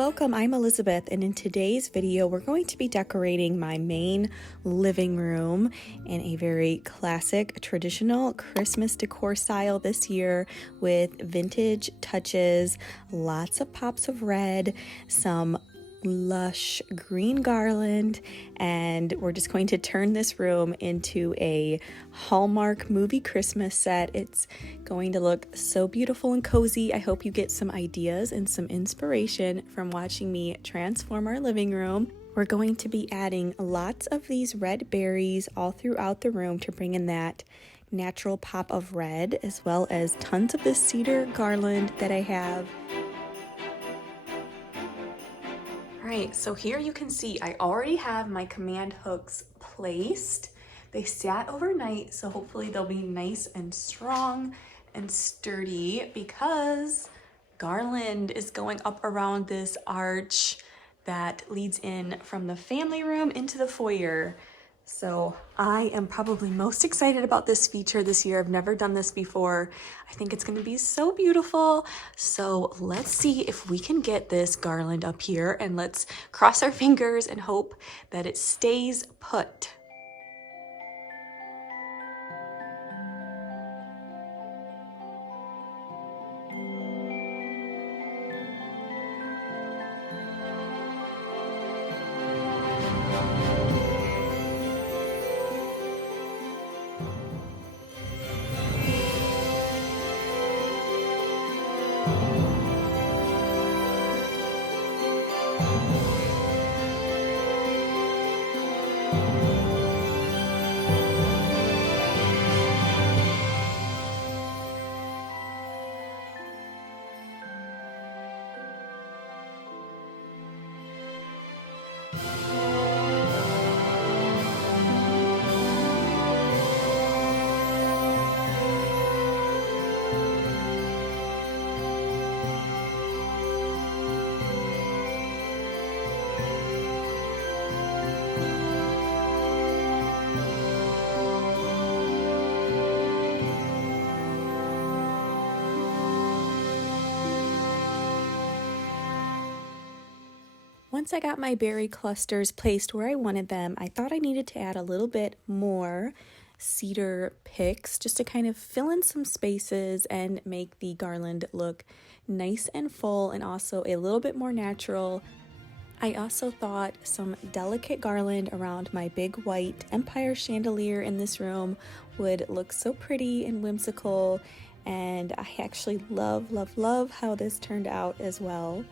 welcome. I'm Elizabeth, and in today's video we're going to be decorating my main living room in a very classic traditional Christmas decor style this year with vintage touches, lots of pops of red, some lush green garland, and we're just going to turn this room into a Hallmark movie Christmas set. It's going to look so beautiful and cozy. I hope you get some ideas and some inspiration from watching me transform our living room. We're going to be adding lots of these red berries all throughout the room to bring in that natural pop of red, as well as tons of this cedar garland that I have. Alright, so here you can see I already have my command hooks placed. They sat overnight, so hopefully they'll be nice and strong and sturdy because garland is going up around this arch that leads in from the family room into the foyer. So I am probably most excited about this feature this year. I've never done this before. I think it's going to be so beautiful. So let's see if we can get this garland up here, and let's cross our fingers and hope that it stays put. Once I got my berry clusters placed where I wanted them, I thought I needed to add a little bit more cedar picks just to kind of fill in some spaces and make the garland look nice and full and also a little bit more natural. I also thought some delicate garland around my big white empire chandelier in this room would look so pretty and whimsical, and I actually love how this turned out as well.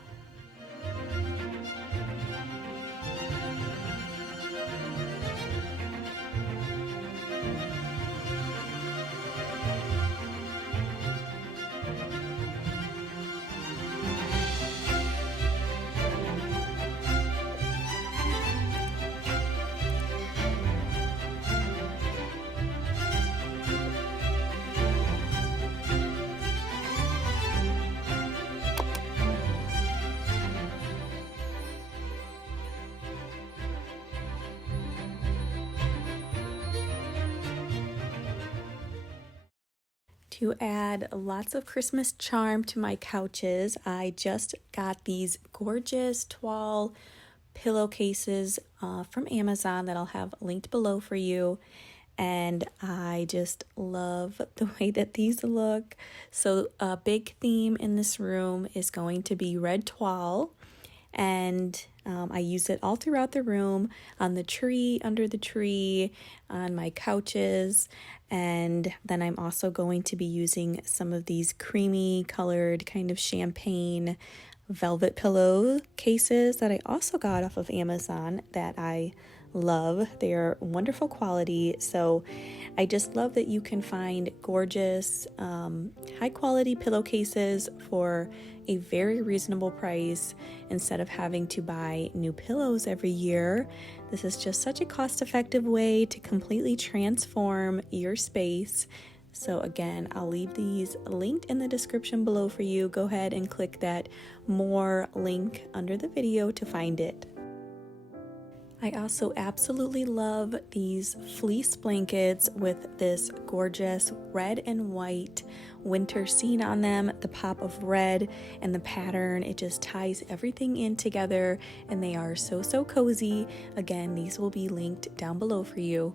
To add lots of Christmas charm to my couches, I just got these gorgeous toile pillowcases from Amazon that I'll have linked below for you. And I just love the way that these look. So a big theme in this room is going to be red toile. And I use it all throughout the room, on the tree, under the tree, on my couches, and then I'm also going to be using some of these creamy colored kind of champagne velvet pillow cases that I also got off of Amazon that I love. They are wonderful quality, so I just love that you can find gorgeous high quality pillowcases for a very reasonable price instead of having to buy new pillows every year. This is just such a cost-effective way to completely transform your space. So again, I'll leave these linked in the description below for you. Go ahead and click that more link under the video to find it. I also absolutely love these fleece blankets with this gorgeous red and white winter scene on them. The pop of red and the pattern, it just ties everything in together, and they are so cozy. Again, these will be linked down below for you.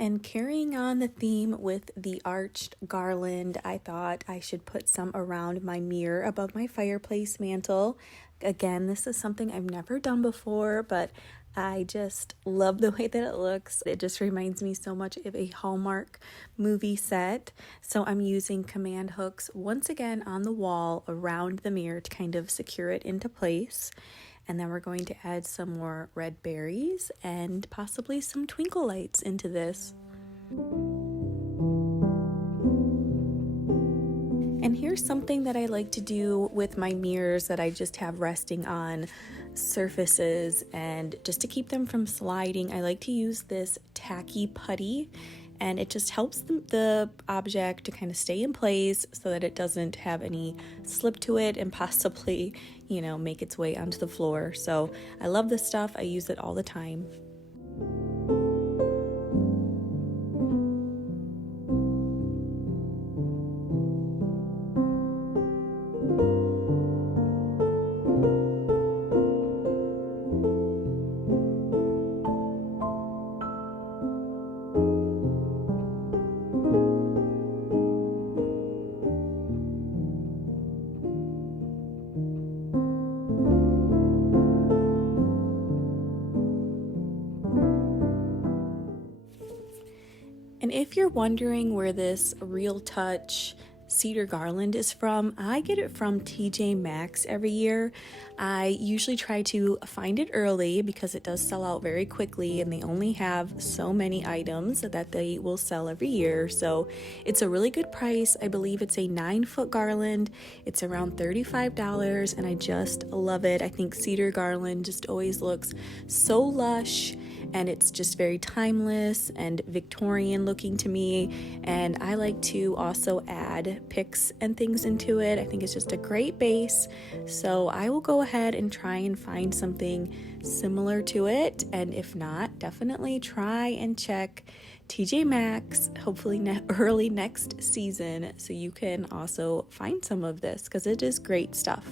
And carrying on the theme with the arched garland, I thought I should put some around my mirror above my fireplace mantle. Again, this is something I've never done before, but I just love the way that it looks. It just reminds me so much of a Hallmark movie set. So I'm using command hooks once again on the wall around the mirror to kind of secure it into place. And then we're going to add some more red berries and possibly some twinkle lights into this. And here's something that I like to do with my mirrors that I just have resting on surfaces, and just to keep them from sliding, I like to use this tacky putty, and it just helps the object to kind of stay in place so that it doesn't have any slip to it and possibly, make its way onto the floor. So I love this stuff. I use it all the time. And if you're wondering where this Real Touch cedar garland is from, I get it from TJ Maxx every year. I usually try to find it early because it does sell out very quickly, and they only have so many items that they will sell every year. So it's a really good price. I believe it's a 9-foot garland. It's around $35, and I just love it. I think cedar garland just always looks so lush, and it's just very timeless and Victorian looking to me. And I like to also add picks and things into it. I think it's just a great base. So I will go ahead and try and find something similar to it. And if not, definitely try and check TJ Maxx, hopefully early next season, so you can also find some of this because it is great stuff.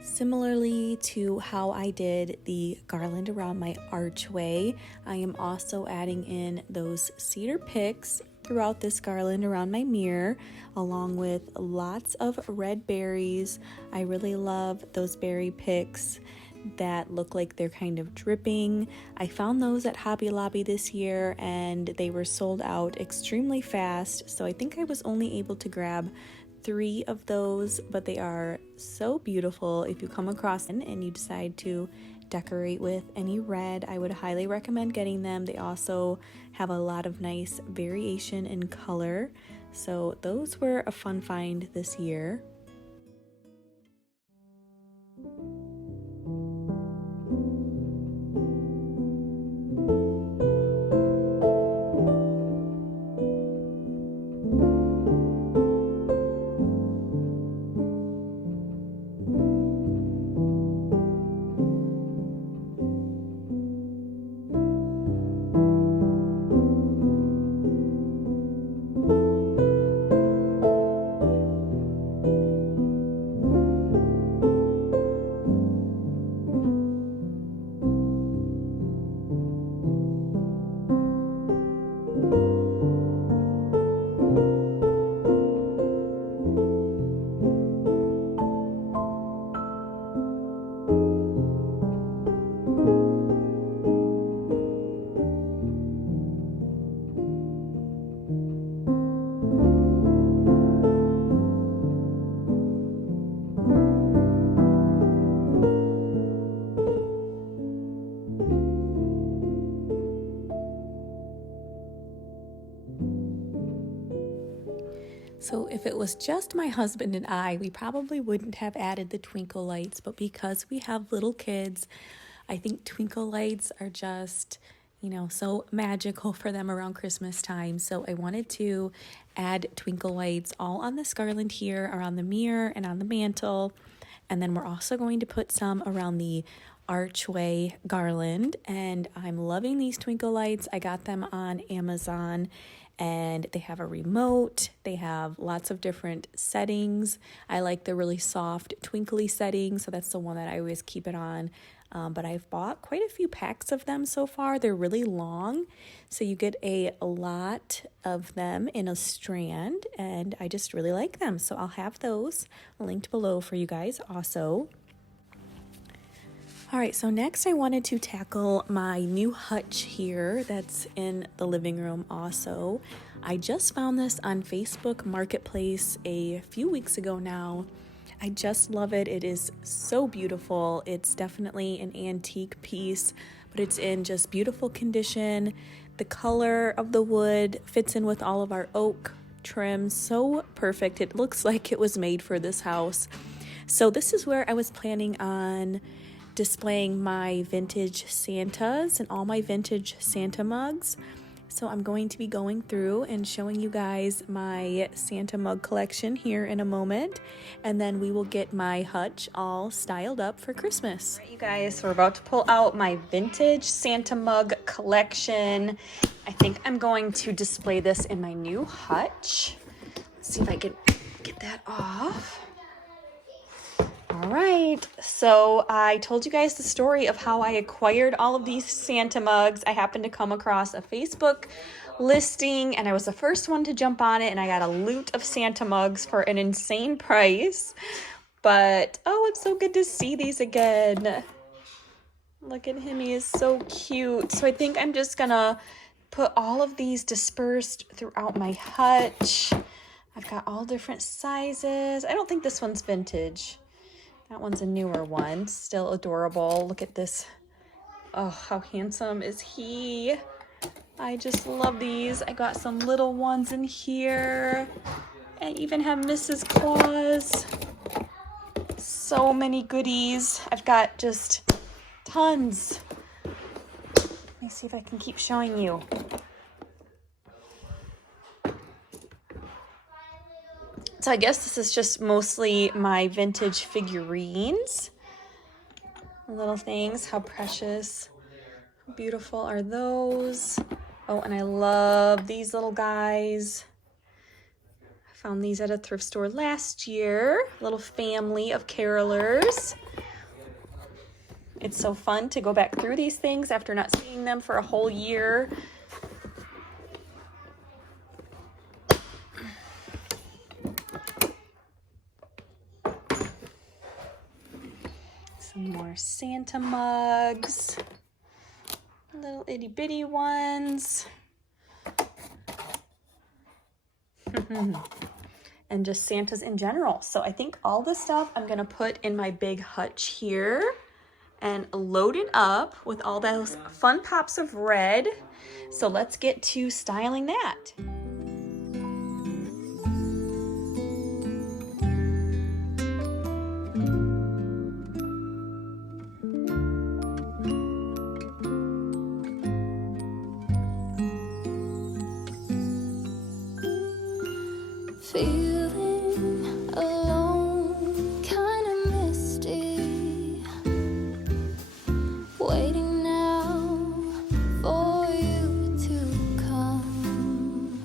Similarly to how I did the garland around my archway, I am also adding in those cedar picks throughout this garland around my mirror, along with lots of red berries. I really love those berry picks that look like they're kind of dripping. I found those at Hobby Lobby this year, and they were sold out extremely fast, so I think I was only able to grab 3 of those, but they are so beautiful. If you come across them and you decide to decorate with any red, I would highly recommend getting them. They also have a lot of nice variation in color, so those were a fun find this year. So if it was just my husband and I, we probably wouldn't have added the twinkle lights, but because we have little kids, I think twinkle lights are just, so magical for them around Christmas time. So I wanted to add twinkle lights all on this garland here, around the mirror and on the mantle. And then we're also going to put some around the archway garland. And I'm loving these twinkle lights. I got them on Amazon. And they have a remote, they have lots of different settings. I like the really soft twinkly setting, so that's the one that I always keep it on. But I've bought quite a few packs of them so far. They're really long, so you get a lot of them in a strand, and I just really like them. So I'll have those linked below for you guys also. All right, so next I wanted to tackle my new hutch here that's in the living room also. I just found this on Facebook Marketplace a few weeks ago now. I just love it. It is so beautiful. It's definitely an antique piece, but it's in just beautiful condition. The color of the wood fits in with all of our oak trim. So perfect. It looks like it was made for this house. So this is where I was planning on displaying my vintage Santas and all my vintage Santa mugs. So I'm going to be going through and showing you guys my Santa mug collection here in a moment, and then we will get my hutch all styled up for Christmas. All right, you guys, we're about to pull out my vintage Santa mug collection. I think I'm going to display this in my new hutch. Let's see if I can get that off. All right, so I told you guys the story of how I acquired all of these Santa mugs. I happened to come across a Facebook listing, and I was the first one to jump on it, and I got a loot of Santa mugs for an insane price. But, oh, it's so good to see these again. Look at him, he is so cute. So I think I'm just gonna put all of these dispersed throughout my hutch. I've got all different sizes. I don't think this one's vintage. That one's a newer one, still adorable. Look at this. Oh, how handsome is he? I just love these. I got some little ones in here. I even have Mrs. Claus. So many goodies. I've got just tons. Let me see if I can keep showing you. So I guess this is just mostly my vintage figurines. Little things, how precious, how beautiful are those? Oh, and I love these little guys. I found these at a thrift store last year. Little family of carolers. It's so fun to go back through these things after not seeing them for a whole year. Some more Santa mugs, little itty bitty ones, and just Santas in general. So I think all the stuff I'm gonna put in my big hutch here and load it up with all those fun pops of red. So let's get to styling that. Feeling alone, kinda misty, waiting now for you to come.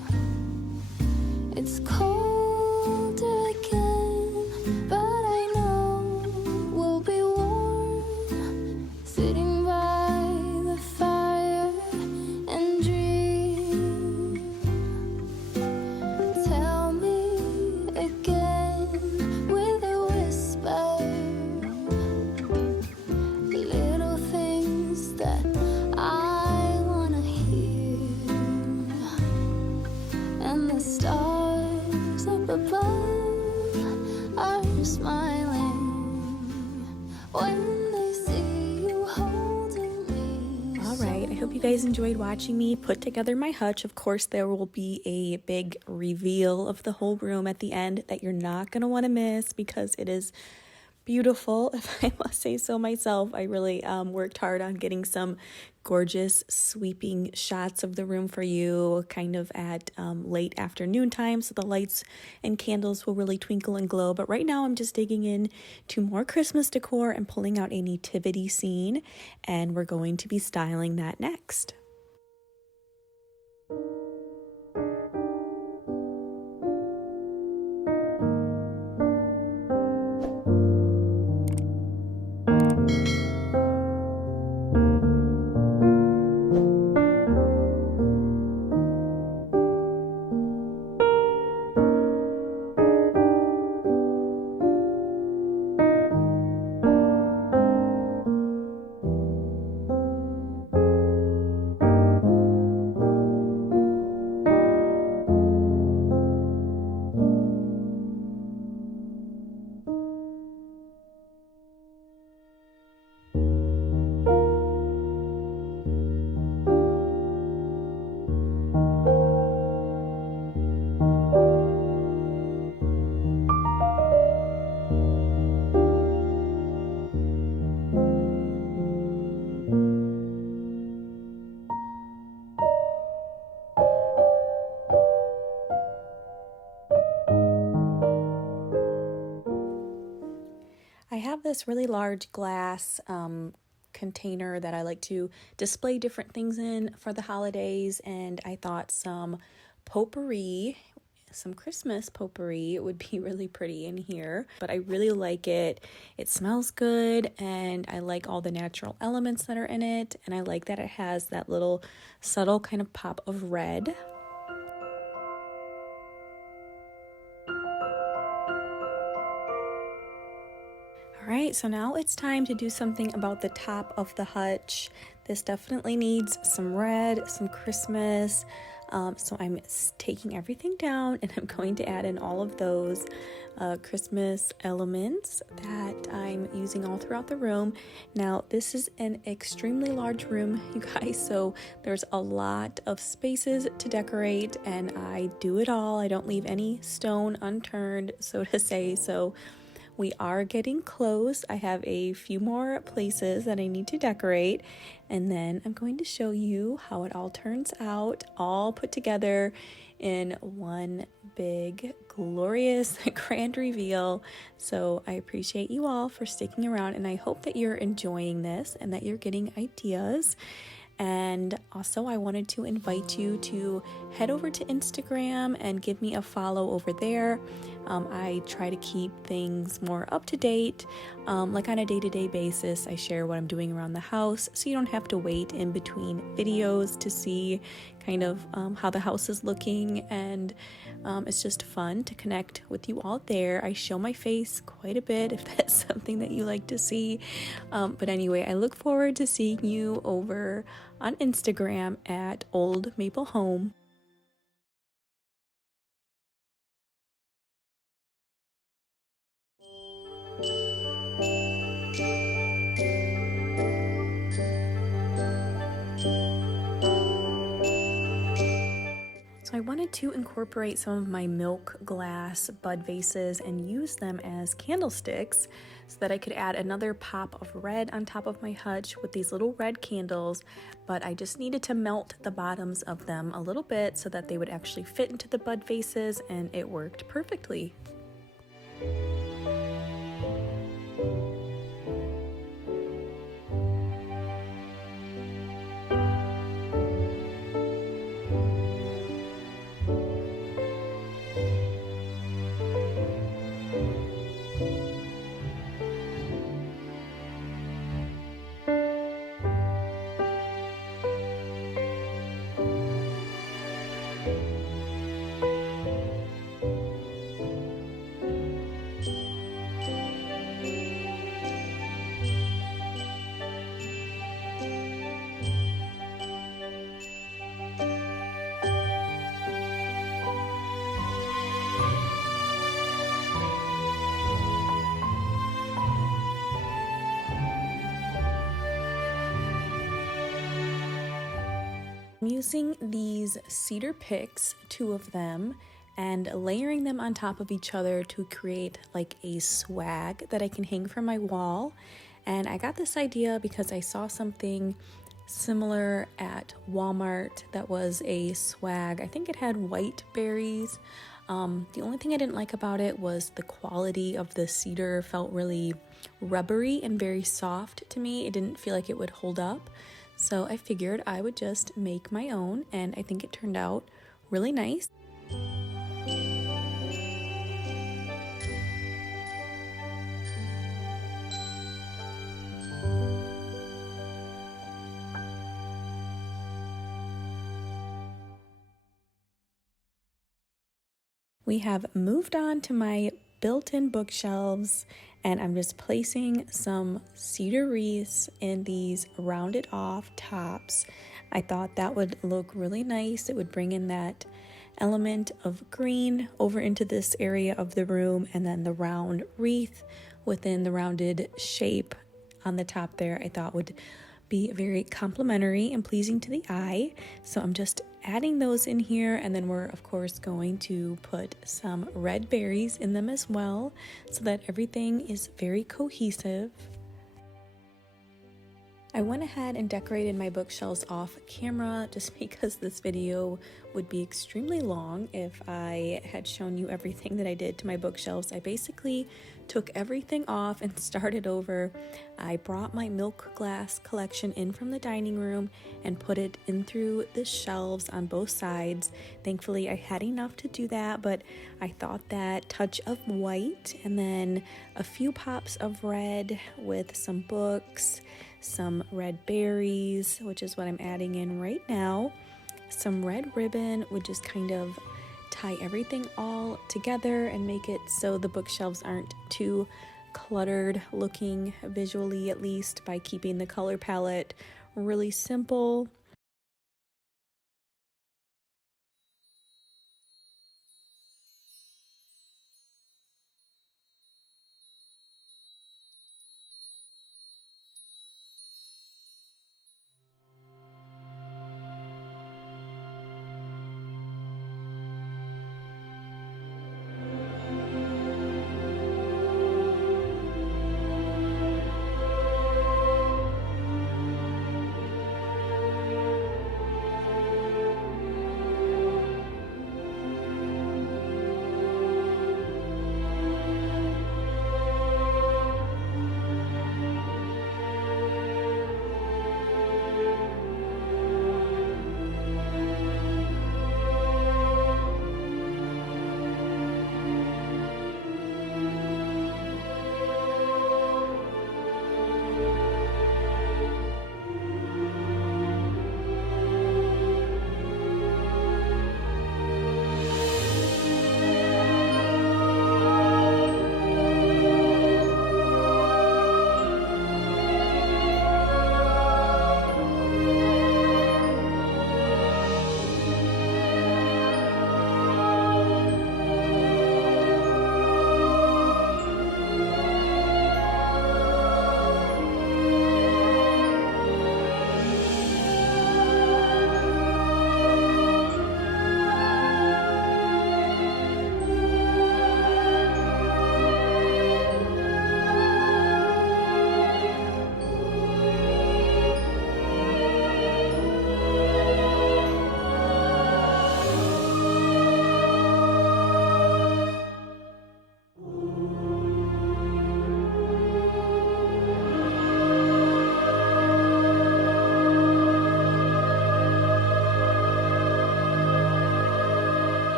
It's cold again, but I know we'll be warm, sitting by the fire and dream. Tell me guys enjoyed watching me put together my hutch. Of course, there will be a big reveal of the whole room at the end that you're not going to want to miss because it is beautiful, if I must say so myself. I really worked hard on getting some gorgeous sweeping shots of the room for you kind of at late afternoon time, so the lights and candles will really twinkle and glow. But right now I'm just digging in to more Christmas decor and pulling out a nativity scene, and we're going to be styling that next. I have this really large glass container that I like to display different things in for the holidays, and I thought some potpourri, some Christmas potpourri would be really pretty in here. But I really like it. It smells good, and I like all the natural elements that are in it, and I like that it has that little subtle kind of pop of red. Alright, so now it's time to do something about the top of the hutch. This definitely needs some red, some Christmas. So I'm taking everything down and I'm going to add in all of those Christmas elements that I'm using all throughout the room. Now, this is an extremely large room, you guys, so there's a lot of spaces to decorate, and I do it all. I don't leave any stone unturned, so to say. So we are getting close. I have a few more places that I need to decorate, and then I'm going to show you how it all turns out, all put together in one big, glorious, grand reveal. So I appreciate you all for sticking around, and I hope that you're enjoying this and that you're getting ideas. And also, I wanted to invite you to head over to Instagram and give me a follow over there. I try to keep things more up to date, like on a day-to-day basis. I share what I'm doing around the house, so you don't have to wait in between videos to see kind of how the house is looking, and it's just fun to connect with you all there. I show my face quite a bit if that's something that you like to see. But anyway, I look forward to seeing you over on Instagram at Old Maple Home. So I wanted to incorporate some of my milk glass bud vases and use them as candlesticks so that I could add another pop of red on top of my hutch with these little red candles, but I just needed to melt the bottoms of them a little bit so that they would actually fit into the bud vases, and it worked perfectly. I'm using these cedar picks, 2 of them, and layering them on top of each other to create like a swag that I can hang from my wall. And I got this idea because I saw something similar at Walmart that was a swag. I think it had white berries. The only thing I didn't like about it was the quality of the cedar felt really rubbery and very soft to me. It didn't feel like it would hold up. So I figured I would just make my own, and I think it turned out really nice. We have moved on to my built-in bookshelves, and I'm just placing some cedar wreaths in these rounded off tops. I thought that would look really nice. It would bring in that element of green over into this area of the room, and then the round wreath within the rounded shape on the top there I thought would be very complimentary and pleasing to the eye. So I'm just adding those in here, and then we're of course going to put some red berries in them as well so that everything is very cohesive. I went ahead and decorated my bookshelves off camera just because this video would be extremely long if I had shown you everything that I did to my bookshelves. I basically took everything off and started over. I brought my milk glass collection in from the dining room and put it in through the shelves on both sides. Thankfully, I had enough to do that, but I thought that touch of white and then a few pops of red with some books, some red berries, which is what I'm adding in right now. Some red ribbon would just kind of tie everything all together and make it so the bookshelves aren't too cluttered looking visually, at least, by keeping the color palette really simple.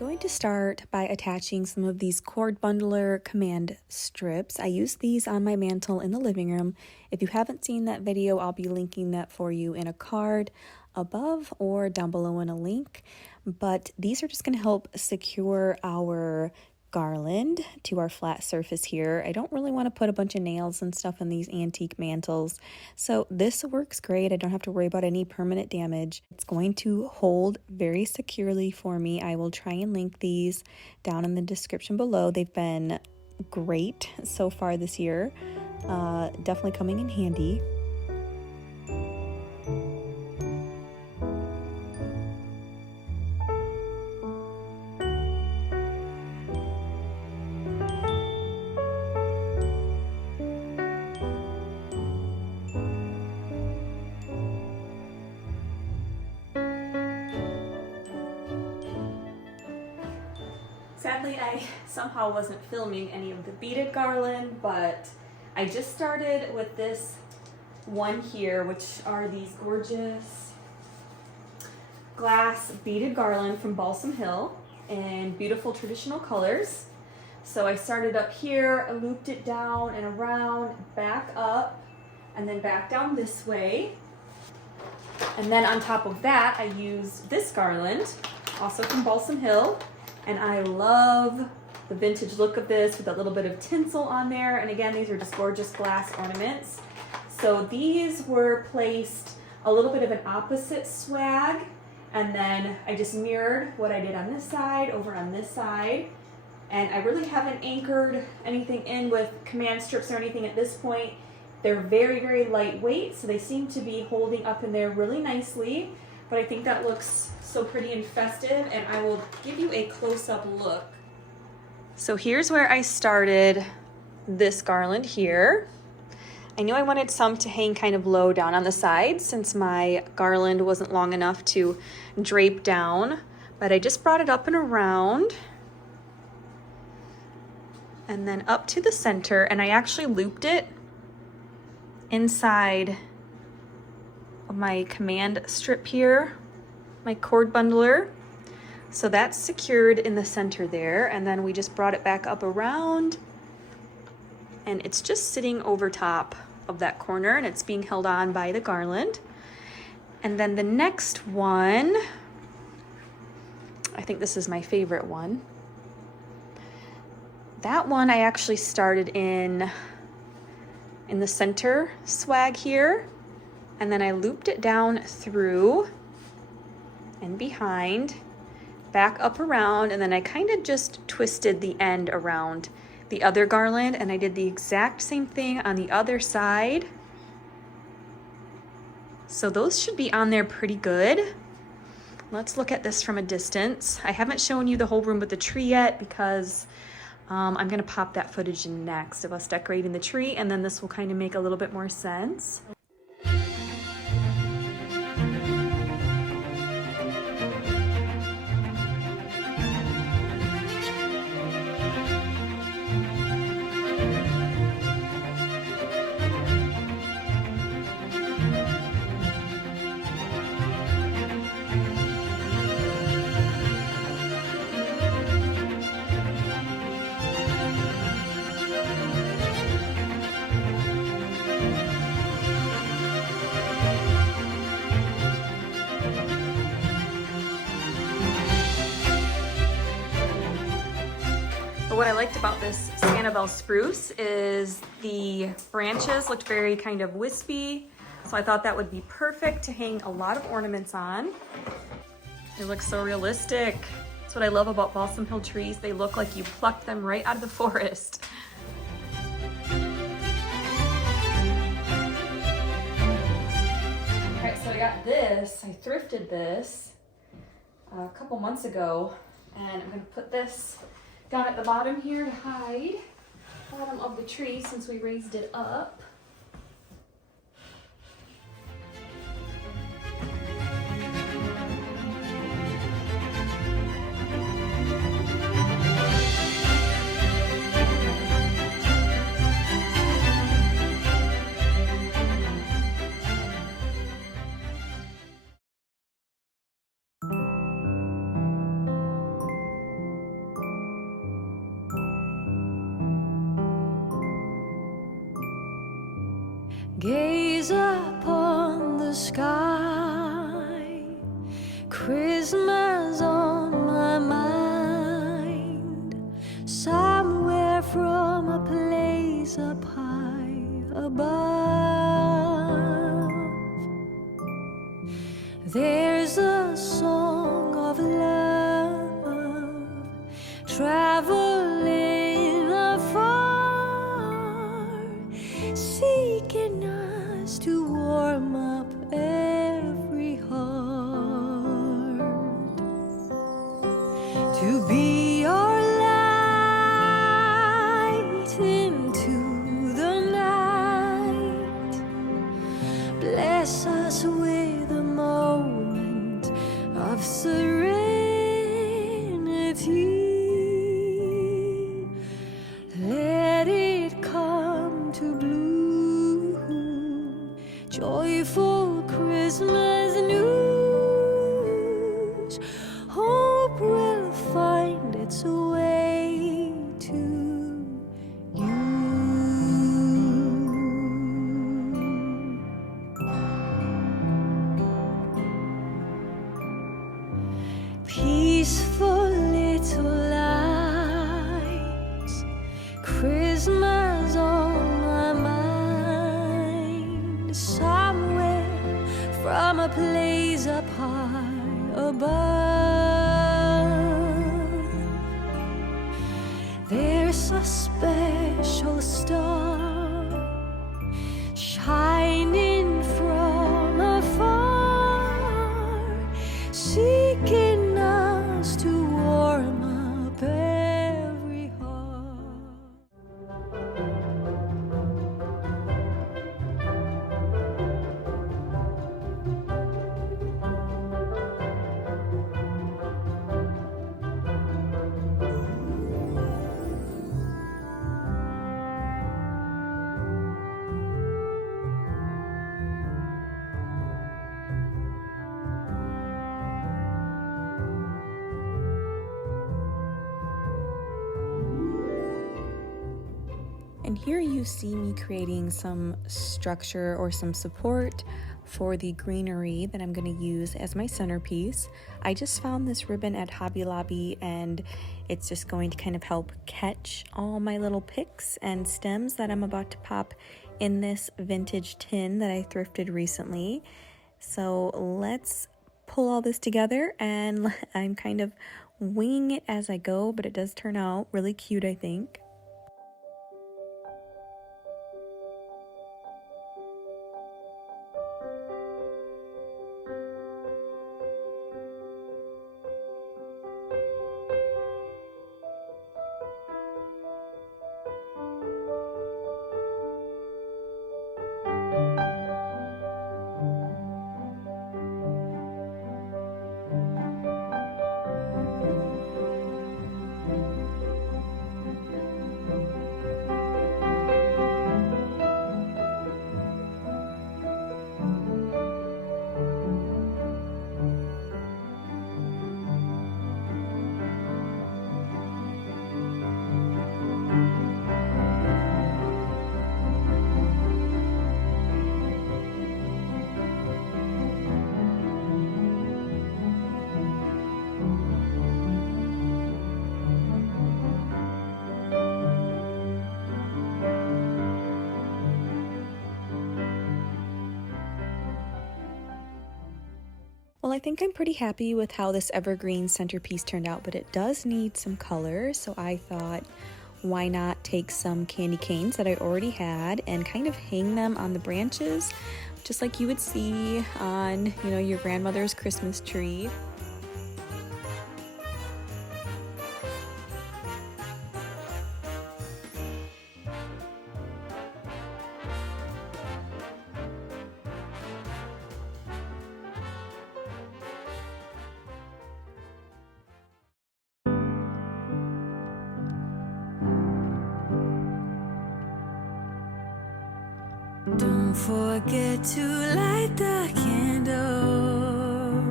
going to start by attaching some of these cord bundler command strips. I use these on my mantle in the living room. If you haven't seen that video, I'll be linking that for you in a card above or down below in a link. But these are just going to help secure our garland to our flat surface here. I don't really want to put a bunch of nails and stuff in these antique mantles, so this works great. I don't have to worry about any permanent damage. It's going to hold very securely for me. I will try and link these down in the description below. They've been great so far this year, definitely coming in handy. Sadly, I somehow wasn't filming any of the beaded garland, but I just started with this one here, which are these gorgeous glass beaded garland from Balsam Hill in beautiful traditional colors. So I started up here, I looped it down and around, back up, and then back down this way. And then on top of that, I used this garland, also from Balsam Hill. And I love the vintage look of this with a little bit of tinsel on there. And again, these are just gorgeous glass ornaments. So these were placed a little bit of an opposite swag. And then I just mirrored what I did on this side over on this side. And I really haven't anchored anything in with command strips or anything at this point. They're very, very lightweight, so they seem to be holding up in there really nicely. But I think that looks so pretty and festive, and I will give you a close-up look. So here's where I started this garland here. I knew I wanted some to hang kind of low down on the sides since my garland wasn't long enough to drape down, but I just brought it up and around and then up to the center, and I actually looped it inside of my command strip here, my cord bundler. So that's secured in the center there, and then we just brought it back up around, and it's just sitting over top of that corner, and it's being held on by the garland. And then the next one, I think this is my favorite one. That one I actually started in the center swag here, and then I looped it down through and behind, back up around, and then I kind of just twisted the end around the other garland, and I did the exact same thing on the other side. So those should be on there pretty good. Let's look at this from a distance. I haven't shown you the whole room with the tree yet because I'm gonna pop that footage in next of us decorating the tree, and then this will kind of make a little bit more sense. But what I liked about this Sanibel spruce is the branches looked very kind of wispy, so I thought that would be perfect to hang a lot of ornaments on. They look so realistic. That's what I love about Balsam Hill trees. They look like you plucked them right out of the forest. All right, so I got this. I thrifted this a couple months ago, and I'm gonna put this down at the bottom here to hide the bottom of the tree since we raised it up. Gaze upon the sky, Christmas on my mind, somewhere from a place up high above. There's a song of love traveling afar, seeking us to warm up every heart, to be our light into the night. Bless us with a moment of serenity. Let it come to bloom, joyful Christmas news. Hope will find its way to you. Peaceful little lights, Christmas on my mind, somewhere from a place up high above. There's a special star shining from afar, seeking us to warm up every heart. And here you see me creating some structure or some support for the greenery that I'm going to use as my centerpiece. I just found this ribbon at Hobby Lobby, and it's just going to kind of help catch all my little picks and stems that I'm about to pop in this vintage tin that I thrifted recently. So let's pull all this together, and I'm kind of winging it as I go, but it does turn out really cute, I think. Well, I think I'm pretty happy with how this evergreen centerpiece turned out, but it does need some color, so I thought, why not take some candy canes that I already had and kind of hang them on the branches, just like you would see on, your grandmother's Christmas tree. Don't forget to light the candles.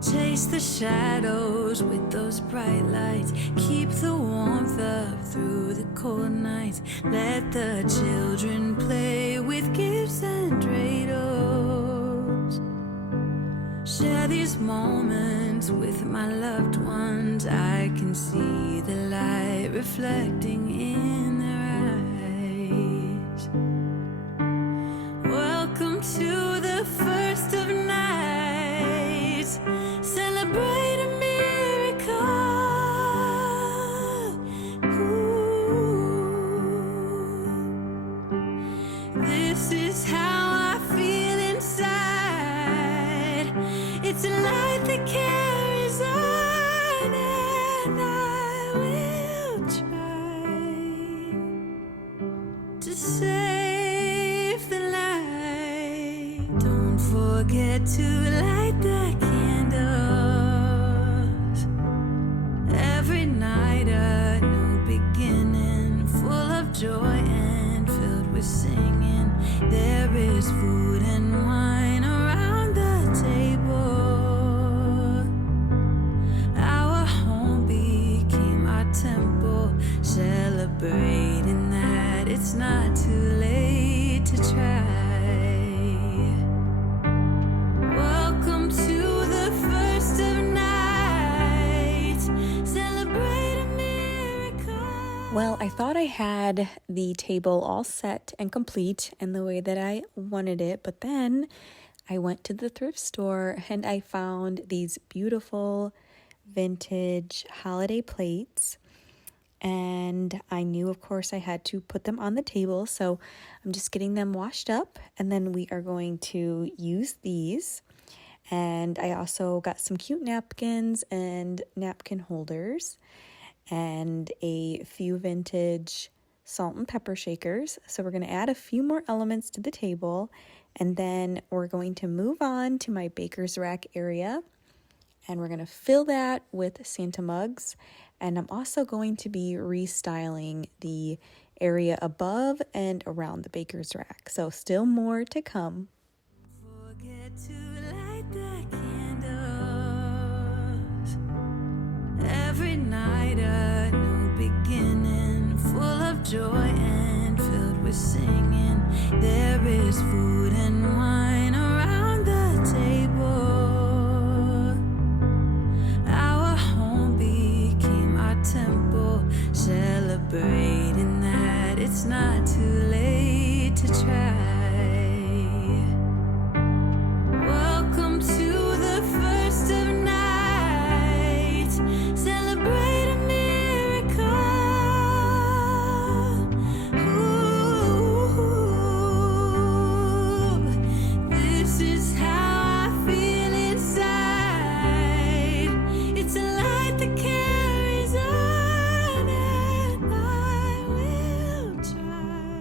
Chase the shadows with those bright lights. Keep the warmth up through the cold nights. Let the children play with gifts and dreidels. Share these moments with my loved ones. I can see the light reflecting in their eyes. Welcome to the first of nights. Celebrate a miracle. Ooh. This is how I feel inside. It's a light that carries on, and I will try to save the light. Don't forget to light the candles. Every night a new beginning, full of joy and filled with singing. There is food and wine around the table. Our home became our temple, celebrating that it's not too late to try. Welcome to the first of nights. Celebrate a miracle. Well, I thought I had the table all set and complete in the way that I wanted it, but then I went to the thrift store and I found these beautiful vintage holiday plates. And I knew, of course, I had to put them on the table, so I'm just getting them washed up, and then we are going to use these. And I also got some cute napkins and napkin holders and a few vintage salt and pepper shakers. So we're going to add a few more elements to the table, and then we're going to move on to my baker's rack area, and we're going to fill that with Santa mugs. And I'm also going to be restyling the area above and around the baker's rack. So still more to come. Forget to light the candles. Every night a new beginning, full of joy and filled with singing. There is food and wine around the table. Our home became our temple, celebrating that it's not too late to try. Welcome to the first of nights. Celebrate a miracle. Ooh. This is how I feel inside. It's a light that carries on, and I will try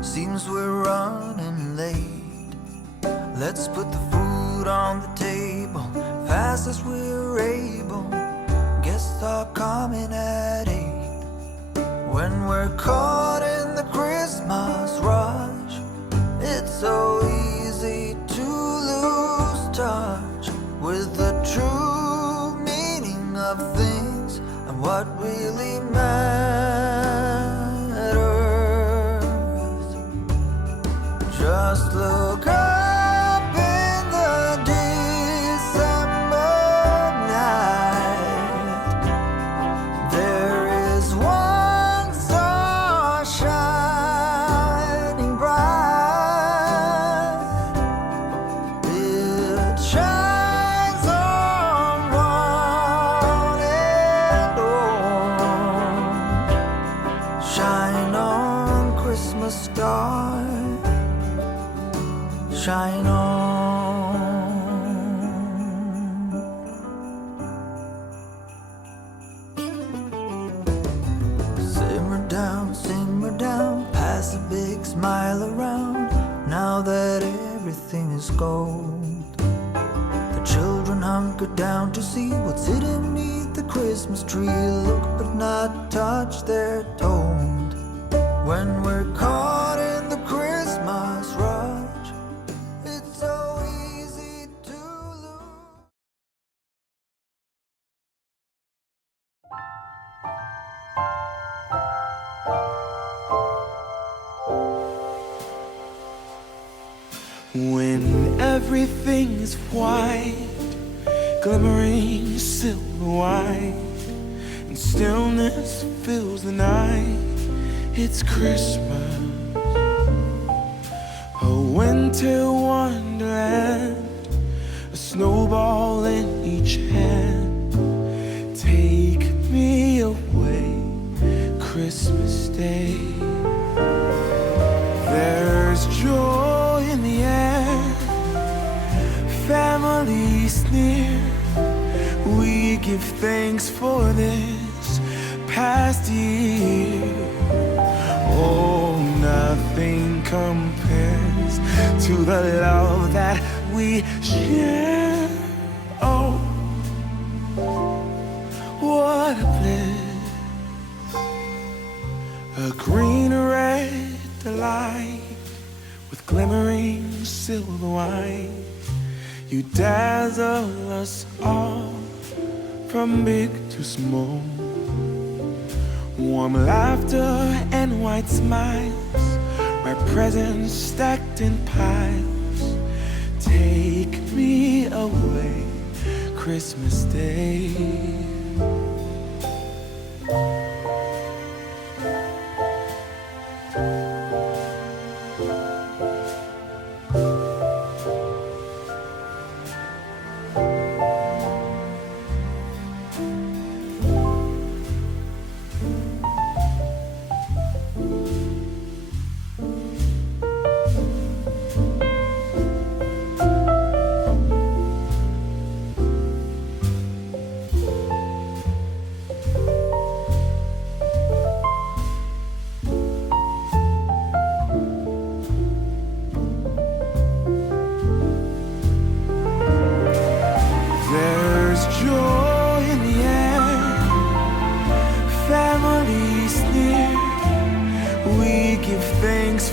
Seems we're running late. Let's put the food on the table fast as we're able. Guests are coming at 8. When we're caught in the Christmas rush, it's so easy to lose touch with the true meaning of things and what really matters. Just look up in the December night. There is one star shining bright. It shines on one and all. Shine on, Christmas star. Shine on. Simmer down, pass a big smile around. Now that everything is gold, the children hunker down to see what's hidden beneath the Christmas tree. Look but not touch, they're told. When we're caught in the Christmas rush, it's so easy to lose. When everything is white, glimmering silver white, and stillness fills the night, it's Christmas. A winter wonderland, a snowball in each hand. Take me away, Christmas Day. There's joy in the air, families near. We give thanks for this past year. Oh, nothing compares to the love that we share. Oh, what a bliss. A green red delight with glimmering silver white. You dazzle us all from big to small. Warm laughter and white smiles, my presents stacked in piles. Take me away, Christmas Day.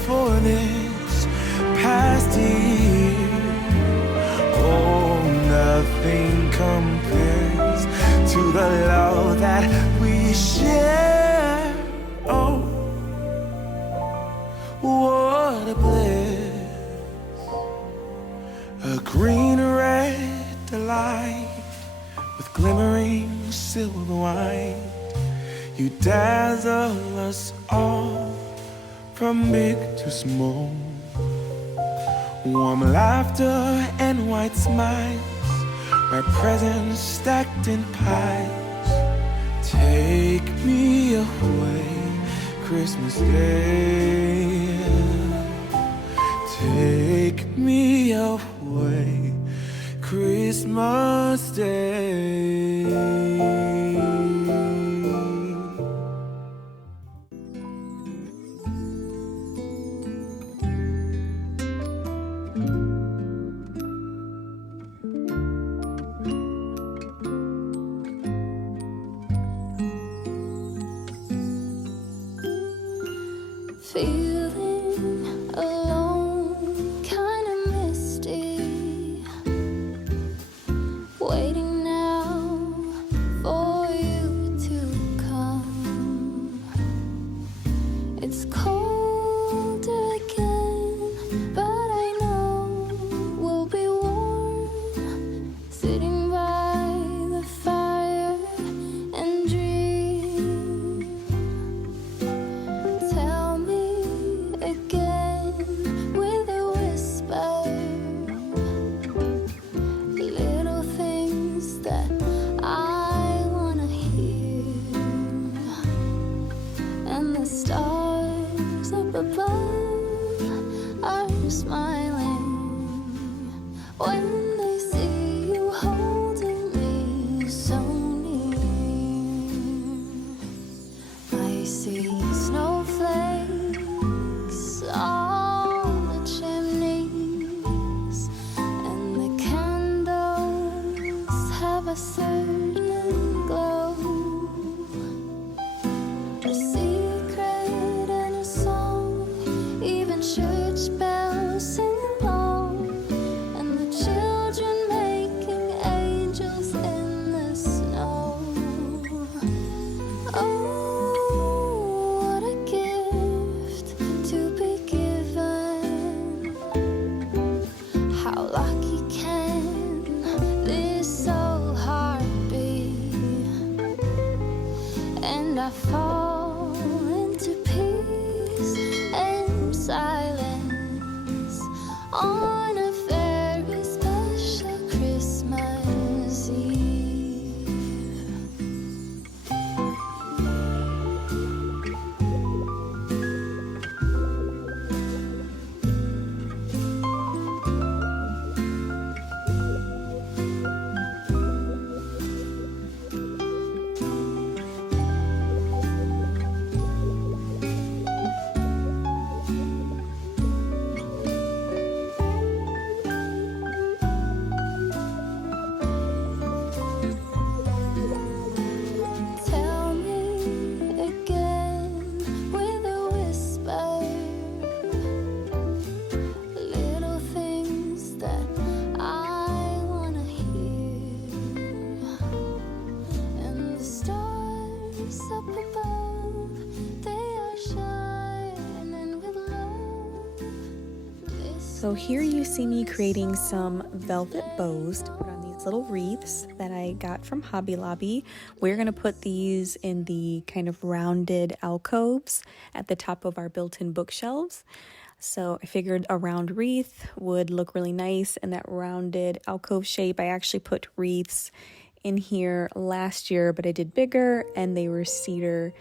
For this past year, oh, nothing compares to the love that we share. Oh, what a bliss. A green red delight with glimmering silver white. You dazzle us all from big to small. Warm laughter and white smiles, my presents stacked in piles. Take me away, Christmas Day. Take me away, Christmas Day. Feeling alone, kinda misty, waiting now for you to come. It's cold again, but I know we'll be warm, sitting by the fire and dream. Tell me again with a whisper, little things that I wanna hear, and the stars up above are smiling when they see you holding me so near. I see snowflakes on the chimneys, and the candles have a certain glow, a secret and a song, even church bells sing along, and the children making angels in the snow. Oh, what a gift to be given. How lucky can this old heart be? And I fall into peace and silence on a very special Christmas Eve. Tell me again with a whisper, little things that I wanna hear, and the stars up above, they are shining with love. So here you see me creating some velvet bows to put on these little wreaths that I got from Hobby Lobby. We're going to put these in the kind of rounded alcoves at the top of our built-in bookshelves. So I figured a round wreath would look really nice in that rounded alcove shape. I actually put wreaths in here last year, but I did bigger and they were cedar.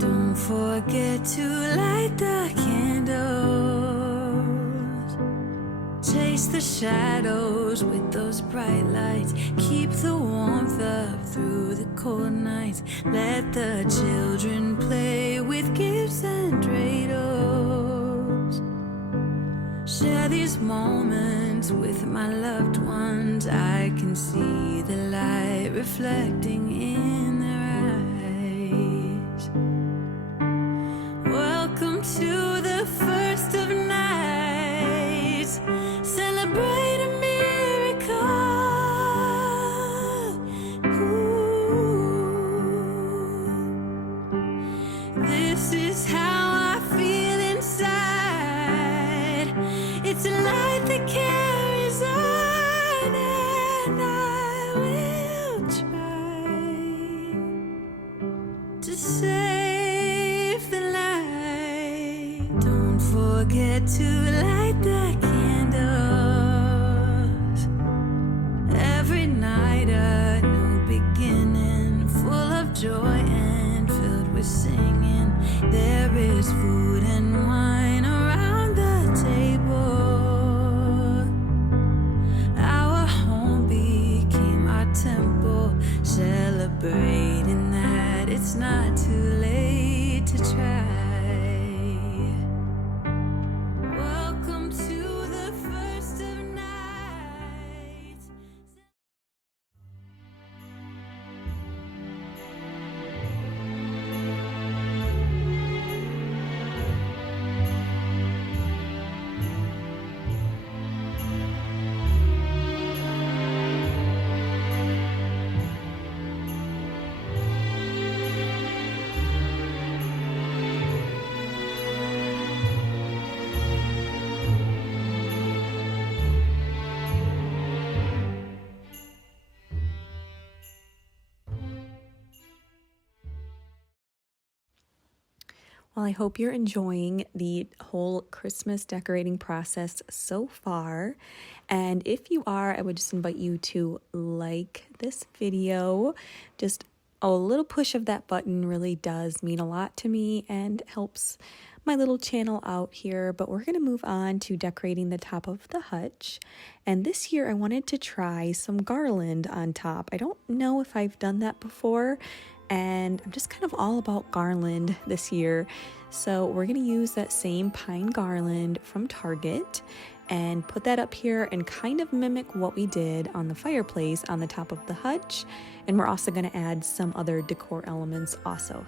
Don't forget to light the candles. Chase the shadows with those bright lights. Keep the warmth up through the cold nights. Let the children play with gifts and dreidels. Share these moments with my loved ones. I can see the light reflecting in their eyes. Welcome to the first of nights. Celebrate a miracle. Ooh. This is how I feel inside. It's a light that carries on, and I will try to save the light. Don't forget to light the candles. Every night a new beginning, full of joy and filled with singing. There is food and wine around the table. Our home became our temple, celebrating that it's not too late to try. Welcome to the first of nights. Well, I hope you're enjoying the whole Christmas decorating process so far. And if you are, I would just invite you to like this video. Just a little push of that button really does mean a lot to me and helps my little channel out here. But we're going to move on to decorating the top of the hutch. And this year I wanted to try some garland on top. I don't know if I've done that before, and I'm just kind of all about garland this year. So we're going to use that same pine garland from Target and put that up here and kind of mimic what we did on the fireplace on the top of the hutch. And we're also going to add some other decor elements also.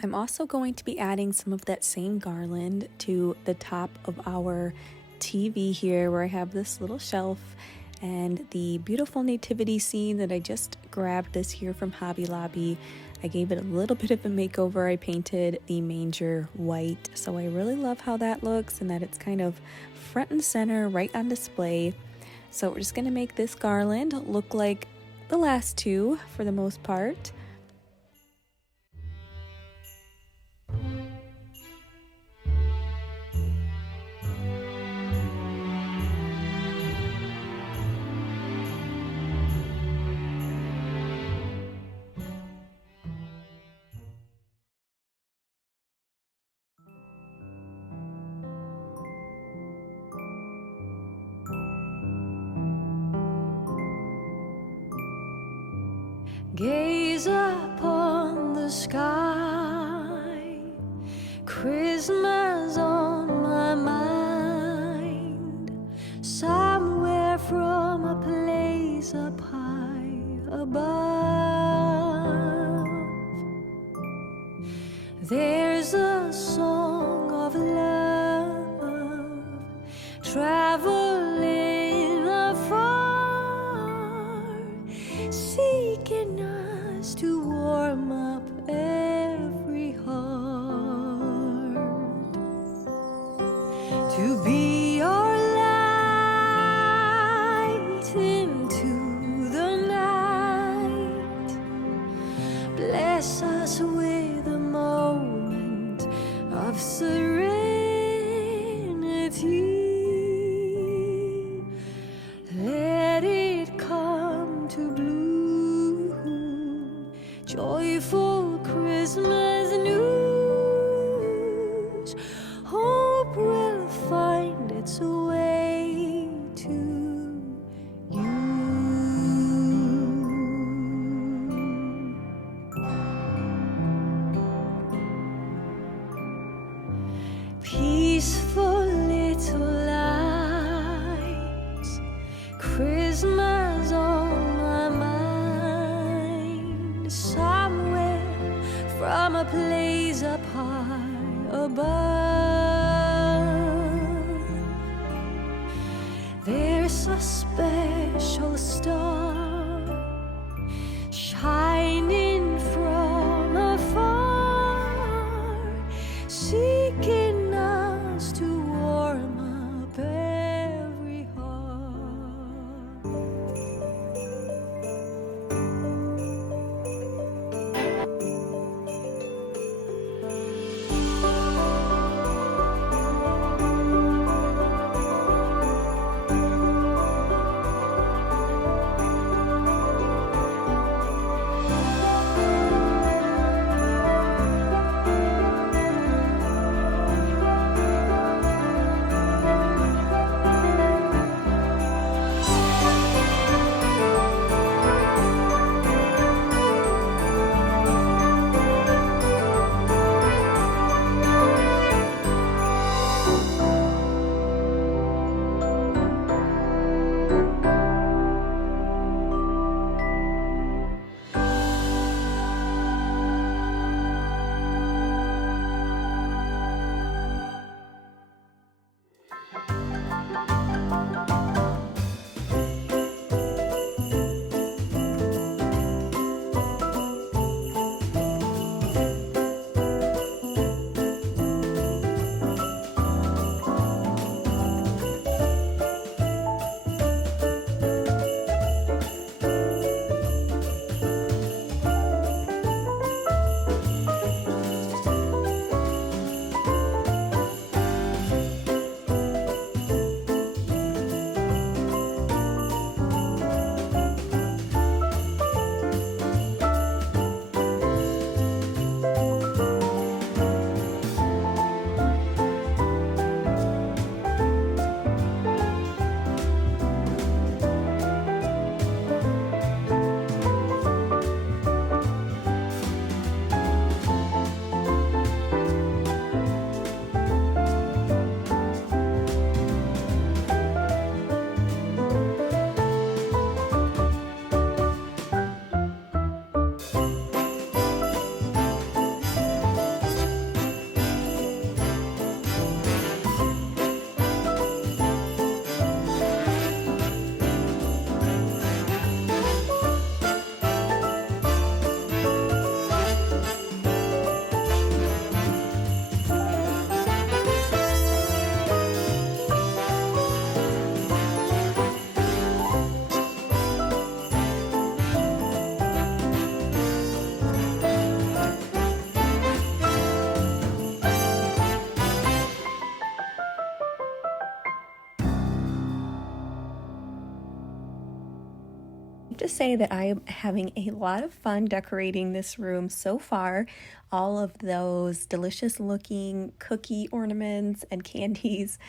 I'm also going to be adding some of that same garland to the top of our TV here, where I have this little shelf and the beautiful nativity scene that I just grabbed this year from Hobby Lobby. I gave it a little bit of a makeover. I painted the manger white, so I really love how that looks and that it's kind of front and center right on display. So we're just going to make this garland look like the last two for the most part. Gaze upon the sky, Christmas on my mind, somewhere from a place up high above. There's a song of love traveling afar, seeking us to warm up every heart, to be your light into the night. Bless us with a moment of serenity. Let it come to bloom, joyful Christmas news. Hope will find its way to you. Peaceful little lights, Christmas on my mind, somewhere from a place up high above. There's a special star shining from afar, seeking us to warm up every heart. To say that I am having a lot of fun decorating this room so far. All of those delicious looking cookie ornaments and candies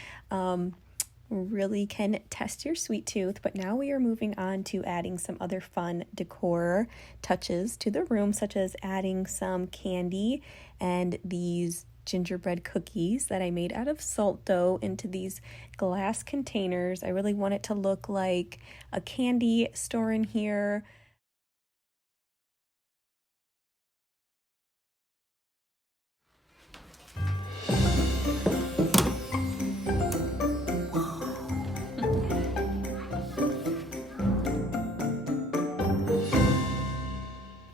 really can test your sweet tooth. But now we are moving on to adding some other fun decor touches to the room, such as adding some candy and these gingerbread cookies that I made out of salt dough into these glass containers. I really want it to look like a candy store in here.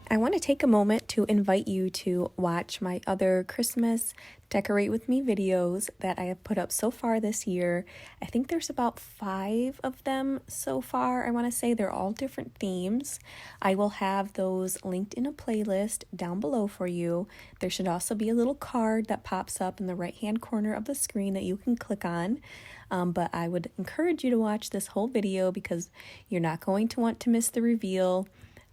I want to take a moment to invite you to watch my other Christmas Decorate With Me videos that I have put up so far this year. I think there's about 5 of them so far. I want to say they're all different themes. I will have those linked in a playlist down below for you. There should also be a little card that pops up in the right-hand corner of the screen that you can click on. But I would encourage you to watch this whole video because you're not going to want to miss the reveal.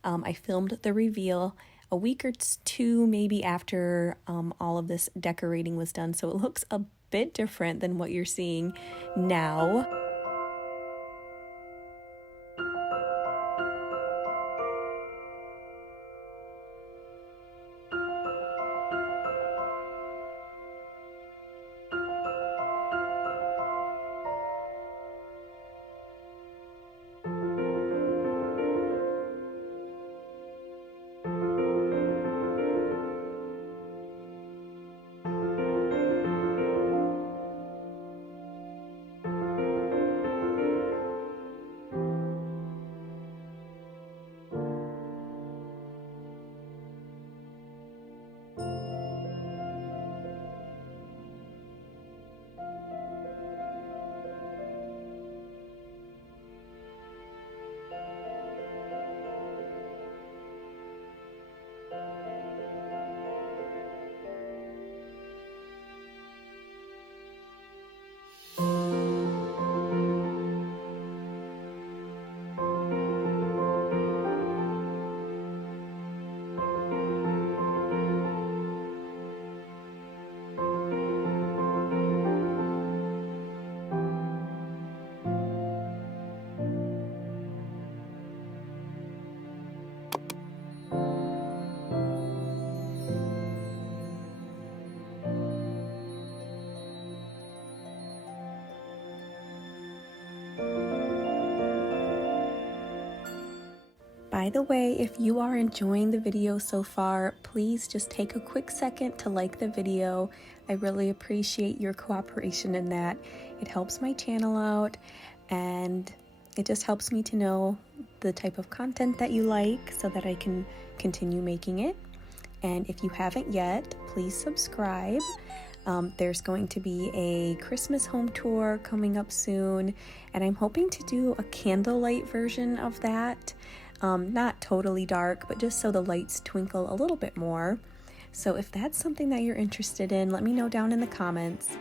I filmed the reveal a week or two maybe after all of this decorating was done, so it looks a bit different than what you're seeing now. By the way, if you are enjoying the video so far, please just take a quick second to like the video. I really appreciate your cooperation in that. It helps my channel out and it just helps me to know the type of content that you like so that I can continue making it. And if you haven't yet, please subscribe. There's going to be a Christmas home tour coming up soon, and I'm hoping to do a candlelight version of that. Not totally dark, but just so the lights twinkle a little bit more. So if that's something that you're interested in, let me know down in the comments.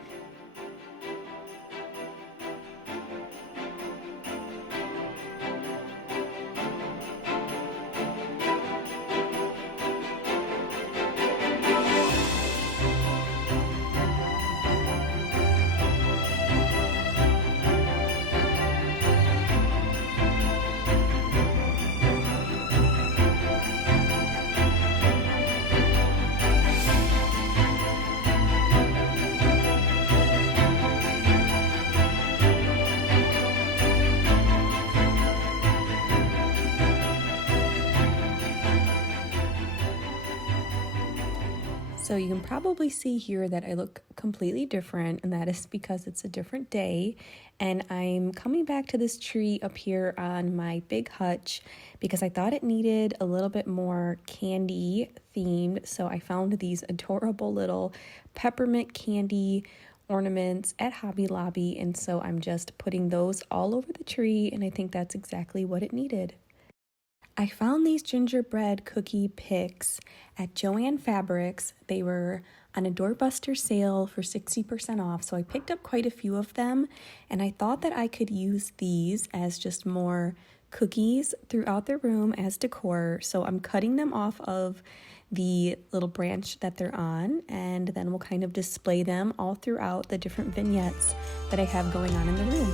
So you can probably see here that I look completely different, and that is because it's a different day, and I'm coming back to this tree up here on my big hutch because I thought it needed a little bit more candy themed. So I found these adorable little peppermint candy ornaments at Hobby Lobby, and so I'm just putting those all over the tree, and I think that's exactly what it needed. I found these gingerbread cookie picks at Joann Fabrics. They were on a doorbuster sale for 60% off, so I picked up quite a few of them, and I thought that I could use these as just more cookies throughout the room as decor. So I'm cutting them off of the little branch that they're on, and then we'll kind of display them all throughout the different vignettes that I have going on in the room.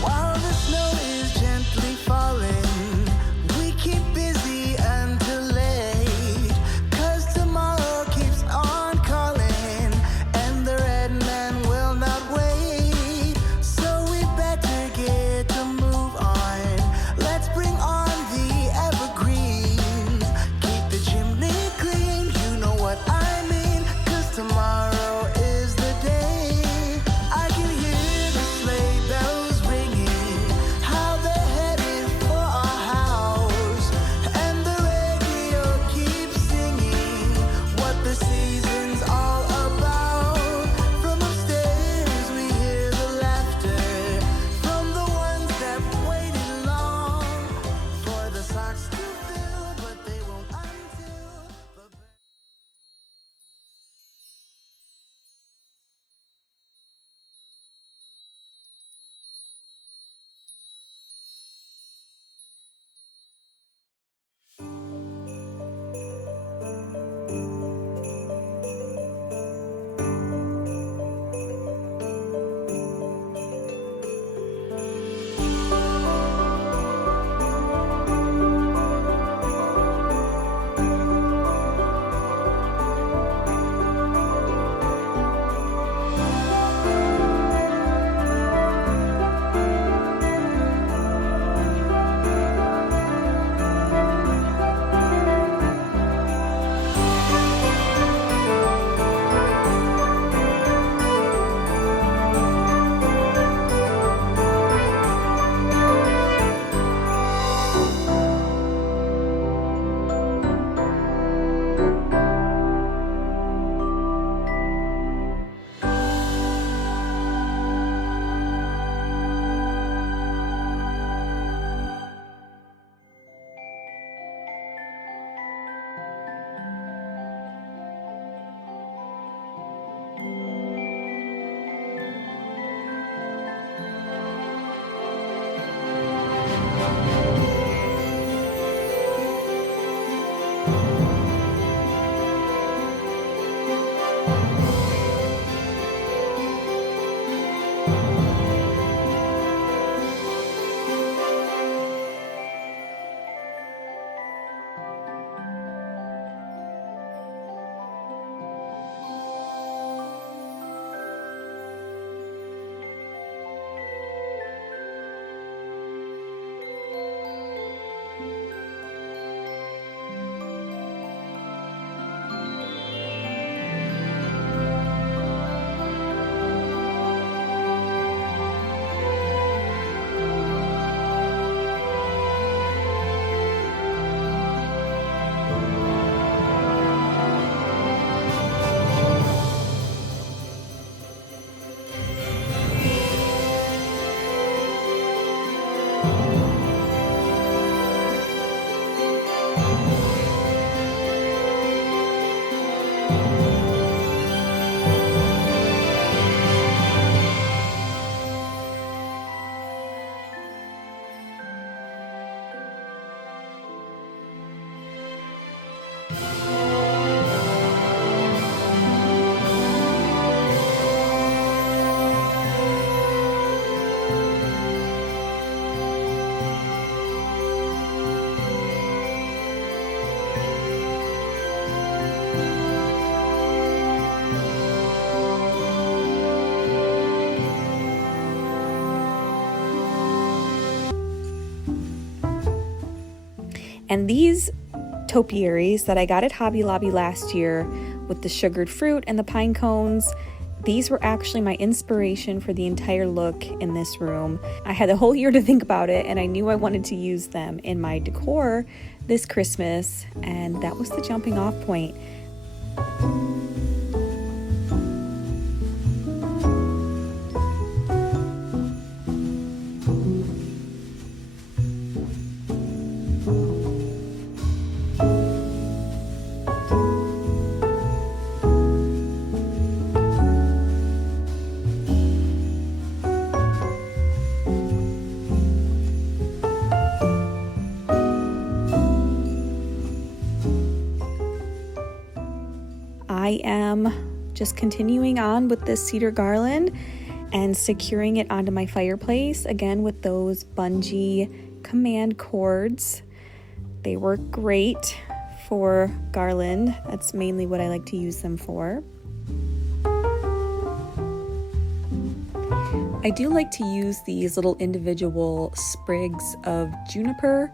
While the snow is gently falling, we keep busy until late, 'cause tomorrow keeps on calling, and the red man will not wait. So we better get to move on. Let's bring on the evergreens. Keep the chimney clean, you know what I mean, 'cause tomorrow is the day. I can hear the sleigh bells ringing, how they're headed for our house, and the radio keeps singing what the season's all about. From upstairs we hear the laughter from the ones that waited long for the socks to fill, but they won't until the And these topiaries that I got at Hobby Lobby last year with the sugared fruit and the pine cones, these were actually my inspiration for the entire look in this room. I had a whole year to think about it, and I knew I wanted to use them in my decor this Christmas, and that was the jumping off point. I am just continuing on with this cedar garland and securing it onto my fireplace, again with those bungee command cords. They work great for garland. That's mainly what I like to use them for. I do like to use these little individual sprigs of juniper,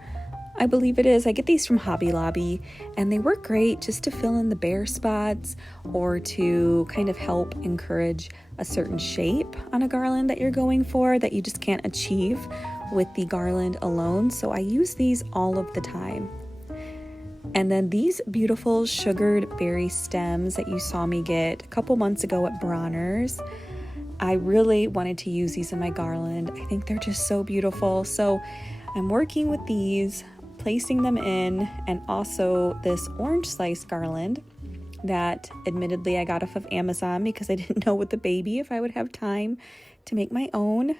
I believe it is. I get these from Hobby Lobby, and they work great just to fill in the bare spots or to kind of help encourage a certain shape on a garland that you're going for that you just can't achieve with the garland alone. So I use these all of the time. And then these beautiful sugared berry stems that you saw me get a couple months ago at Bronner's. I really wanted to use these in my garland. I think they're just so beautiful. So I'm working with these, placing them in, and also this orange slice garland that admittedly I got off of Amazon because I didn't know with the baby if I would have time to make my own.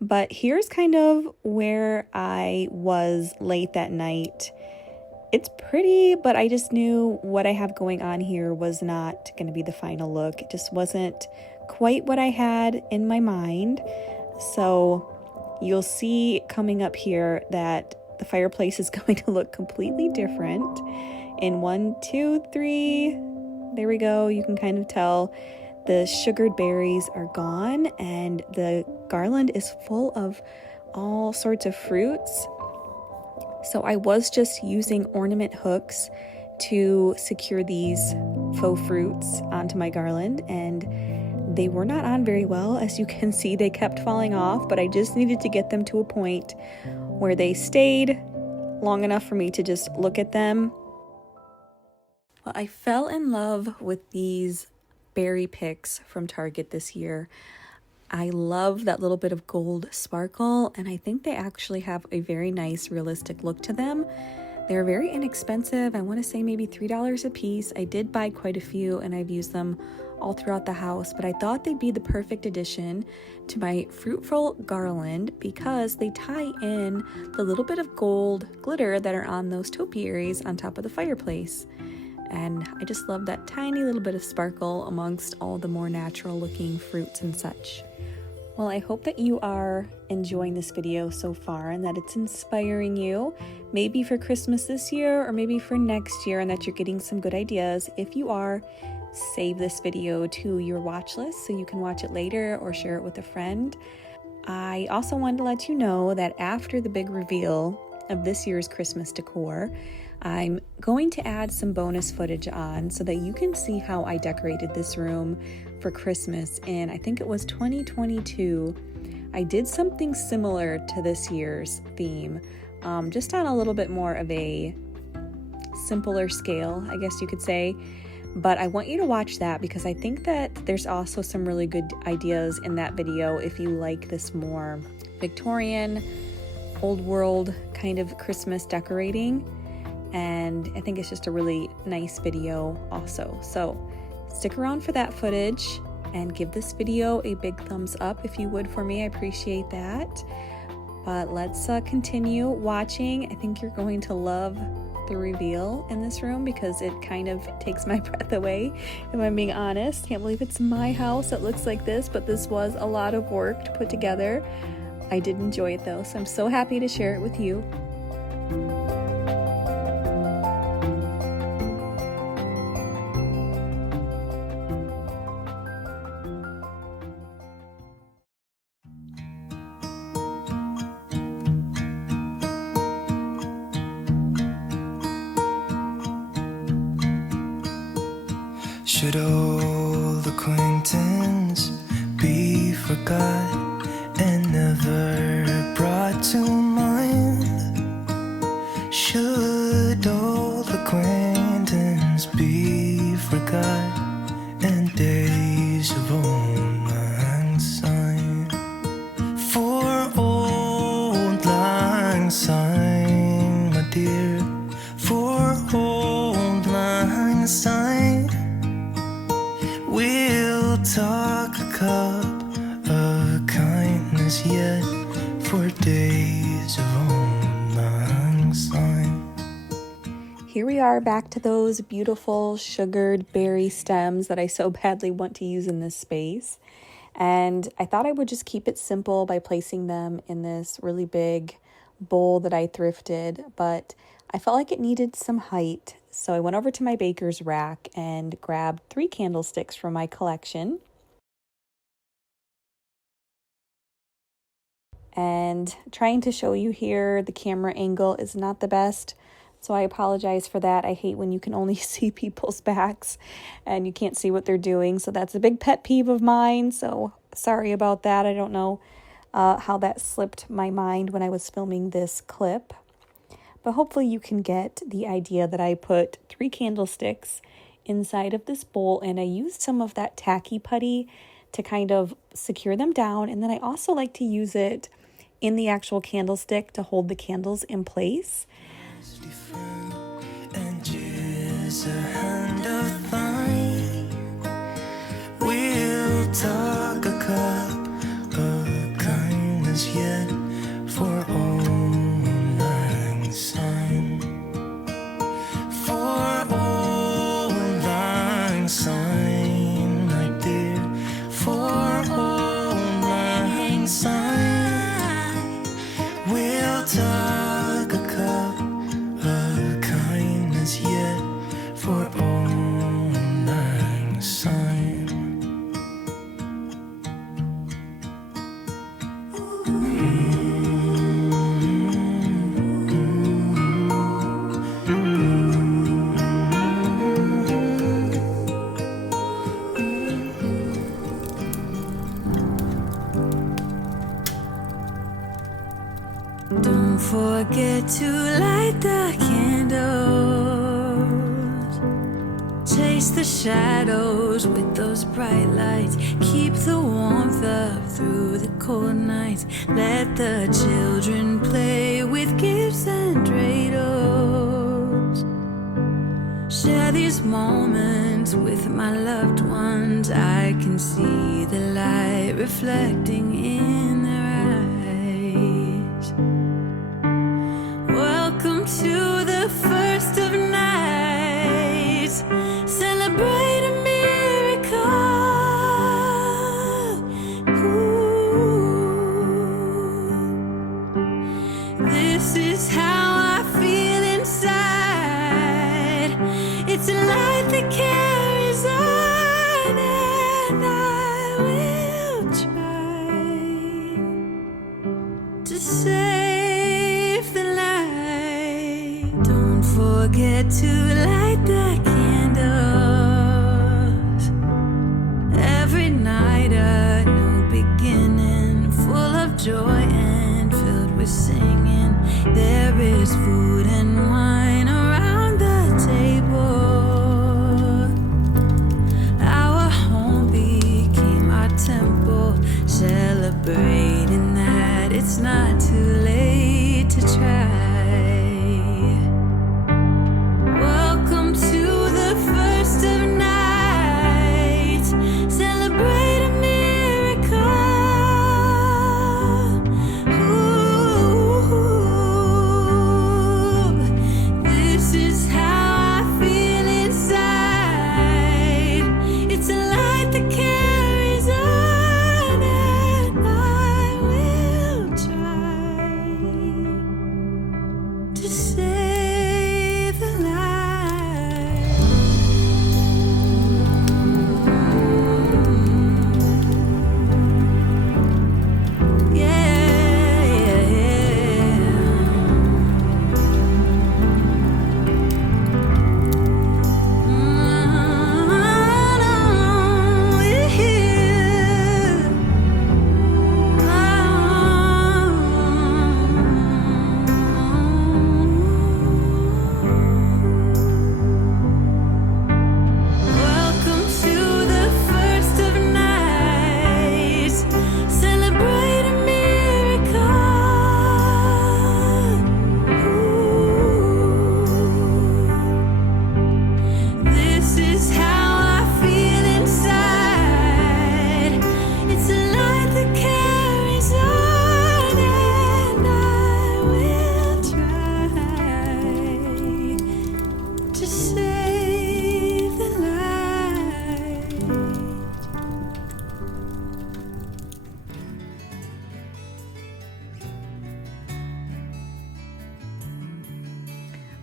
But here's kind of where I was late that night. It's pretty, but I just knew what I have going on here was not going to be the final look. It just wasn't quite what I had in my mind. So you'll see coming up here that the fireplace is going to look completely different. In 1, 2, 3, there we go. You can kind of tell the sugared berries are gone and the garland is full of all sorts of fruits. So I was just using ornament hooks to secure these faux fruits onto my garland, and they were not on very well. As you can see, they kept falling off, but I just needed to get them to a point where they stayed long enough for me to just look at them. Well, I fell in love with these berry picks from Target this year. I love that little bit of gold sparkle, and I think they actually have a very nice realistic look to them. They're very inexpensive. I want to say maybe $3 a piece. I did buy quite a few and I've used them all throughout the house, but I thought they'd be the perfect addition to my fruitful garland because they tie in the little bit of gold glitter that are on those topiaries on top of the fireplace. And I just love that tiny little bit of sparkle amongst all the more natural looking fruits and such. Well, I hope that you are enjoying this video so far and that it's inspiring you, maybe for Christmas this year or maybe for next year, and that you're getting some good ideas. If you are, save this video to your watch list so you can watch it later or share it with a friend. I also wanted to let you know that after the big reveal of this year's Christmas decor, I'm going to add some bonus footage on so that you can see how I decorated this room for Christmas in, I think it was 2022. I did something similar to this year's theme, just on a little bit more of a simpler scale, I guess you could say. But I want you to watch that because I think that there's also some really good ideas in that video if you like this more Victorian, old world kind of Christmas decorating. And I think it's just a really nice video also. So stick around for that footage and give this video a big thumbs up if you would for me. I appreciate that. But let's continue watching. I think you're going to love the reveal in this room because it kind of takes my breath away, if I'm being honest. Can't believe it's my house that looks like this, but this was a lot of work to put together. I did enjoy it though, so I'm so happy to share it with you. Should old acquaintance be forgot and never brought to mind? Should old acquaintance be forgot and days of old lang syne? For old lang syne, my dear, for old lang syne, we'll talk a cup of kindness yet for days of old lang syne. Here we are back to those beautiful sugared berry stems that I so badly want to use in this space. And I thought I would just keep it simple by placing them in this really big bowl that I thrifted, but I felt like it needed some height. So I went over to my baker's rack and grabbed 3 candlesticks from my collection. And trying to show you here, the camera angle is not the best. So I apologize for that. I hate when you can only see people's backs and you can't see what they're doing. So that's a big pet peeve of mine. So sorry about that. I don't know how that slipped my mind when I was filming this clip. But hopefully you can get the idea that I put 3 candlesticks inside of this bowl. And I used some of that tacky putty to kind of secure them down. And then I also like to use it in the actual candlestick to hold the candles in place. And just a hand of thine. We'll talk a cup of kindness yet for old lang syne. For old lang syne, my dear. For old lang syne. We'll talk a cup of kindness yet for old lang syne. Don't forget to light the candles. Chase the shadows with those bright lights. Keep the warmth up through the cold nights. Let the children play with gifts and dreidels. Share these moments with my loved ones. I can see the light reflecting in their eyes. Welcome to the first of nights. Celebrate a miracle. Ooh. This is how I feel inside. It's a light that carries on, and I will try to save the light. Don't forget to light the candles. Every night a new beginning, full of joy and filled with singing. There is food and wine around the table. Our home became our temple, celebrating that it's not too late to try. Welcome to the first of nights. Celebrate a miracle. Ooh. This is how I feel inside. It's a light that carries on, and I will try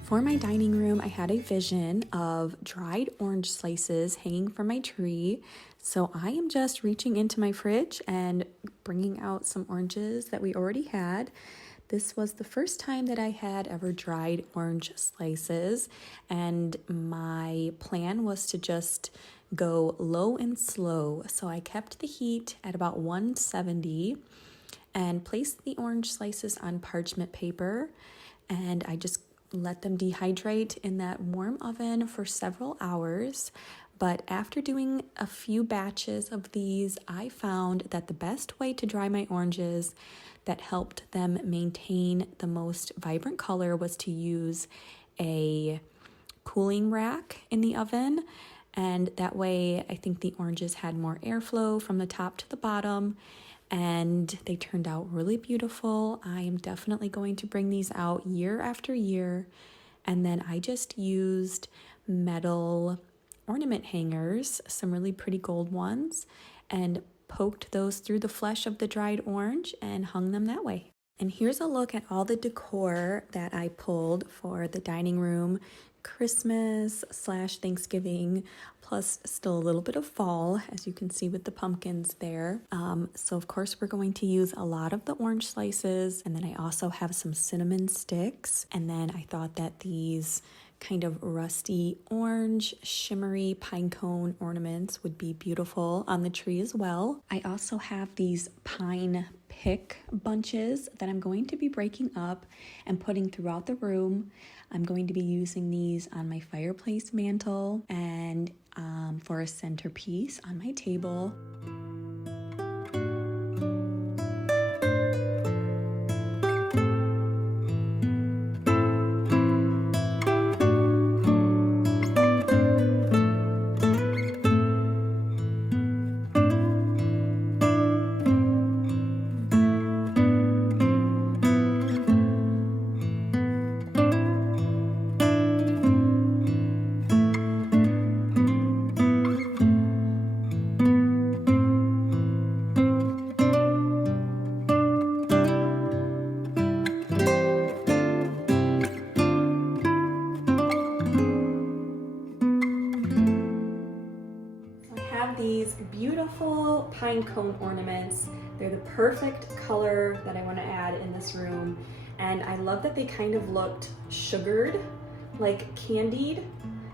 For my dining room, I had a vision of dried orange slices hanging from my tree. So I am just reaching into my fridge and bringing out some oranges that we already had. This was the first time that I had ever dried orange slices, and my plan was to just go low and slow. So I kept the heat at about 170 and placed the orange slices on parchment paper, and I just let them dehydrate in that warm oven for several hours. But after doing a few batches of these, I found that the best way to dry my oranges that helped them maintain the most vibrant color was to use a cooling rack in the oven. And that way, I think the oranges had more airflow from the top to the bottom, and they turned out really beautiful. I am definitely going to bring these out year after year. And then I just used metal ornament hangers, some really pretty gold ones, and poked those through the flesh of the dried orange and hung them that way. And here's a look at all the decor that I pulled for the dining room, Christmas / Thanksgiving, plus still a little bit of fall, as you can see with the pumpkins there. So of course we're going to use a lot of the orange slices, and then I also have some cinnamon sticks. And then I thought that these kind of rusty orange shimmery pine cone ornaments would be beautiful on the tree as well. I also have these pine pick bunches that I'm going to be breaking up and putting throughout the room. I'm going to be using these on my fireplace mantle and for a centerpiece on my table. These beautiful pine cone ornaments. They're the perfect color that I want to add in this room, and I love that they kind of looked sugared, like candied.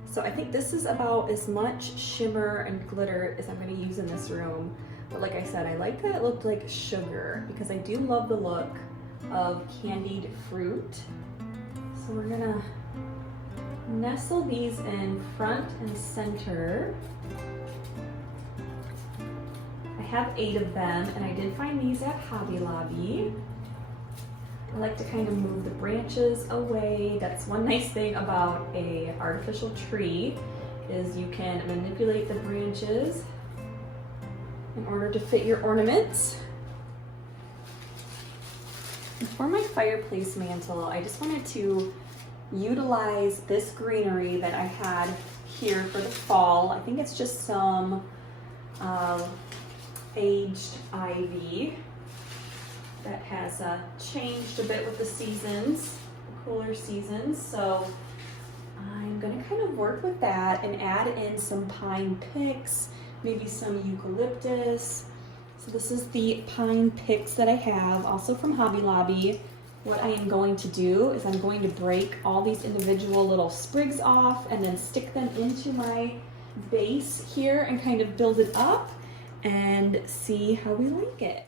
So I think this is about as much shimmer and glitter as I'm going to use in this room. But like I said, I like that it looked like sugar because I do love the look of candied fruit. So we're gonna nestle these in front and center. I have 8 of them, and I did find these at Hobby Lobby. I like to kind of move the branches away. That's one nice thing about an artificial tree, is you can manipulate the branches in order to fit your ornaments. And for my fireplace mantle, I just wanted to utilize this greenery that I had here for the fall. I think it's just some aged ivy that has changed a bit with the seasons, the cooler seasons. So I'm gonna kind of work with that and add in some pine picks, maybe some eucalyptus. So this is the pine picks that I have, also from Hobby Lobby. What I am going to do is I'm going to break all these individual little sprigs off and then stick them into my base here and kind of build it up and see how we like it.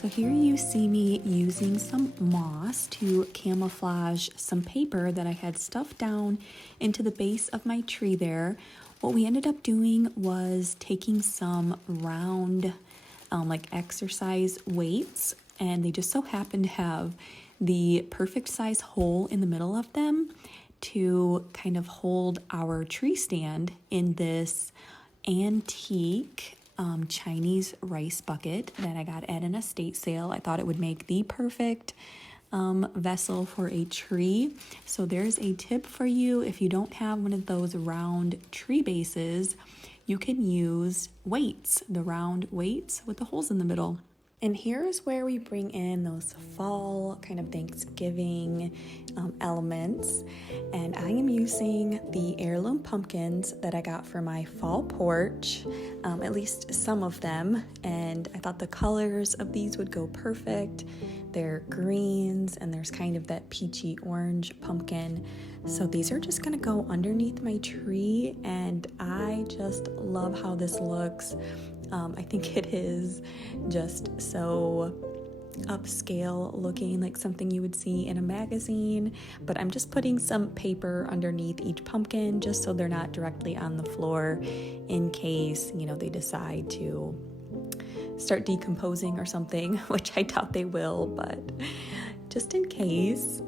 So here you see me using some moss to camouflage some paper that I had stuffed down into the base of my tree there. What we ended up doing was taking some round like exercise weights, and they just so happen to have the perfect size hole in the middle of them to kind of hold our tree stand in this antique Chinese rice bucket that I got at an estate sale. I thought it would make the perfect vessel for a tree. So there's a tip for you. If you don't have one of those round tree bases, you can use weights, the round weights with the holes in the middle. And here's where we bring in those fall kind of Thanksgiving elements. And I am using the heirloom pumpkins that I got for my fall porch, at least some of them. And I thought the colors of these would go perfect. They're greens and there's kind of that peachy orange pumpkin. So these are just gonna go underneath my tree, and I just love how this looks. I think it is just so upscale looking, like something you would see in a magazine, but I'm just putting some paper underneath each pumpkin just so they're not directly on the floor in case, they decide to start decomposing or something, which I doubt they will, but just in case.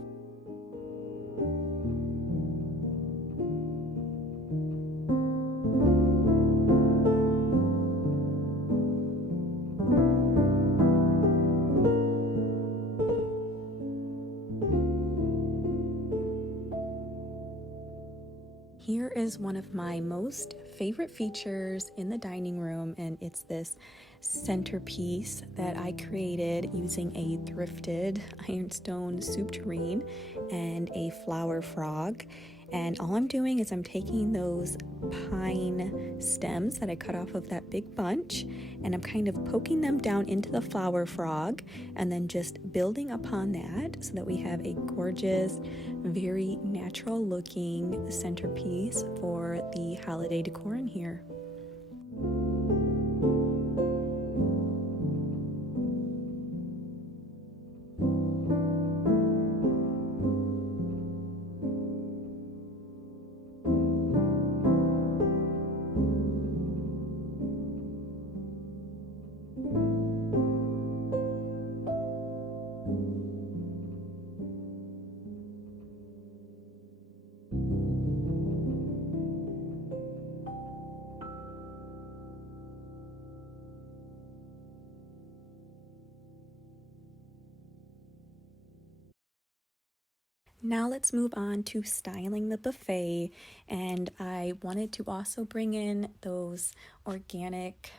Here is one of my most favorite features in the dining room, and it's this centerpiece that I created using a thrifted ironstone soup tureen and a flower frog. And all I'm doing is I'm taking those pine stems that I cut off of that big bunch, and I'm kind of poking them down into the flower frog and then just building upon that so that we have a gorgeous, very natural looking centerpiece for the holiday decor in here. Now let's move on to styling the buffet, and I wanted to also bring in those organic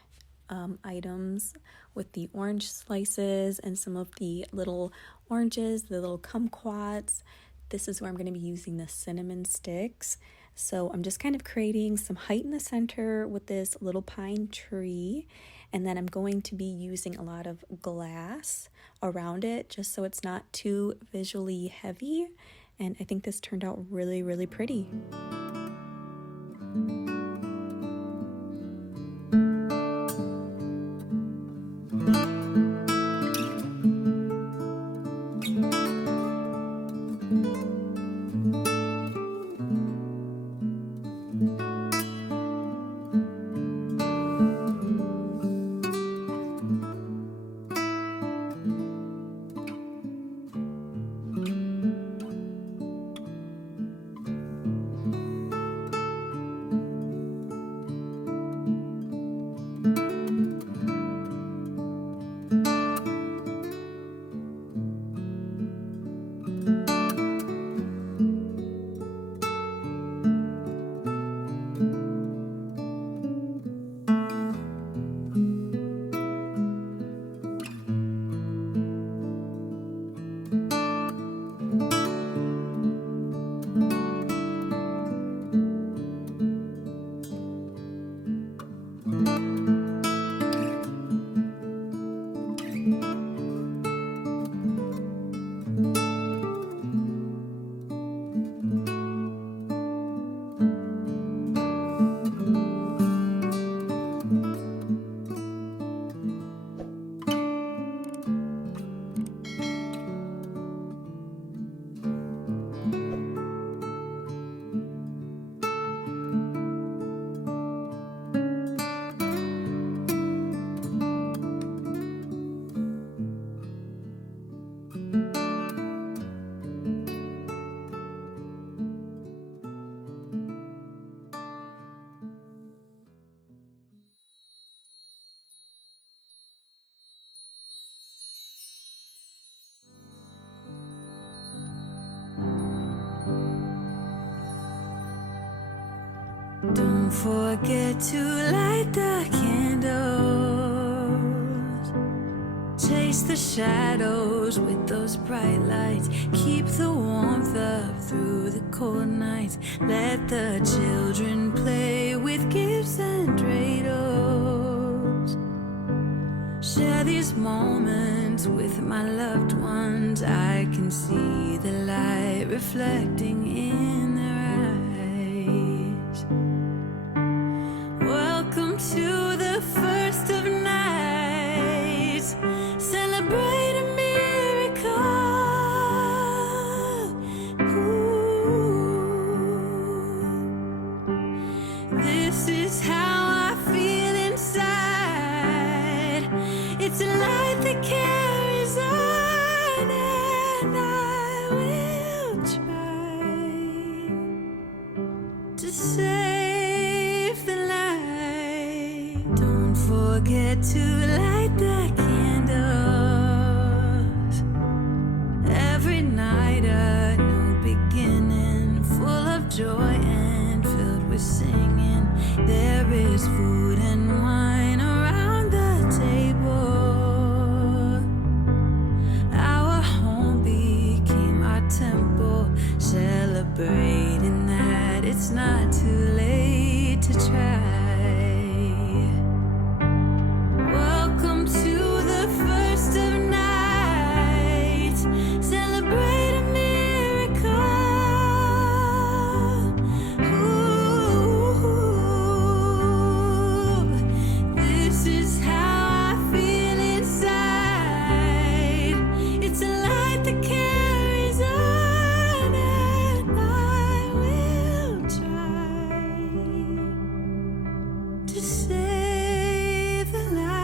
items with the orange slices and some of the little oranges, the little kumquats. This is where I'm going to be using the cinnamon sticks. So I'm just kind of creating some height in the center with this little pine tree, and then I'm going to be using a lot of glass around it just so it's not too visually heavy. And I think this turned out really, really pretty. forget to light the candles. Chase the shadows with those bright lights. Keep the warmth up through the cold nights. Let the children play with gifts and dreidels. Share these moments with my loved ones. I can see the light reflecting in their eyes. Welcome to the first of nights. Celebrate a miracle. Ooh. This is how I feel inside. It's a light that carries on, and I will try to save the light. Don't forget to light the candles. Every night a new beginning, full of joy and filled with singing. There is food and wine around the table. Our home became our temple, celebrating that it's not too late to try. Welcome to the first of nights. Celebrate a miracle. Ooh. This is how I feel inside. It's a light that carries on, and I will try to save the light.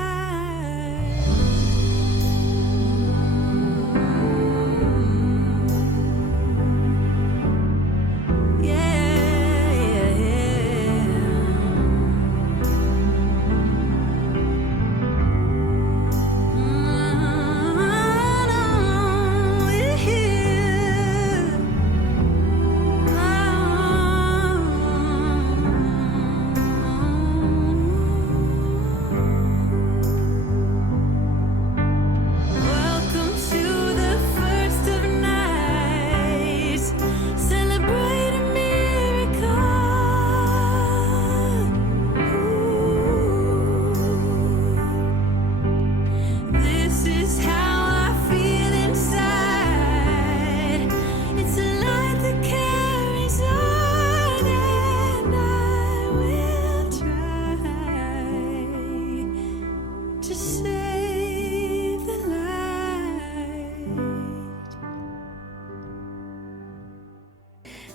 Welcome to the first of nights. Celebrate a miracle. Ooh. This is how I feel inside. It's a light that carries on, and I will try to save the light.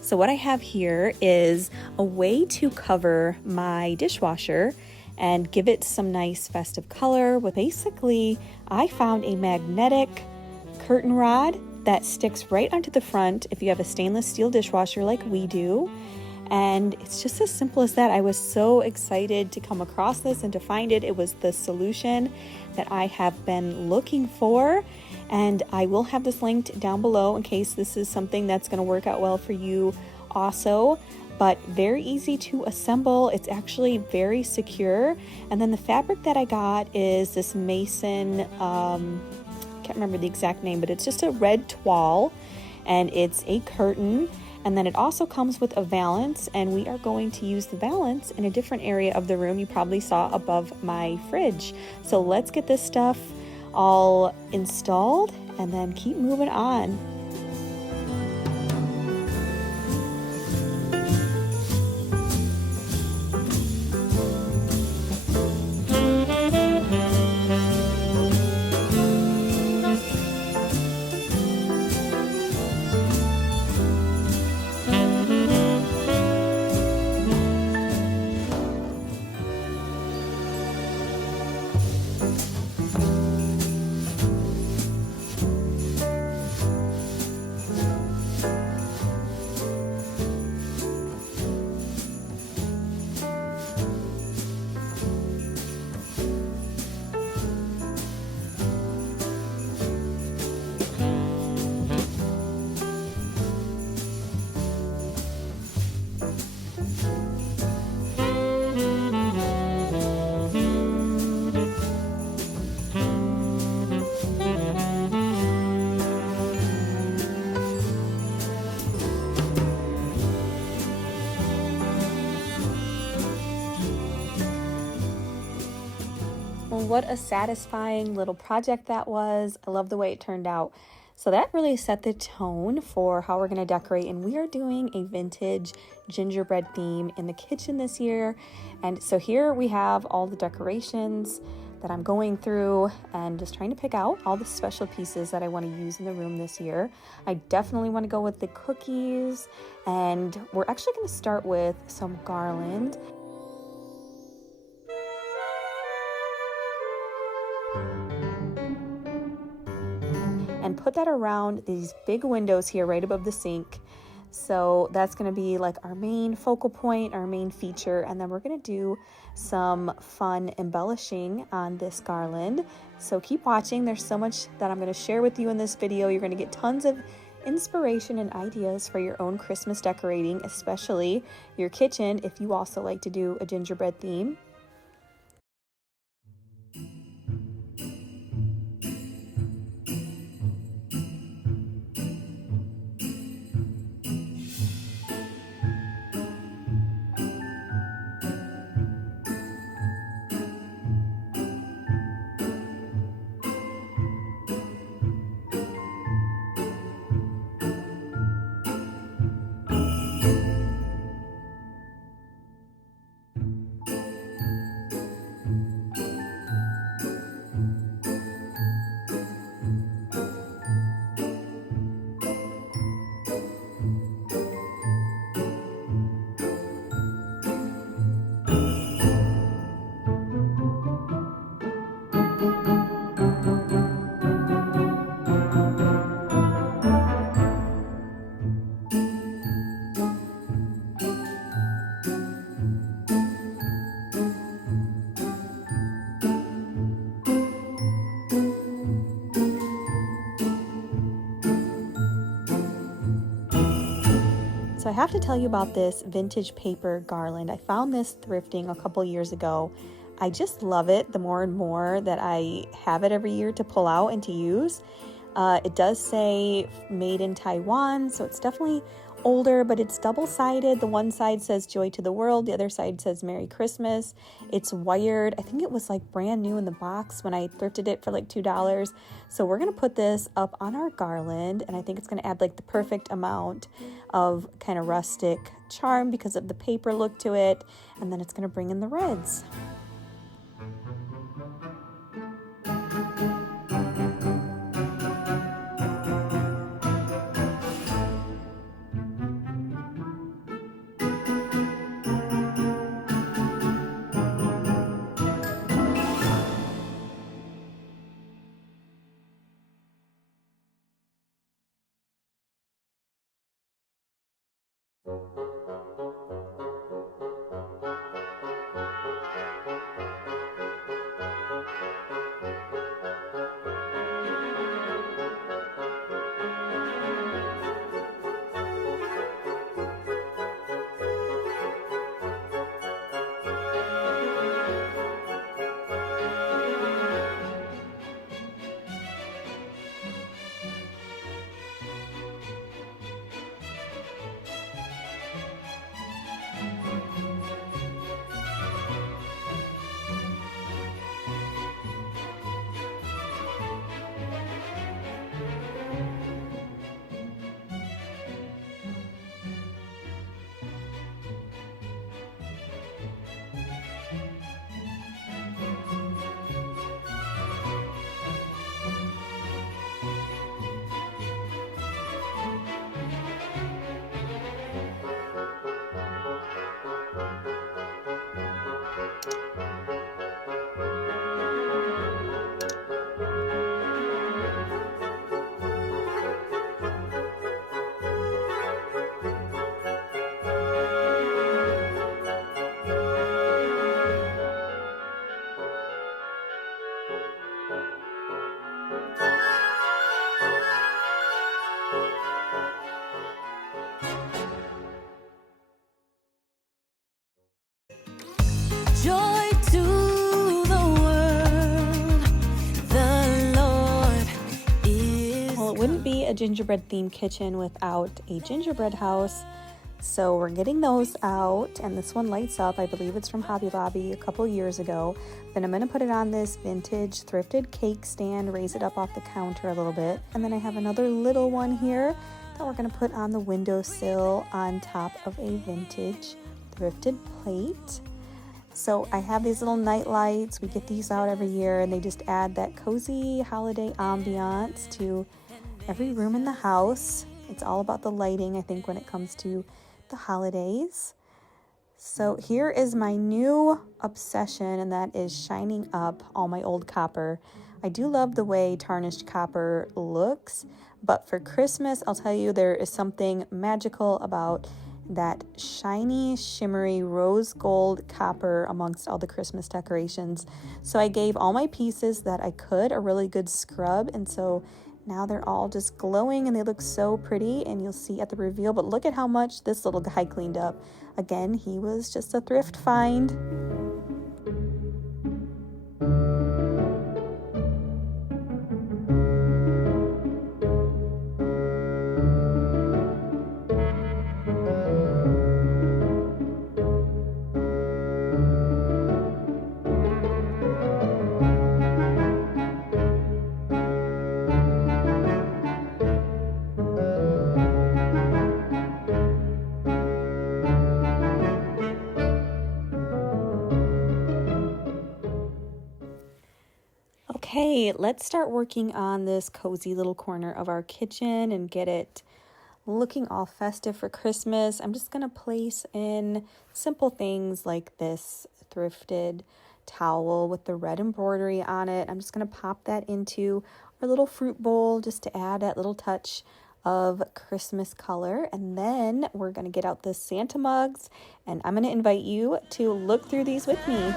So what I have here is a way to cover my dishwasher and give it some nice festive color with basically, I found a magnetic curtain rod that sticks right onto the front if you have a stainless steel dishwasher like we do. And it's just as simple as that. I was so excited to come across this and to find it. It was the solution that I have been looking for. And I will have this linked down below in case this is something that's going to work out well for you also. But very easy to assemble. It's actually very secure. And then the fabric that I got is this mason, can't remember the exact name, but it's just a red toile, and it's a curtain. And then it also comes with a valance, and we are going to use the valance in a different area of the room you probably saw above my fridge. So let's get this stuff all installed and then keep moving on. what a satisfying little project that was. I love the way it turned out. So that really set the tone for how we're going to decorate, and we are doing a vintage gingerbread theme in the kitchen this year. And so here we have all the decorations that I'm going through and just trying to pick out all the special pieces that I want to use in the room this year. I definitely want to go with the cookies, and we're actually going to start with some garland. And put that around these big windows here right above the sink. So that's going to be like our main focal point, our main feature. And then we're going to do some fun embellishing on this garland. So keep watching. There's so much that I'm going to share with you in this video. You're going to get tons of inspiration and ideas for your own Christmas decorating, especially your kitchen if you also like to do a gingerbread theme. So I have to tell you about this vintage paper garland. I found this thrifting a couple years ago. I just love it the more and more that I have it every year to pull out and to use. It does say made in Taiwan, so it's definitely older, but it's double-sided. The one side says Joy to the World, the other side says Merry Christmas. It's wired. I think it was like brand new in the box when I thrifted it for like $2. So we're going to put this up on our garland, and I think it's going to add like the perfect amount of kind of rustic charm because of the paper look to it, and then it's going to bring in the reds. Joy to the world, the Lord is. Well, it wouldn't be a gingerbread themed kitchen without a gingerbread house. So we're getting those out, and this one lights up. I believe it's from Hobby Lobby a couple years ago. Then I'm going to put it on this vintage thrifted cake stand, raise it up off the counter a little bit. And then I have another little one here that we're going to put on the windowsill on top of a vintage thrifted plate. So I have these little night lights. We get these out every year, and they just add that cozy holiday ambiance to every room in the house. It's all about the lighting, I think, when it comes to the holidays. So here is my new obsession, and that is shining up all my old copper. I do love the way tarnished copper looks, but for Christmas, I'll tell you, there is something magical about that shiny, shimmery rose gold copper amongst all the Christmas decorations. So I gave all my pieces that I could a really good scrub, and so now they're all just glowing and they look so pretty, and you'll see at the reveal. But look at how much this little guy cleaned up. Again, he was just a thrift find. Okay, let's start working on this cozy little corner of our kitchen and get it looking all festive for Christmas. I'm just going to place in simple things like this thrifted towel with the red embroidery on it. I'm just going to pop that into our little fruit bowl just to add that little touch of Christmas color. And then we're going to get out the Santa mugs, and I'm going to invite you to look through these with me.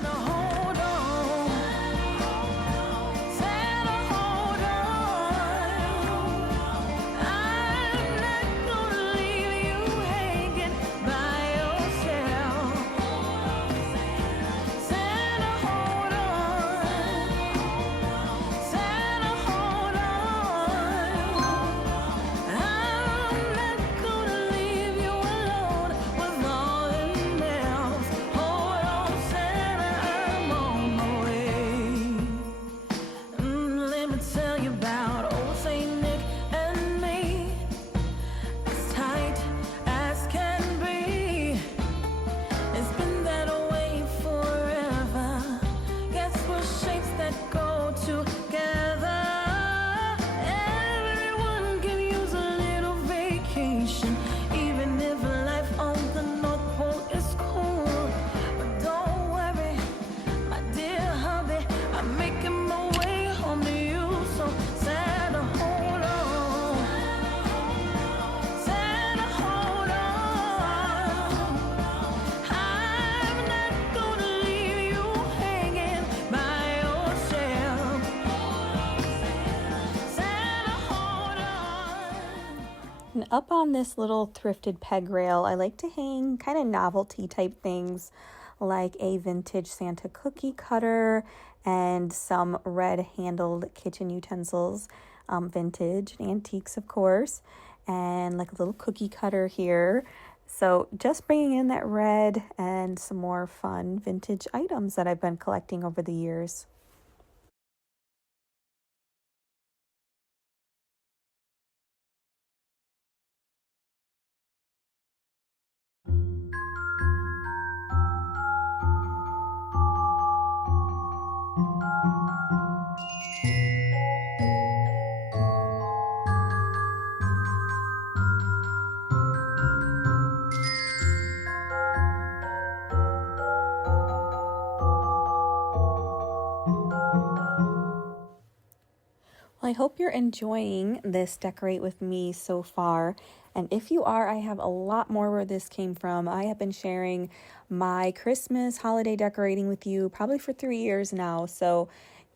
And up on this little thrifted peg rail, I like to hang kind of novelty type things like a vintage Santa cookie cutter and some red handled kitchen utensils, vintage and antiques, of course, and like a little cookie cutter here. So just bringing in that red and some more fun vintage items that I've been collecting over the years. Well, I hope you're enjoying this decorate with me so far. And if you are, I have a lot more where this came from. I have been sharing my Christmas holiday decorating with you probably for 3 years now. So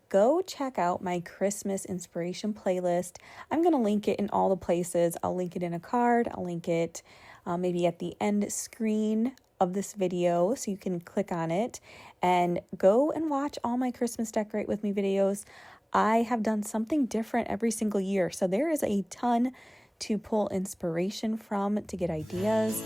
go check out my Christmas inspiration playlist. I'm going to link it in all the places. I'll link it in a card. I'll link it maybe at the end screen of this video so you can click on it and go and watch all my Christmas decorate with me videos. I have done something different every single year, so there is a ton to pull inspiration from, to get ideas.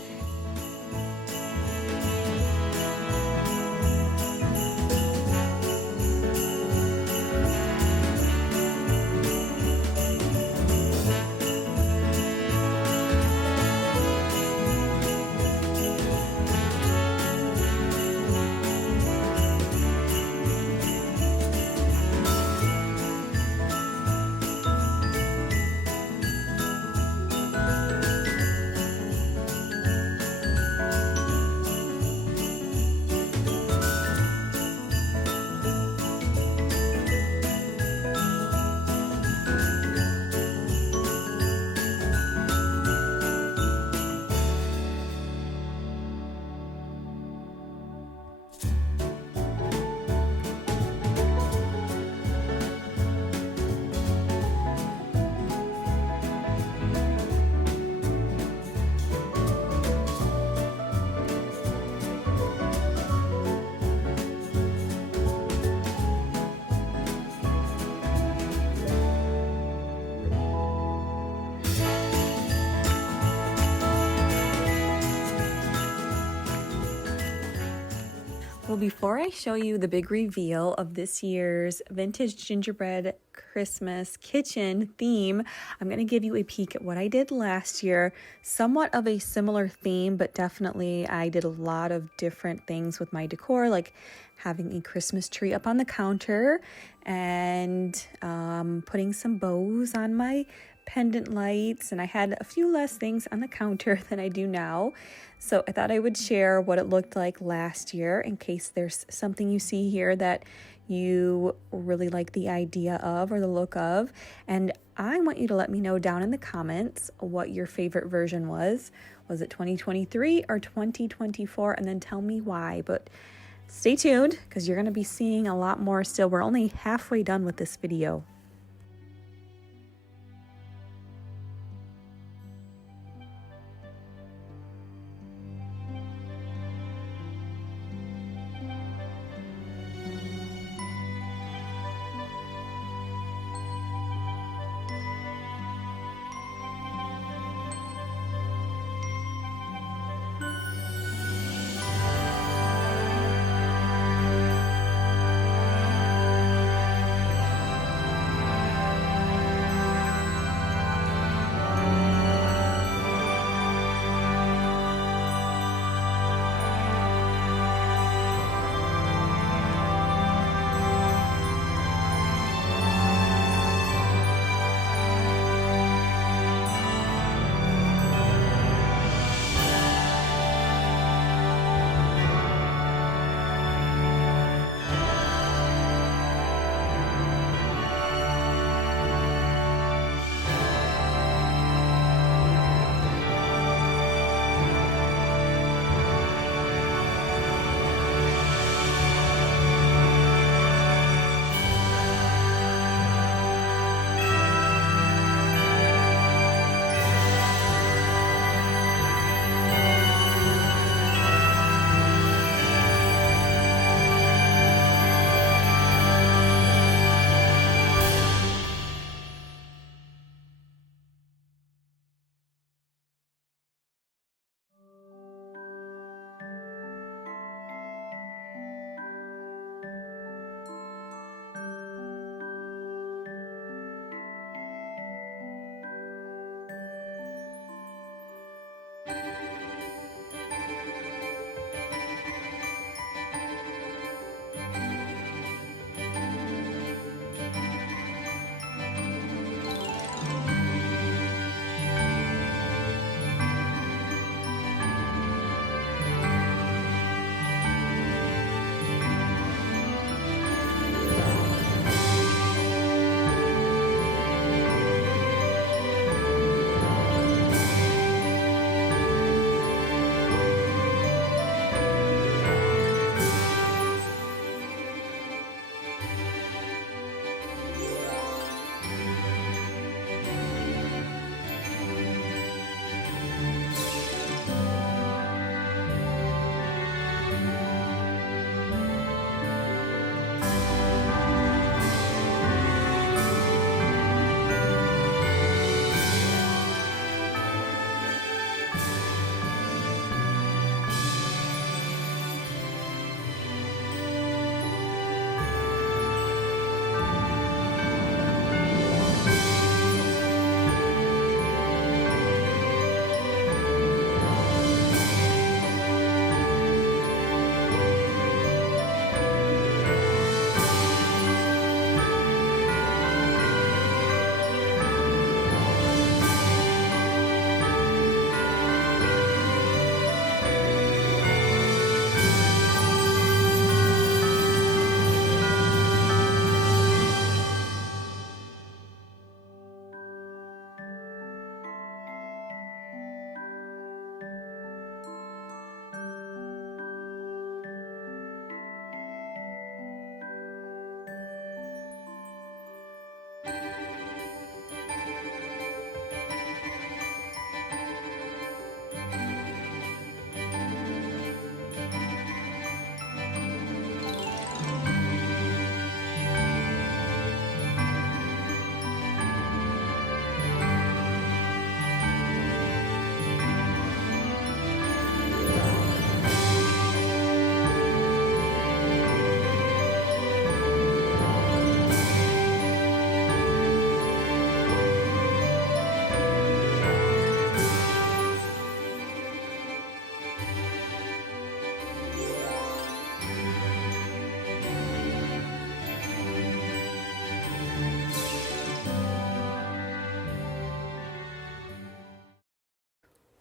So before I show you the big reveal of this year's vintage gingerbread Christmas kitchen theme, I'm going to give you a peek at what I did last year. Somewhat of a similar theme, but definitely I did a lot of different things with my decor, like having a Christmas tree up on the counter and putting some bows on my pendant lights, and I had a few less things on the counter than I do now. So I thought I would share what it looked like last year in case there's something you see here that you really like the idea of or the look of. And I want you to let me know down in the comments what your favorite version was. Was it 2023 or 2024? And then tell me why. But stay tuned because you're going to be seeing a lot more still. We're only halfway done with this video.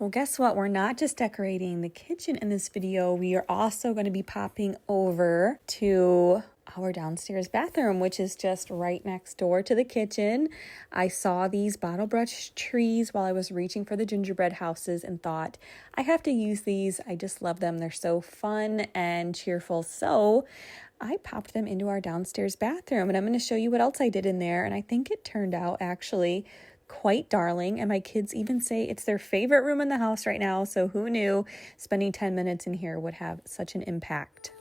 Well, guess what? We're not just decorating the kitchen in this video. We are also going to be popping over to our downstairs bathroom, which is just right next door to the kitchen. I saw these bottle brush trees while I was reaching for the gingerbread houses and thought, I have to use these. I just love them. They're so fun and cheerful. So I popped them into our downstairs bathroom, and I'm going to show you what else I did in there. And I think it turned out actually quite darling, and my kids even say it's their favorite room in the house right now. So who knew spending 10 minutes in here would have such an impact?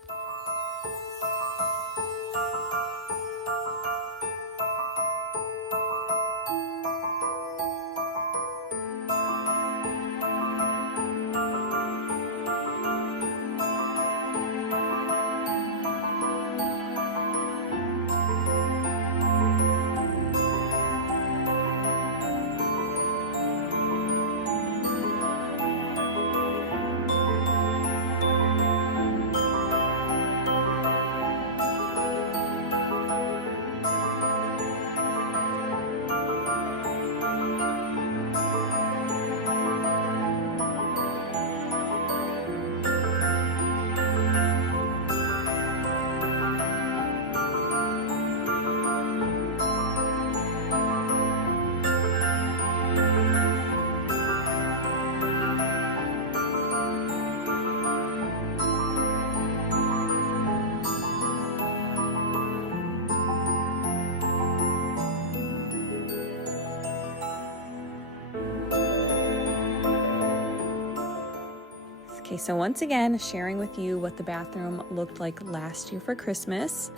Okay, so once again, sharing with you what the bathroom looked like last year for Christmas.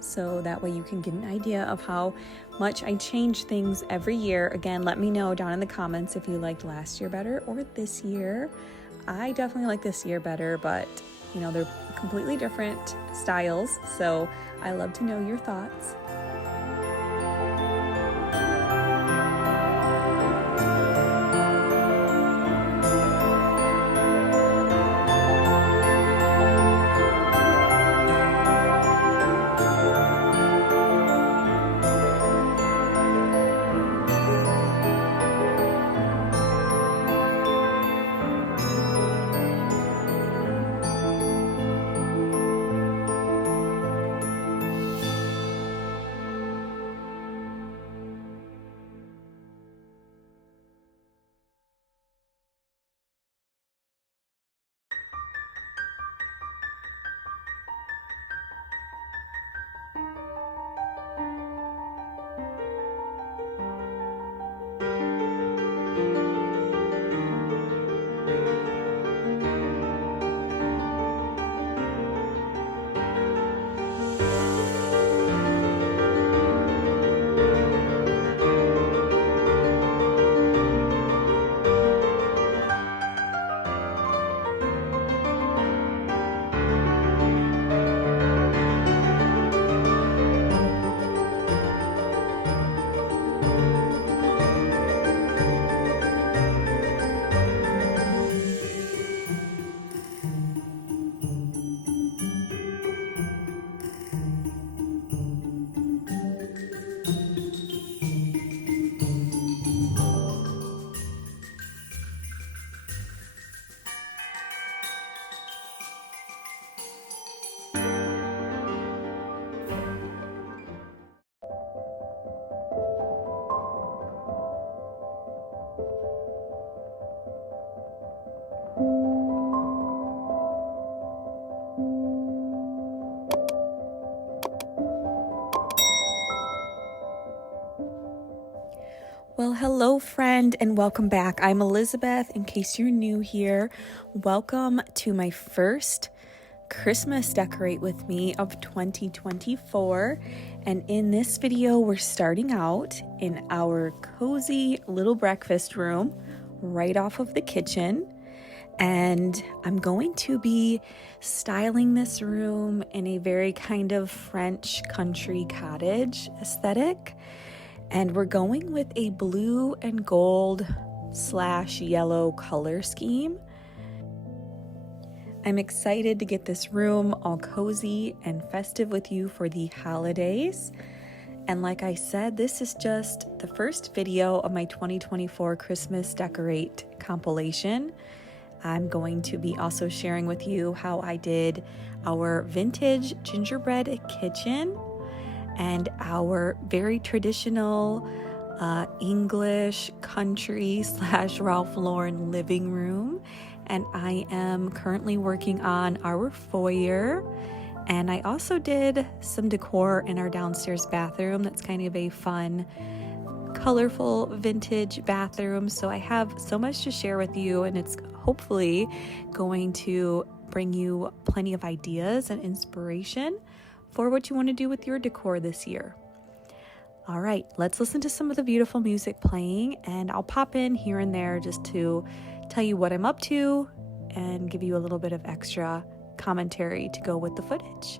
So that way you can get an idea of how much I change things every year. Again, let me know down in the comments if you liked last year better or this year. I definitely like this year better, but you know, they're completely different styles. So I love to know your thoughts. Well, hello friend, and welcome back. I'm Elizabeth. In case you're new here, welcome to my first Christmas Decorate With Me of 2024. And in this video, we're starting out in our cozy little breakfast room right off of the kitchen. And I'm going to be styling this room in a very kind of French country cottage aesthetic. And we're going with a blue and gold / yellow color scheme. I'm excited to get this room all cozy and festive with you for the holidays. And like I said, this is just the first video of my 2024 Christmas Decorate compilation. I'm going to be also sharing with you how I did our vintage gingerbread kitchen and our very traditional English country / Ralph Lauren living room. And I am currently working on our foyer. And I also did some decor in our downstairs bathroom. That's kind of a fun, colorful vintage bathroom. So I have so much to share with you, and it's hopefully going to bring you plenty of ideas and inspiration for what you want to do with your decor this year. All right, let's listen to some of the beautiful music playing, and I'll pop in here and there just to tell you what I'm up to and give you a little bit of extra commentary to go with the footage.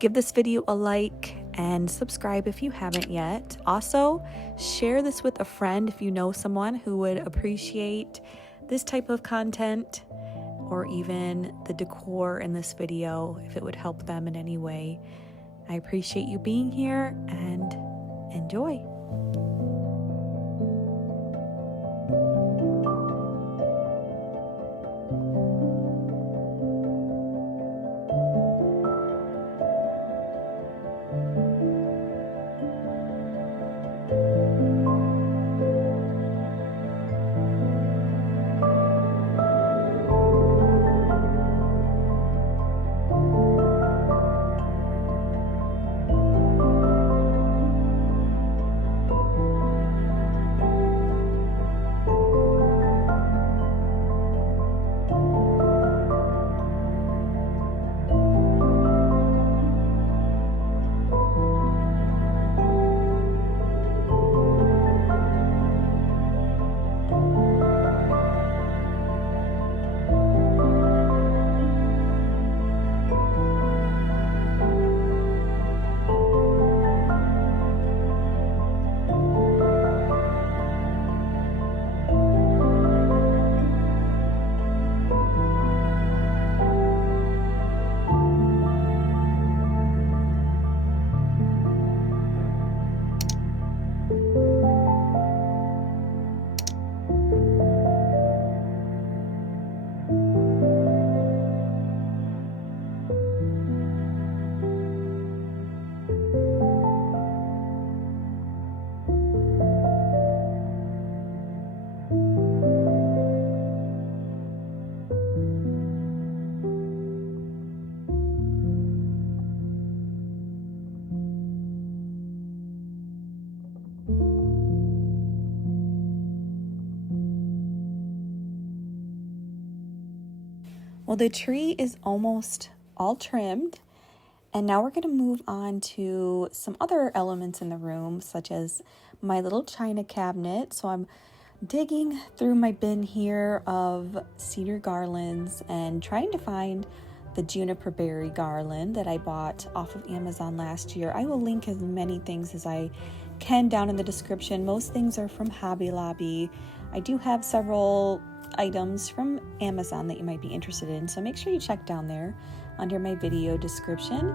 Give this video a like and subscribe if you haven't yet. Also, share this with a friend if you know someone who would appreciate this type of content, or even the decor in this video if it would help them in any way. I appreciate you being here, and enjoy. Well, the tree is almost all trimmed, and now we're going to move on to some other elements in the room, such as my little china cabinet. So I'm digging through my bin here of cedar garlands and trying to find the juniper berry garland that I bought off of Amazon last year. I will link as many things as I can down in the description. Most things are from Hobby Lobby. I do have several items from Amazon that you might be interested in, so make sure you check down there under my video description.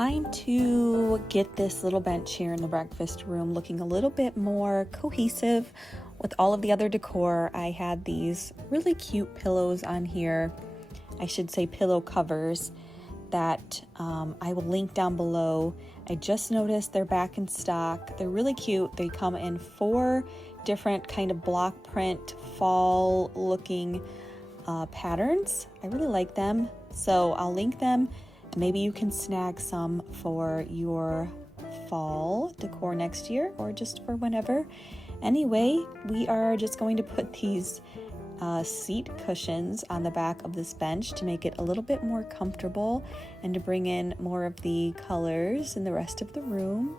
time to get this little bench here in the breakfast room looking a little bit more cohesive with all of the other decor. I had these really cute pillows on here. I should say pillow covers that I will link down below. I just noticed they're back in stock. They're really cute. They come in 4 different kind of block print fall looking patterns. I really like them, so I'll link them. Maybe you can snag some for your fall decor next year or just for whenever. Anyway, we are just going to put these seat cushions on the back of this bench to make it a little bit more comfortable and to bring in more of the colors in the rest of the room.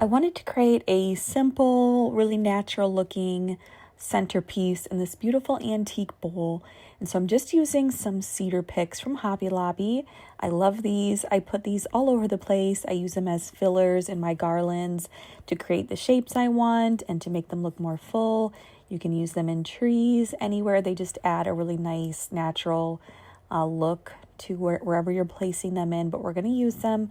I wanted to create a simple, really natural looking centerpiece in this beautiful antique bowl. And so I'm just using some cedar picks from Hobby Lobby. I love these. I put these all over the place. I use them as fillers in my garlands to create the shapes I want and to make them look more full. You can use them in trees, anywhere. They just add a really nice natural look to wherever you're placing them in. But we're going to use them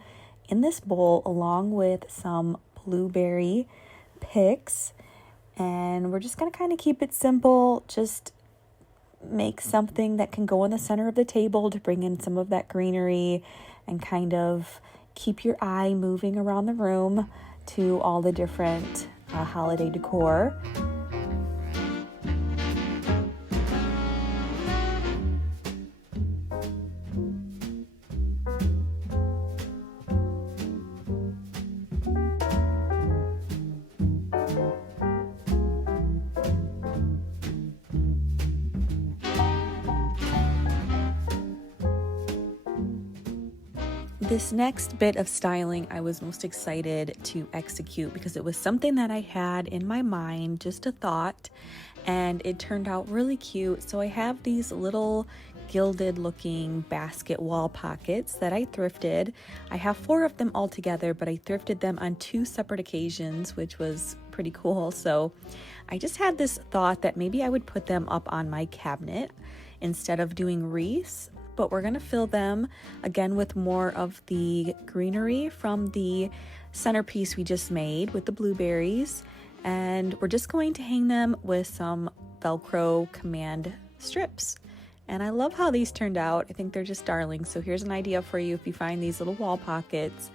in this bowl along with some blueberry picks, and we're just going to kind of keep it simple. Just make something that can go in the center of the table to bring in some of that greenery and kind of keep your eye moving around the room to all the different holiday decor. This next bit of styling I was most excited to execute because it was something that I had in my mind, just a thought, and it turned out really cute. So I have these little gilded looking basket wall pockets that I thrifted. I have 4 of them all together, but I thrifted them on 2 separate occasions, which was pretty cool. So I just had this thought that maybe I would put them up on my cabinet instead of doing wreaths. But we're going to fill them again with more of the greenery from the centerpiece we just made with the blueberries. And we're just going to hang them with some Velcro command strips. And I love how these turned out. I think they're just darling. So here's an idea for you. If you find these little wall pockets,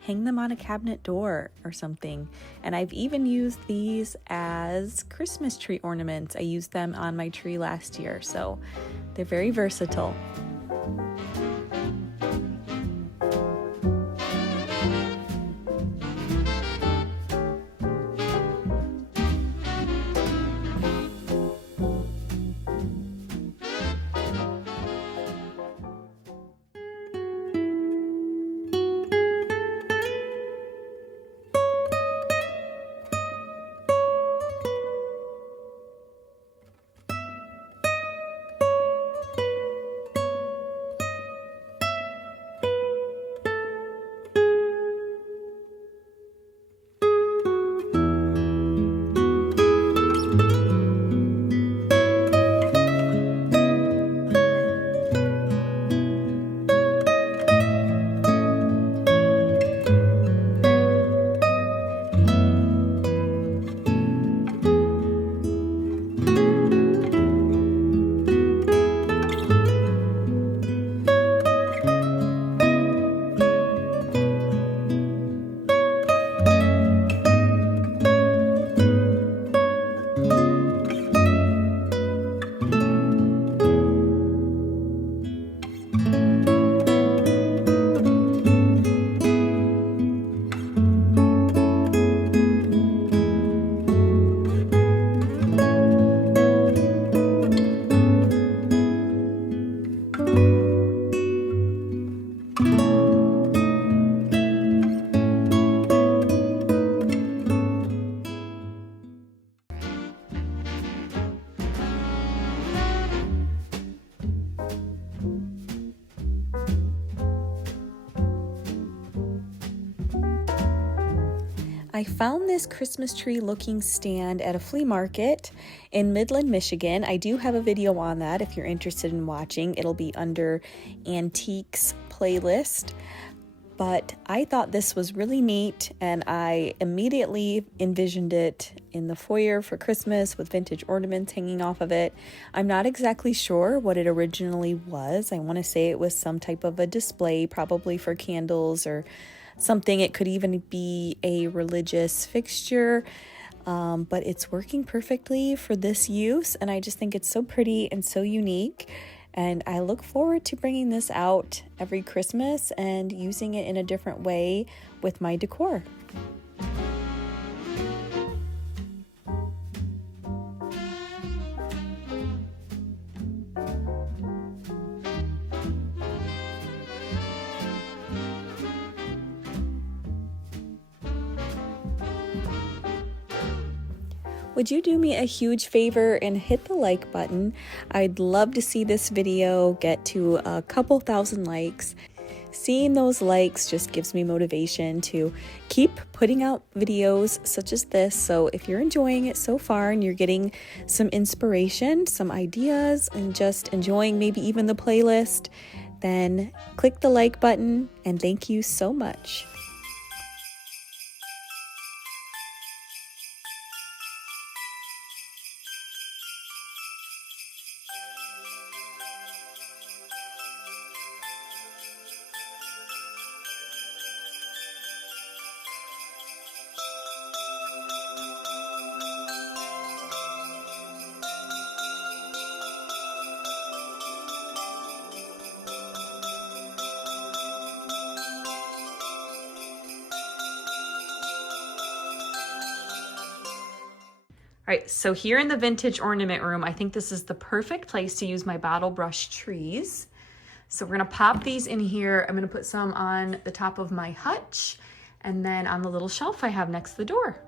hang them on a cabinet door or something. And I've even used these as Christmas tree ornaments. I used them on my tree last year. So they're very versatile. I found this Christmas tree looking stand at a flea market in Midland, Michigan. I do have a video on that if you're interested in watching. It'll be under Antiques playlist. But I thought this was really neat, and I immediately envisioned it in the foyer for Christmas with vintage ornaments hanging off of it. I'm not exactly sure what it originally was. I want to say it was some type of a display, probably for candles or something. It could even be a religious fixture, but it's working perfectly for this use, and I just think it's so pretty and so unique. And I look forward to bringing this out every Christmas and using it in a different way with my decor. Would you do me a huge favor and hit the like button? I'd love to see this video get to a couple thousand likes. Seeing those likes just gives me motivation to keep putting out videos such as this. So if you're enjoying it so far and you're getting some inspiration, some ideas, and just enjoying maybe even the playlist, then click the like button, and thank you so much. All right, so here in the vintage ornament room, I think this is the perfect place to use my bottle brush trees. So we're gonna pop these in here. I'm gonna put some on the top of my hutch and then on the little shelf I have next to the door.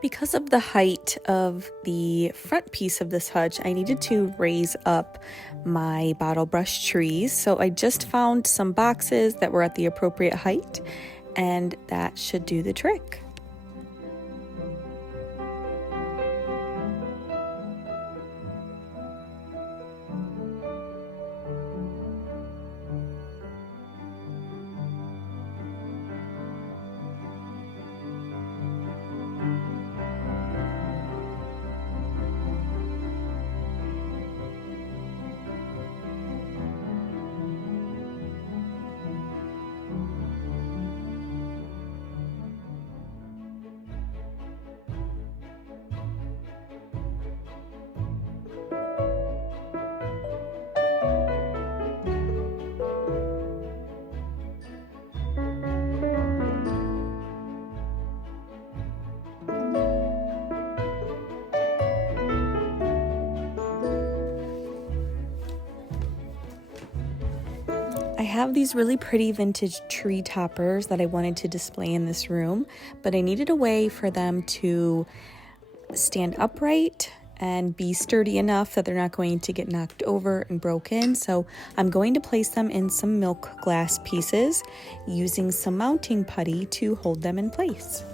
Because of the height of the front piece of this hutch, I needed to raise up my bottle brush trees. So I just found some boxes that were at the appropriate height, and that should do the trick. I have these really pretty vintage tree toppers that I wanted to display in this room, but I needed a way for them to stand upright and be sturdy enough that they're not going to get knocked over and broken. So I'm going to place them in some milk glass pieces using some mounting putty to hold them in place.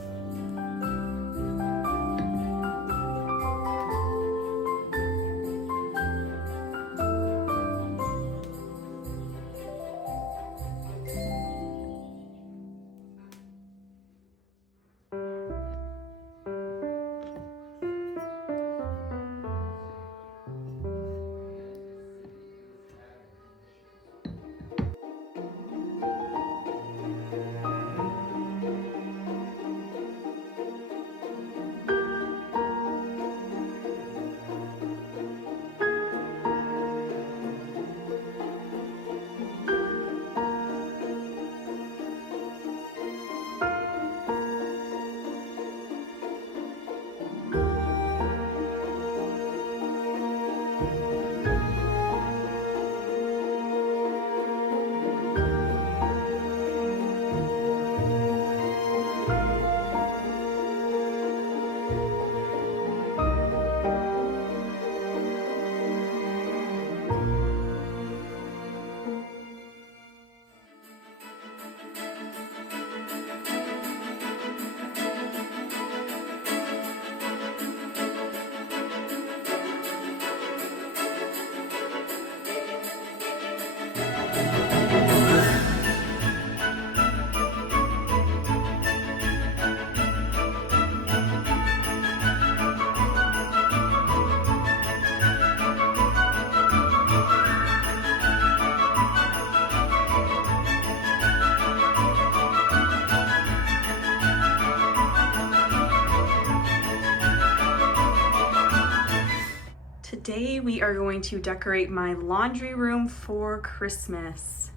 today we are going to decorate my laundry room for Christmas.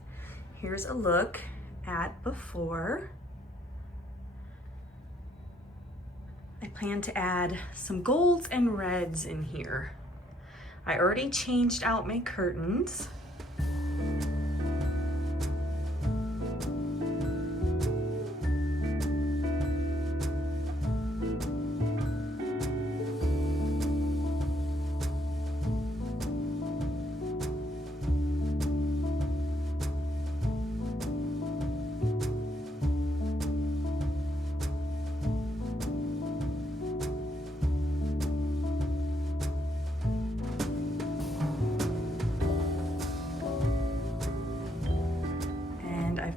Here's a look at before. I plan to add some golds and reds in here. I already changed out my curtains.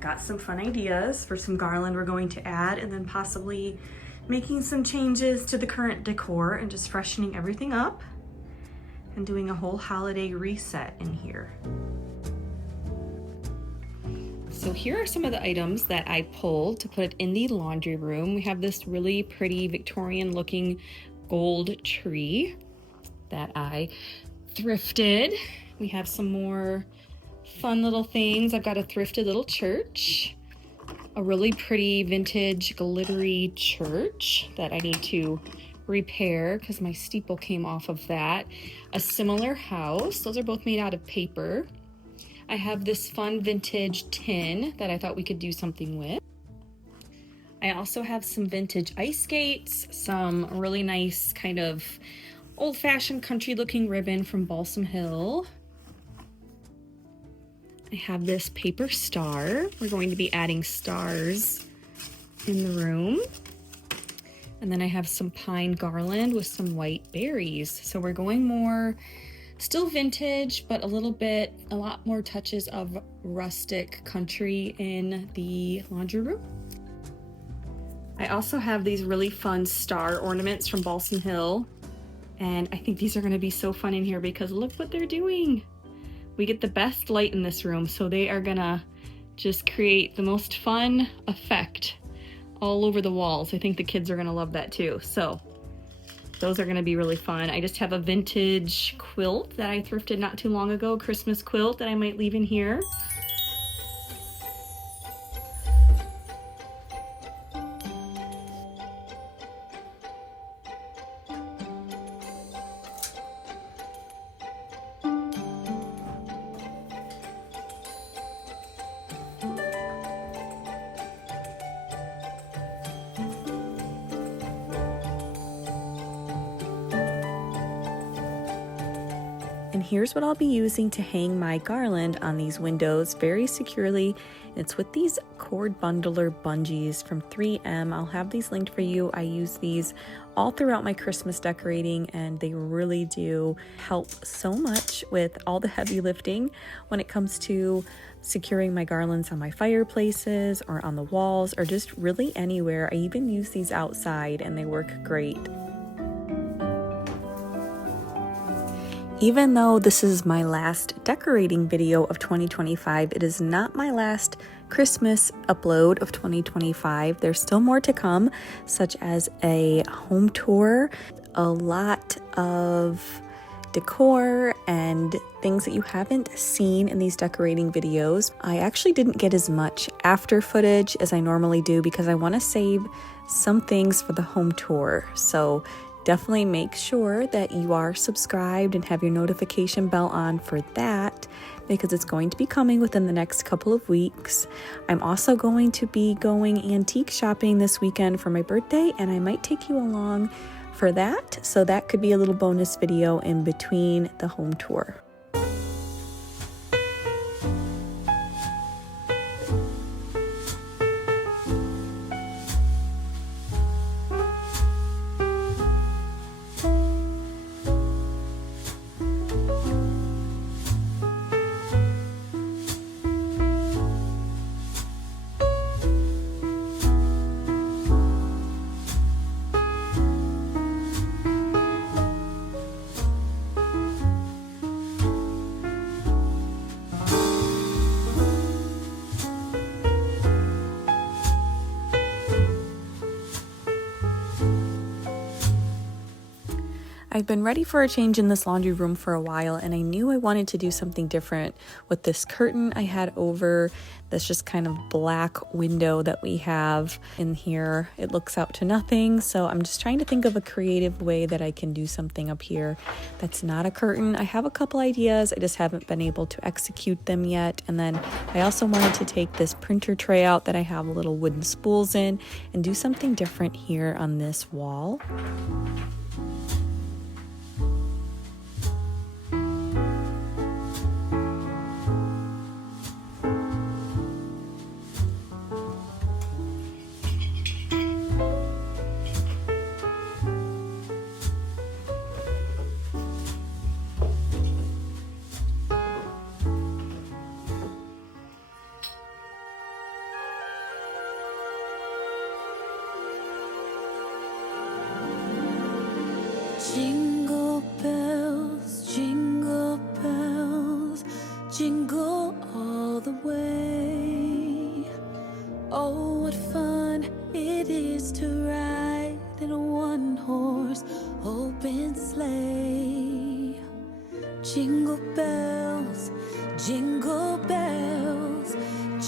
Got some fun ideas for some garland we're going to add, and then possibly making some changes to the current decor and just freshening everything up and doing a whole holiday reset in here. So here are some of the items that I pulled to put in the laundry room. We have this really pretty Victorian looking gold tree that I thrifted. We have some more fun little things. I've got a thrifted little church, a really pretty vintage glittery church that I need to repair because my steeple came off of that. A similar house. Those are both made out of paper. I have this fun vintage tin that I thought we could do something with. I also have some vintage ice skates, some really nice kind of old-fashioned country looking ribbon from Balsam Hill. I have this paper star. We're going to be adding stars in the room. And then I have some pine garland with some white berries. So we're going more, still vintage, but a lot more touches of rustic country in the laundry room. I also have these really fun star ornaments from Balsam Hill. And I think these are gonna be so fun in here because look what they're doing. We get the best light in this room, so they are gonna just create the most fun effect all over the walls. I think the kids are gonna love that too. So those are gonna be really fun. I just have a vintage quilt that I thrifted not too long ago, Christmas quilt that I might leave in here. And here's what I'll be using to hang my garland on these windows very securely. It's with these cord bundler bungees from 3M. I'll have these linked for you. I use these all throughout my Christmas decorating, and they really do help so much with all the heavy lifting when it comes to securing my garlands on my fireplaces or on the walls or just really anywhere. I even use these outside and they work great. Even though this is my last decorating video of 2025, it is not my last Christmas upload of 2025. There's still more to come, such as a home tour, a lot of decor and things that you haven't seen in these decorating videos. I actually didn't get as much after footage as I normally do because I want to save some things for the home tour. So definitely make sure that you are subscribed and have your notification bell on for that because it's going to be coming within the next couple of weeks. I'm also going to be going antique shopping this weekend for my birthday, and I might take you along for that. So that could be a little bonus video in between the home tour. I've been ready for a change in this laundry room for a while, and I knew I wanted to do something different with this curtain I had over this just kind of black window that we have in here. It looks out to nothing, so I'm just trying to think of a creative way that I can do something up here that's not a curtain. I have a couple ideas, I just haven't been able to execute them yet. And then I also wanted to take this printer tray out that I have little wooden spools in and do something different here on this wall. Jingle bells, jingle all the way. Oh, what fun it is to ride in a one-horse open sleigh. Jingle bells,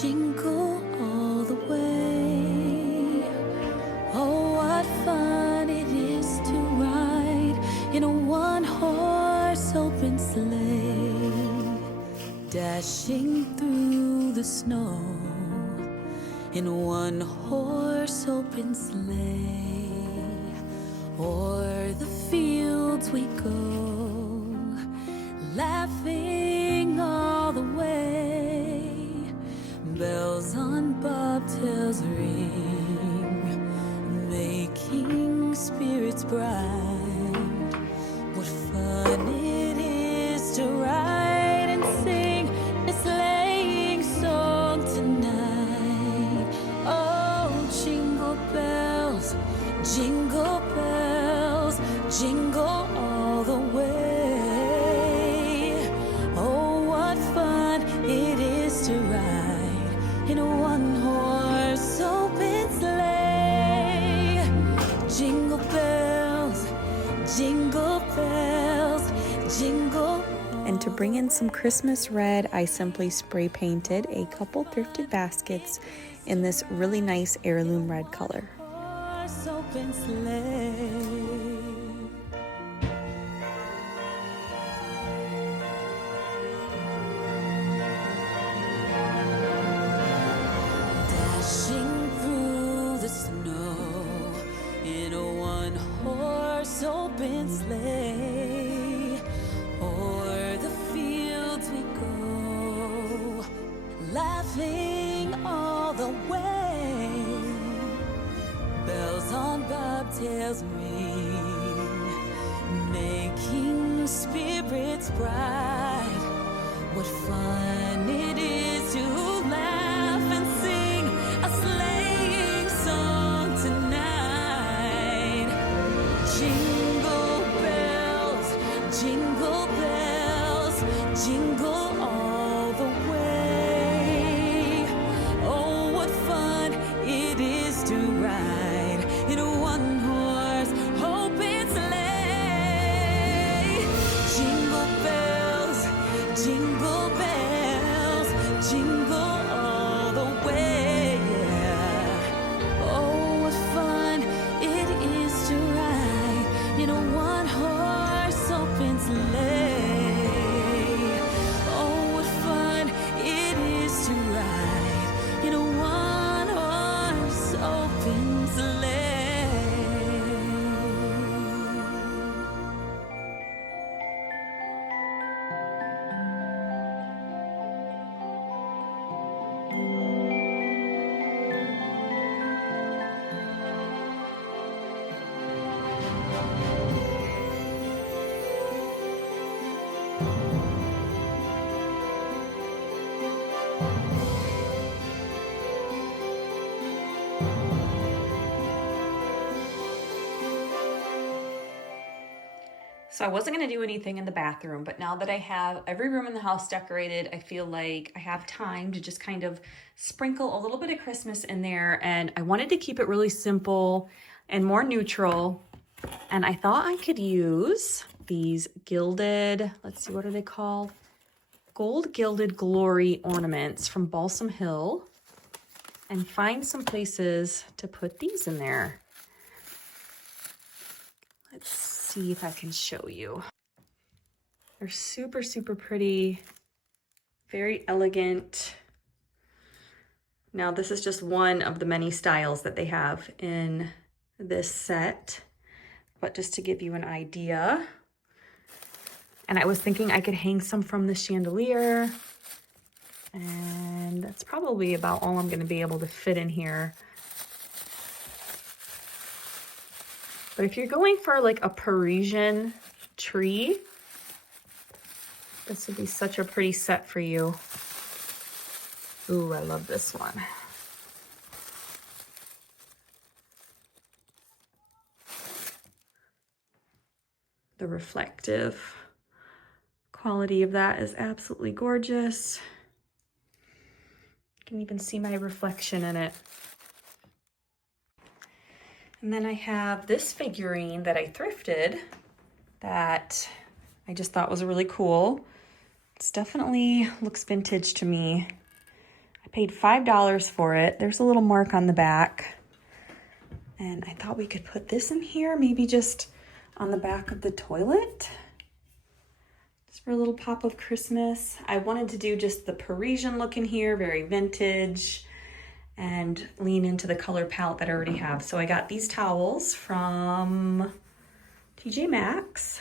jingle all the way. Oh, what fun it is to ride in a one-horse open sleigh, dashing through the snow in a one-horse open sleigh. O'er the fields we go, laughing all the way. Bells on bobtails ring, making spirits bright. What fun it is to ride and sing a sleighing song tonight. Oh, jingle bells, jingle all the way. Oh, what fun it is to ride in a one-horse open sleigh. Jingle bells, jingle jingle. And to bring in some Christmas red, I simply spray painted a couple thrifted baskets in this really nice heirloom red color. Horse open sleigh. Dashing through the snow in a one-horse open sleigh. O'er the fields we go, laughing all the way. Bells on bobtails ring, making spirits bright. What fun it is to laugh and sing a sleighing song tonight. Jingle bells, jingle all the way. Oh, what fun it is to ride in a one-horse open sleigh. Jingle bells, jingle all the way. Oh, what fun it is to ride in a one-horse open sleigh. Oh, what fun it is to ride in a one-horse open sleigh. So I wasn't going to do anything in the bathroom, but now that I have every room in the house decorated, I feel like I have time to just kind of sprinkle a little bit of Christmas in there. And I wanted to keep it really simple and more neutral. And I thought I could use these gilded, let's see, what are they called? Gold gilded glory ornaments from Balsam Hill, and find some places to put these in there. Let's see if I can show you. They're super, super pretty, very elegant. Now, this is just one of the many styles that they have in this set, but just to give you an idea. And I was thinking I could hang some from the chandelier, and that's probably about all I'm going to be able to fit in here. But if you're going for like a Parisian tree, this would be such a pretty set for you. Ooh, I love this one. The reflective quality of that is absolutely gorgeous. You can even see my reflection in it. And then I have this figurine that I thrifted that I just thought was really cool. It's definitely looks vintage to me. I paid $5 for it. There's a little mark on the back. And I thought we could put this in here, maybe just on the back of the toilet. Just for a little pop of Christmas. I wanted to do just the Parisian look in here, very vintage, and lean into the color palette that I already have. So I got these towels from TJ Maxx,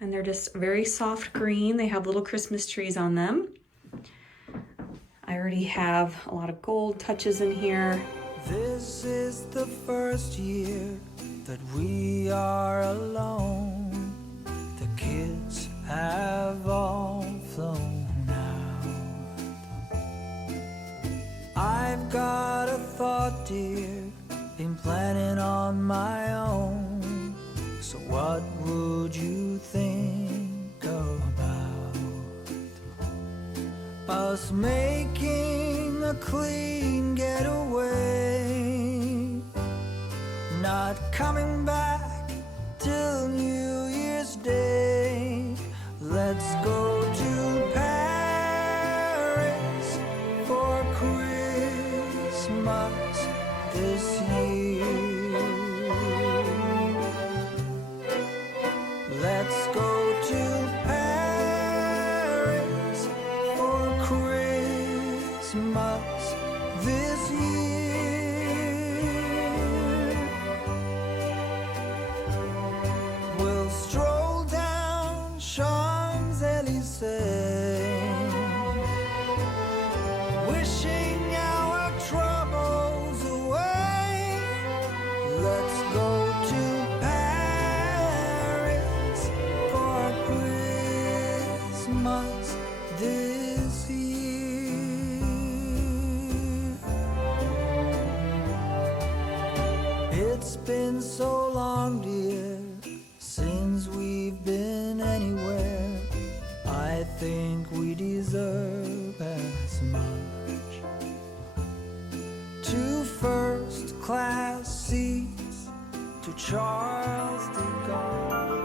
and they're just very soft green. They have little Christmas trees on them. I already have a lot of gold touches in here. This is the first year that we are alone. The kids have all flown out. I've got a thought, dear, been planning on my own. So what would you think about us making a clean getaway, not coming back till New Year's Day? Let's go to Paris for Christmas this year. Let's go to Paris for Christmas this year. We'll stroll down Champs-Élysées, wishing our troubles away. Let's go to Paris for Christmas this year. It's been so long, dear, since we've been anywhere. I think we deserve as much. 2 first-class seats to Charles de Gaulle.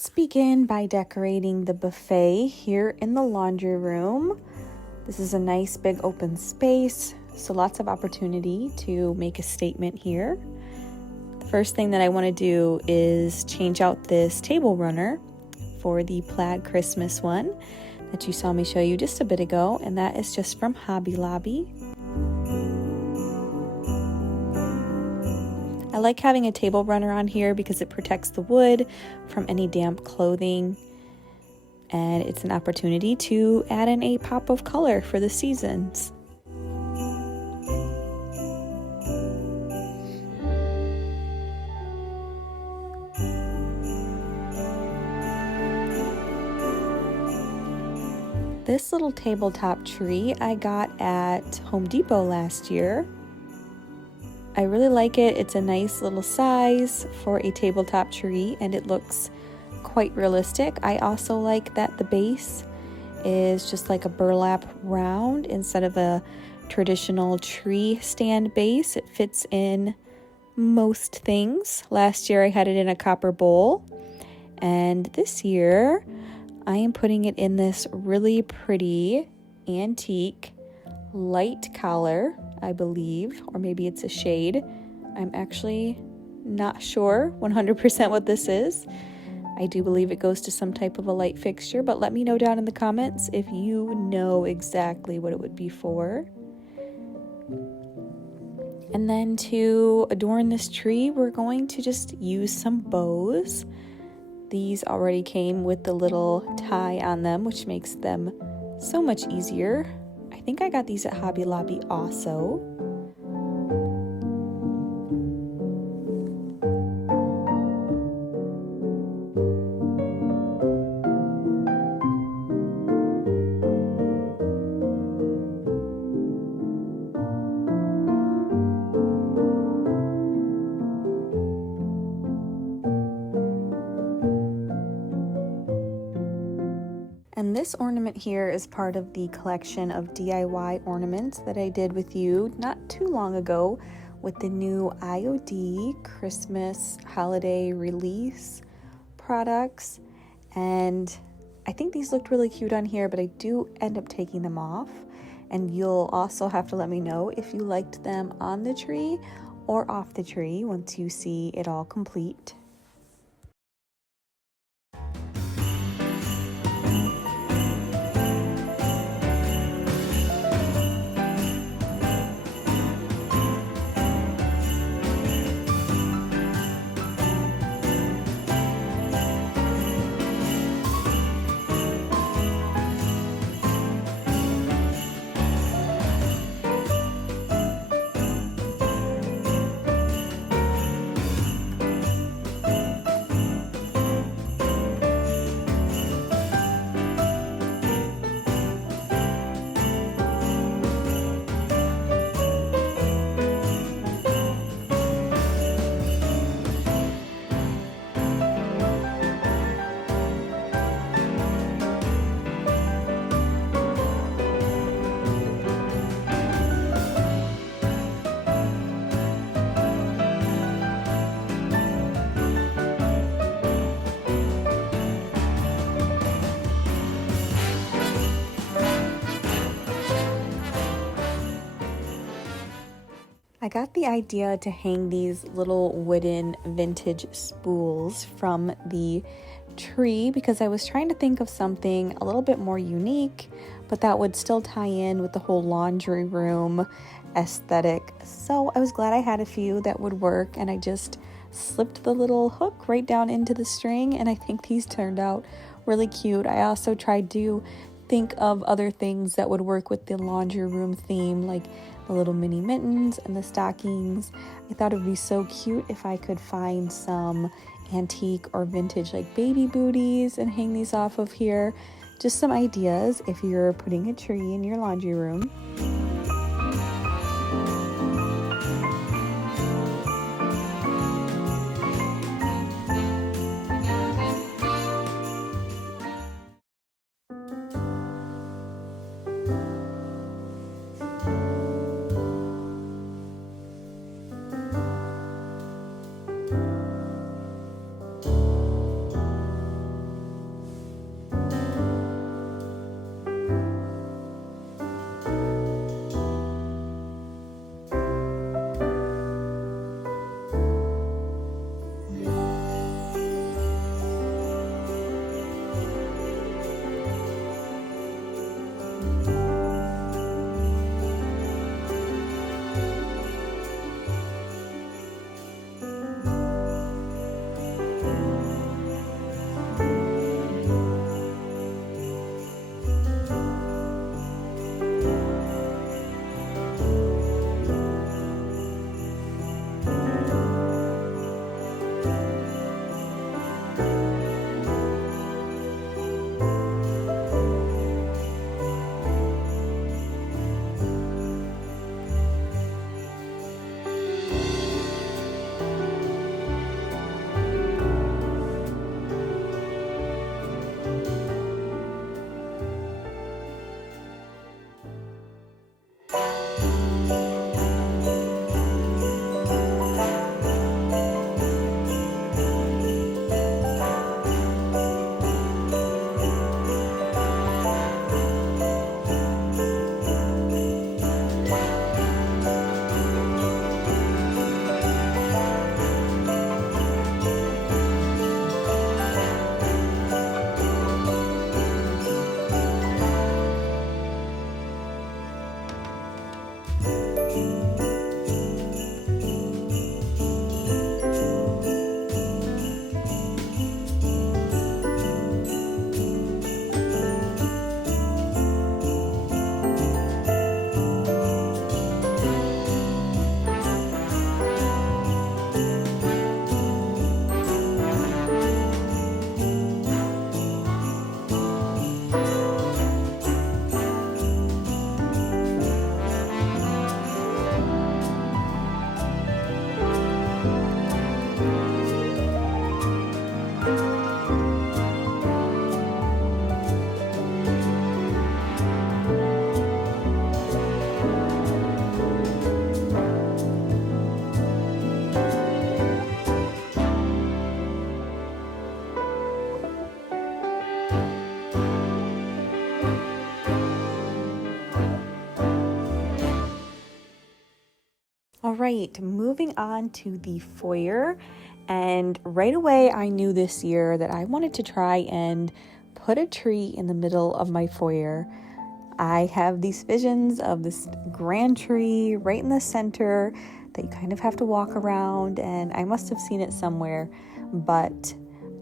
Let's begin by decorating the buffet here in the laundry room. This is a nice big open space, so lots of opportunity to make a statement here. The first thing that I want to do is change out this table runner for the plaid Christmas one that you saw me show you just a bit ago, and that is just from Hobby Lobby. I like having a table runner on here because it protects the wood from any damp clothing, and it's an opportunity to add in a pop of color for the seasons. This little tabletop tree I got at Home Depot last year. I really like it. It's a nice little size for a tabletop tree and it looks quite realistic. I also like that the base is just like a burlap round instead of a traditional tree stand base. It fits in most things. Last year I had it in a copper bowl, and this year I am putting it in this really pretty antique light color, I believe, or maybe it's a shade. I'm actually not sure 100% what this is. I do believe it goes to some type of a light fixture, but let me know down in the comments if you know exactly what it would be for. And then to adorn this tree, we're going to just use some bows. These already came with the little tie on them, which makes them so much easier. I think I got these at Hobby Lobby also. And this ornament here is part of the collection of DIY ornaments that I did with you not too long ago with the new IOD Christmas holiday release products. And I think these looked really cute on here, but I do end up taking them off. And you'll also have to let me know if you liked them on the tree or off the tree once you see it all complete. I got the idea to hang these little wooden vintage spools from the tree because I was trying to think of something a little bit more unique, but that would still tie in with the whole laundry room aesthetic. So I was glad I had a few that would work, and I just slipped the little hook right down into the string, and I think these turned out really cute. I also tried to think of other things that would work with the laundry room theme, like the little mini mittens and the stockings. I thought it would be so cute if I could find some antique or vintage like baby booties and hang these off of here. Just some ideas if you're putting a tree in your laundry room. All right, moving on to the foyer. And right away, I knew this year that I wanted to try and put a tree in the middle of my foyer. I have these visions of this grand tree right in the center that you kind of have to walk around, and I must have seen it somewhere, but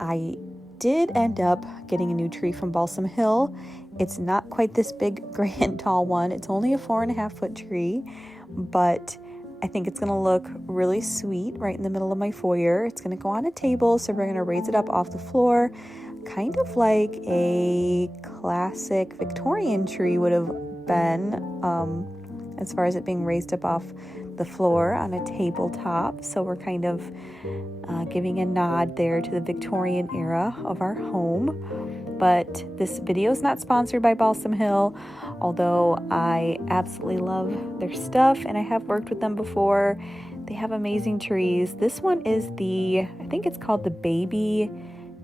I did end up getting a new tree from Balsam Hill. It's not quite this big, grand, tall one. It's only a 4.5-foot tree, but I think it's going to look really sweet right in the middle of my foyer. It's going to go on a table, so we're going to raise it up off the floor, kind of like a classic Victorian tree would have been, as far as it being raised up off the floor on a tabletop. So we're kind of giving a nod there to the Victorian era of our home. But this video is not sponsored by Balsam Hill, although I absolutely love their stuff and I have worked with them before. They have amazing trees. This one is I think it's called the Baby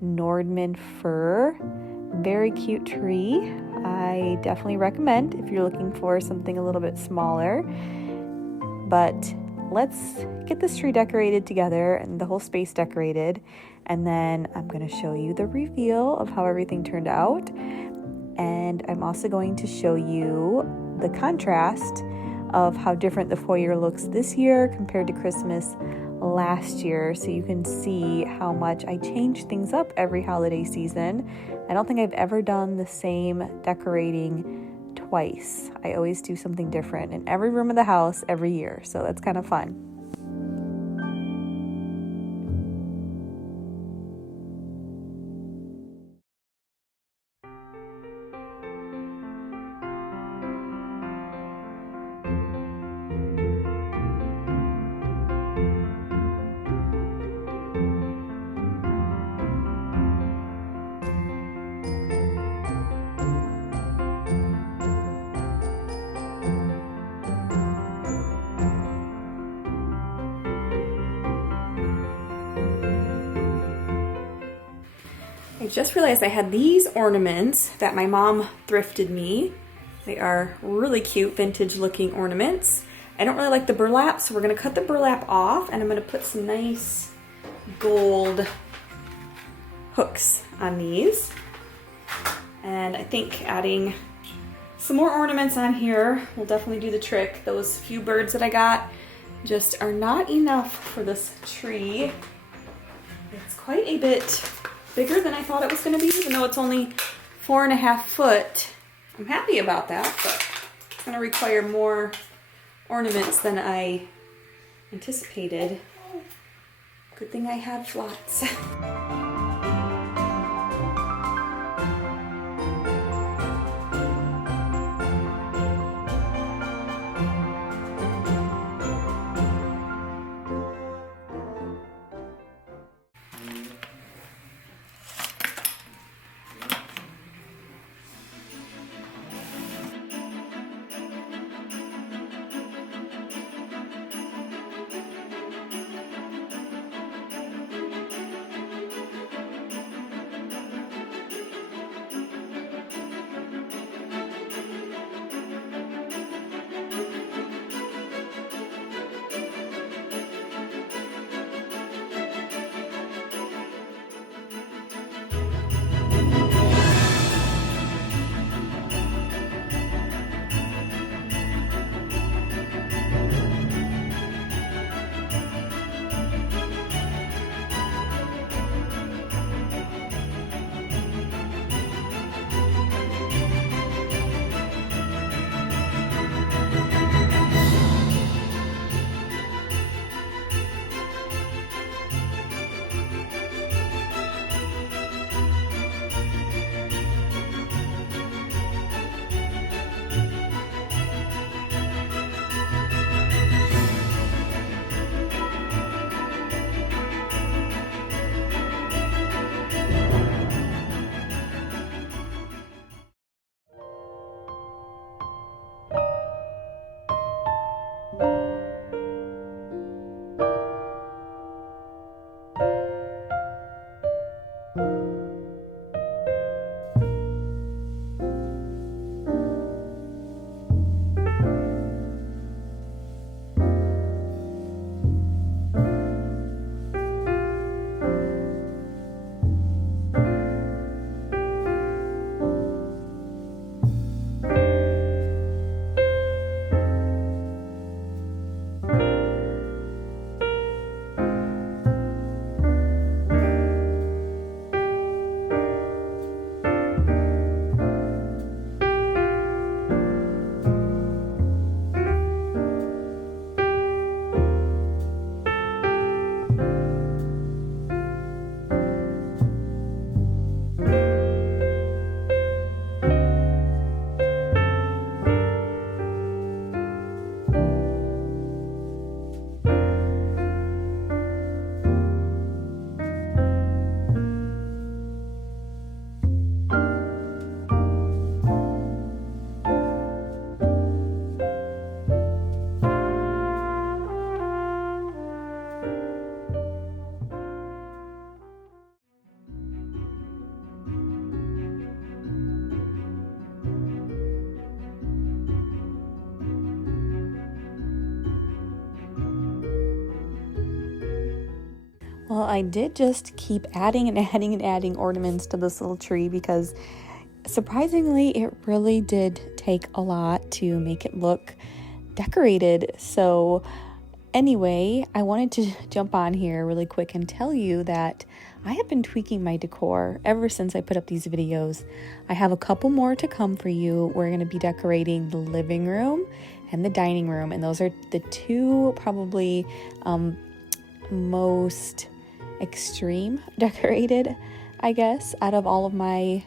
Nordman Fir. Very cute tree. I definitely recommend if you're looking for something a little bit smaller. But let's get this tree decorated together and the whole space decorated. And then I'm going to show you the reveal of how everything turned out. And I'm also going to show you the contrast of how different the foyer looks this year compared to Christmas last year, so you can see how much I change things up every holiday season. I don't think I've ever done the same decorating twice. I always do something different in every room of the house every year, so that's kind of fun. I just realized I had these ornaments that my mom thrifted me. They are really cute vintage looking ornaments. I don't really like the burlap, so we're gonna cut the burlap off and I'm gonna put some nice gold hooks on these. And I think adding some more ornaments on here will definitely do the trick. Those few birds that I got just are not enough for this tree. It's quite a bit bigger than I thought it was going to be, even though it's only 4.5 foot. I'm happy about that, but it's going to require more ornaments than I anticipated. Good thing I have lots. Well, I did just keep adding and adding and adding ornaments to this little tree because surprisingly, it really did take a lot to make it look decorated. So anyway, I wanted to jump on here really quick and tell you that I have been tweaking my decor ever since I put up these videos. I have a couple more to come for you. We're going to be decorating the living room and the dining room, and those are the two probably most extreme decorated, I guess, out of all of my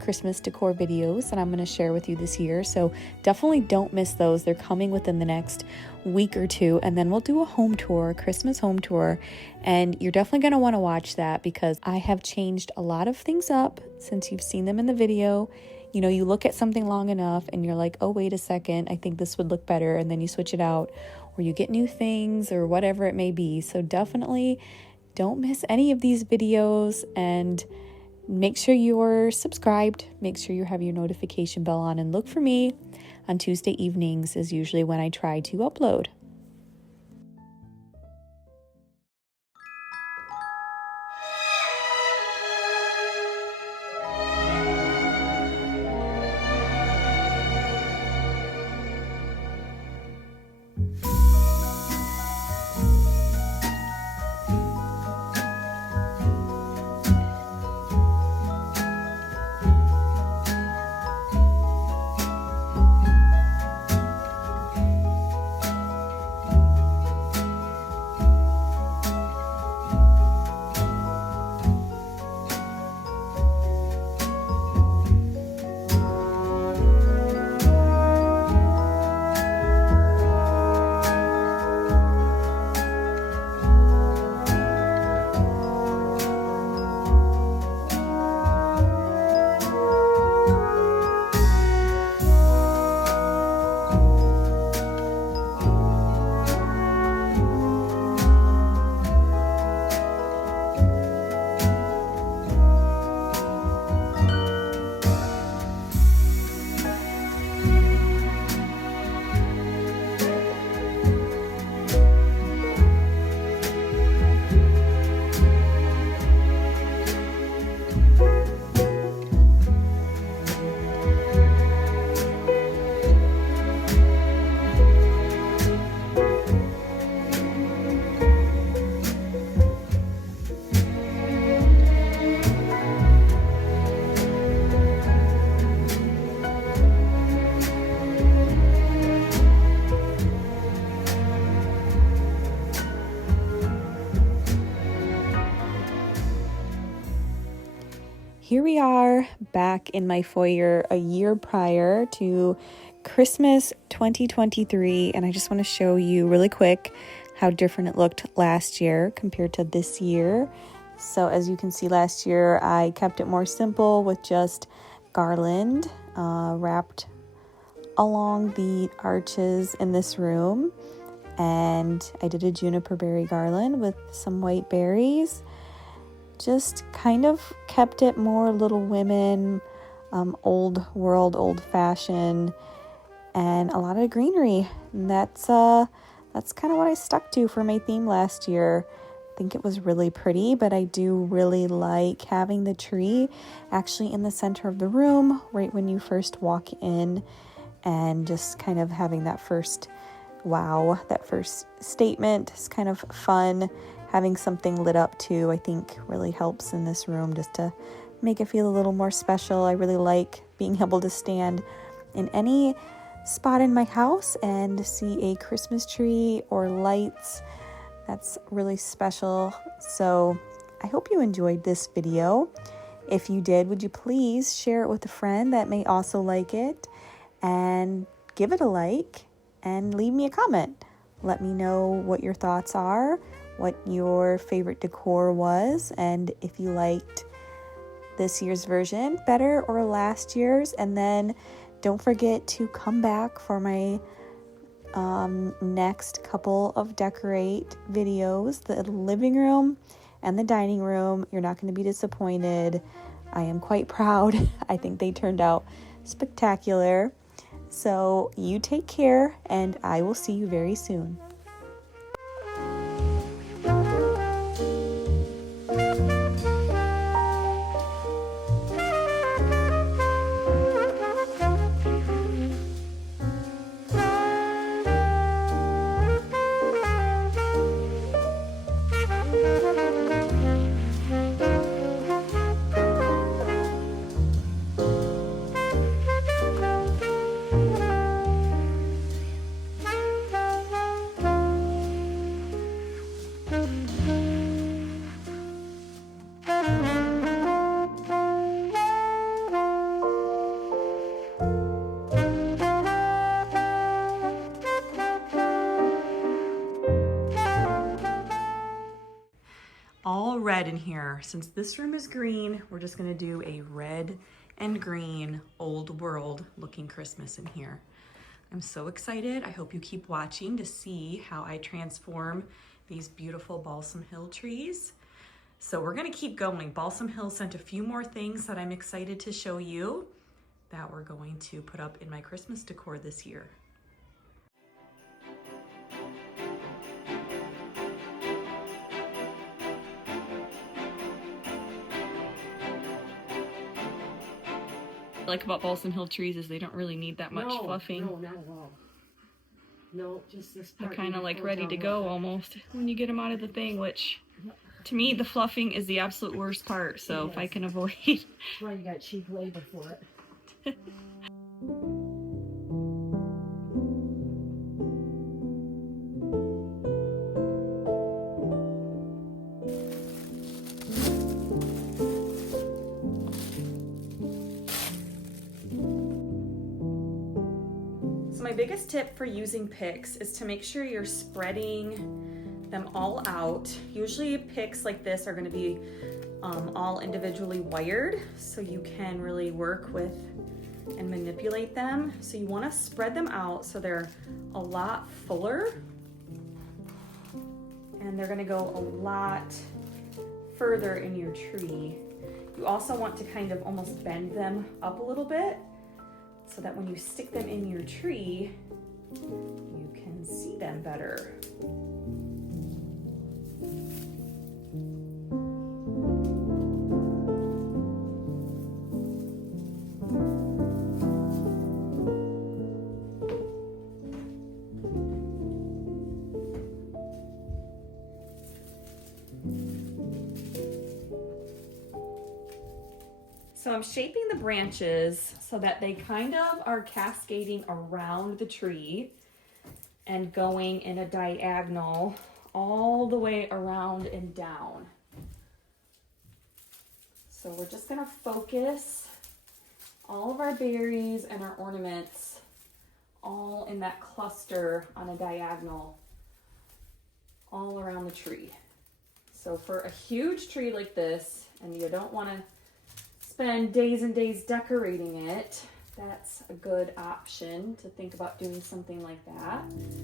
Christmas decor videos that I'm going to share with you this year. So definitely don't miss those. They're coming within the next week or two, and then we'll do a home tour, Christmas home tour, and you're definitely going to want to watch that because I have changed a lot of things up since you've seen them in the video. You know, you look at something long enough and you're like, oh, wait a second, I think this would look better, and then you switch it out, or you get new things or whatever it may be. So definitely don't miss any of these videos, and make sure you're subscribed. Make sure you have your notification bell on, and look for me on Tuesday evenings is usually when I try to upload. Here we are back in my foyer a year prior to Christmas 2023, and I just want to show you really quick how different it looked last year compared to this year. So as you can see, last year I kept it more simple with just garland wrapped along the arches in this room, and I did a juniper berry garland with some white berries. Just kind of kept it more Little Women, old world, old fashioned, and a lot of greenery. And that's kind of what I stuck to for my theme last year. I think it was really pretty, but I do really like having the tree actually in the center of the room right when you first walk in, and just kind of having that first wow, that first statement is kind of fun. Having something lit up too, I think really helps in this room just to make it feel a little more special. I really like being able to stand in any spot in my house and see a Christmas tree or lights. That's really special. So I hope you enjoyed this video. If you did, would you please share it with a friend that may also like it, and give it a like and leave me a comment. Let me know what your thoughts are, what your favorite decor was, and if you liked this year's version better or last year's. And then don't forget to come back for my next couple of decorate videos, the living room and the dining room. You're not going to be disappointed. I am quite proud. I think they turned out spectacular. So you take care, and I will see you very soon. red in here. Since this room is green, we're just gonna do a red and green old world looking Christmas in here. I'm so excited. I hope you keep watching to see how I transform these beautiful Balsam Hill trees. So we're gonna keep going. Balsam Hill sent a few more things that I'm excited to show you that we're going to put up in my Christmas decor this year. What I like about Balsam Hill trees is they don't really need that much fluffing. No, not at all. No, just this part. They're kind of like ready to go almost when you get them out of the thing, which to me the fluffing is the absolute worst part. So if I can avoid. That's why you got cheap labor for it. So my biggest tip for using picks is to make sure you're spreading them all out. Usually picks like this are going to be all individually wired, so you can really work with and manipulate them. So you want to spread them out so they're a lot fuller and they're going to go a lot further in your tree. You also want to kind of almost bend them up a little bit so that when you stick them in your tree, you can see them better. So I'm shaping the branches so that they kind of are cascading around the tree and going in a diagonal all the way around and down. So we're just gonna focus all of our berries and our ornaments all in that cluster on a diagonal all around the tree. So for a huge tree like this, and you don't wanna spend days and days decorating it, that's a good option to think about doing something like that.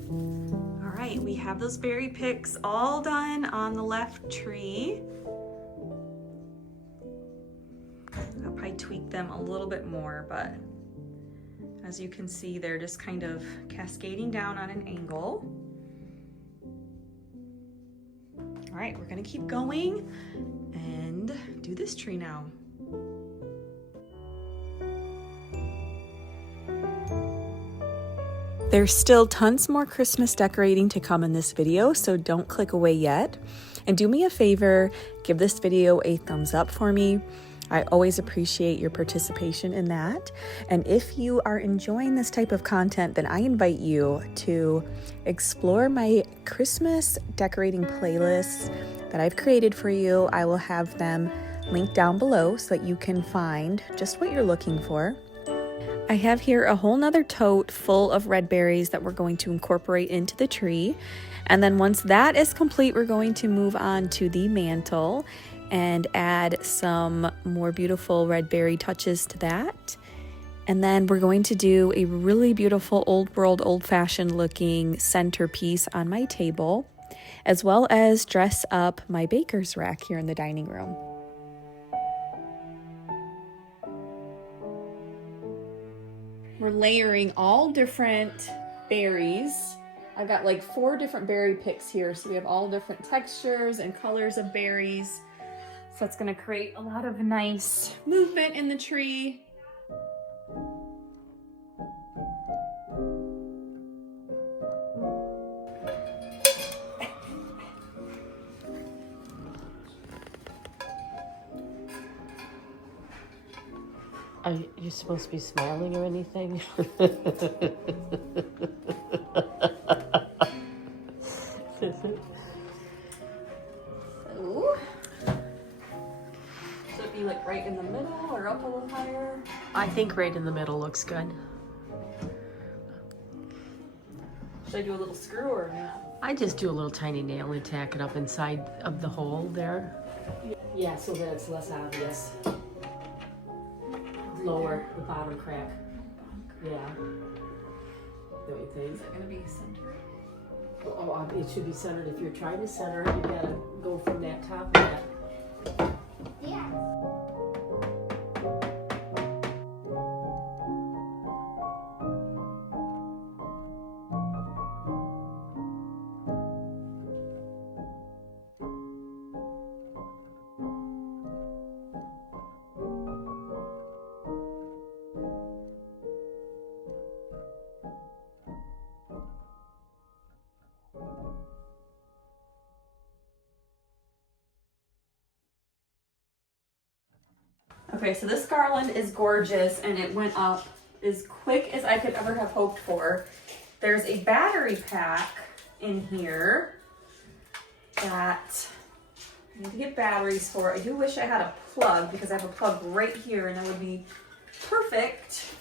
All right, we have those berry picks all done on the left tree. I'll probably tweak them a little bit more, but as you can see, they're just kind of cascading down on an angle. All right, we're gonna keep going and do this tree now. There's still tons more Christmas decorating to come in this video, so don't click away yet. And do me a favor, give this video a thumbs up for me. I always appreciate your participation in that. And if you are enjoying this type of content, then I invite you to explore my Christmas decorating playlists that I've created for you. I will have them linked down below so that you can find just what you're looking for. I have here a whole nother tote full of red berries that we're going to incorporate into the tree. And then once that is complete, we're going to move on to the mantle and add some more beautiful red berry touches to that. And then we're going to do a really beautiful old world, old-fashioned looking centerpiece on my table, as well as dress up my baker's rack here in the dining room. We're layering all different berries. I've got like 4 different berry picks here, so we have all different textures and colors of berries. So it's gonna create a lot of nice movement in the tree. Are you supposed to be smiling or anything? Should it be like right in the middle or up a little higher? I think right in the middle looks good. Should I do a little screw or not? I just do a little tiny nail and tack it up inside of the hole there. Yeah, so that it's less obvious. Lower the bottom crack. Yeah. Don't you think? Is it gonna be centered? Oh, it should be centered. If you're trying to center it, you gotta go from that top to that. Yeah. Okay, so this garland is gorgeous and it went up as quick as I could ever have hoped for. There's a battery pack in here that I need to get batteries for. I do wish I had a plug because I have a plug right here and that would be perfect.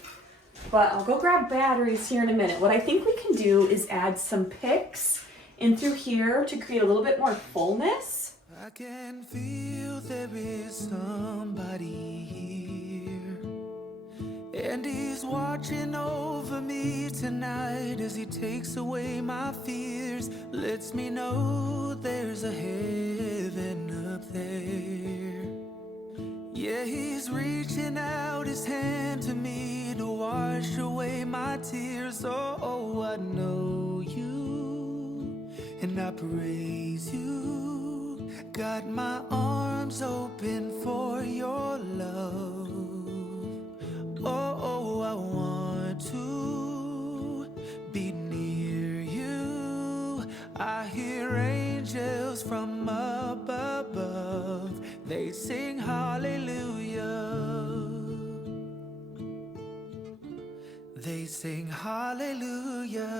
But I'll go grab batteries here in a minute. What I think we can do is add some picks in through here to create a little bit more fullness. I can feel there is somebody here, and he's watching over me tonight as he takes away my fears, lets me know there's a heaven up there. Yeah, he's reaching out his hand to me to wash away my tears. Oh, I know you and I praise you. Got my arms open for your love. Oh, I want to be near you. I hear angels from up above. They sing hallelujah. They sing hallelujah.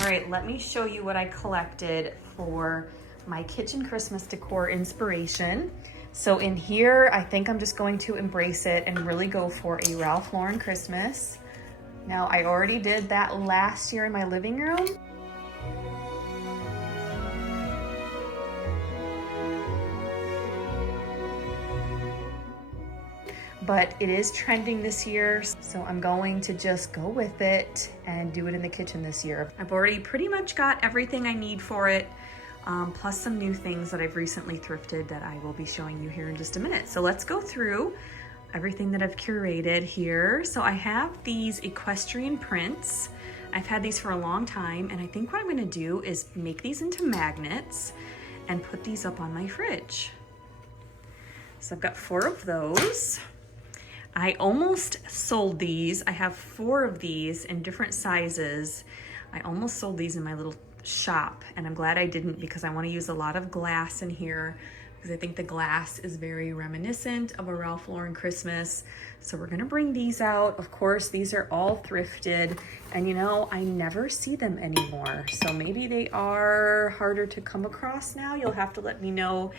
All right, let me show you what I collected for my kitchen Christmas decor inspiration. So in here, I think I'm just going to embrace it and really go for a Ralph Lauren Christmas. Now, I already did that last year in my living room. But it is trending this year, so I'm going to just go with it and do it in the kitchen this year. I've already pretty much got everything I need for it, plus some new things that I've recently thrifted that I will be showing you here in just a minute. So let's go through everything that I've curated here. So I have these equestrian prints. I've had these for a long time, and I think what I'm gonna do is make these into magnets. and put these up on my fridge. So I've got 4 of those. I almost sold these. I have 4 of these in different sizes. I almost sold these in my little shop, and I'm glad I didn't because I want to use a lot of glass in here because I think the glass is very reminiscent of a Ralph Lauren Christmas. So we're gonna bring these out. Of course, these are all thrifted, and you know, I never see them anymore. So maybe they are harder to come across now. You'll have to let me know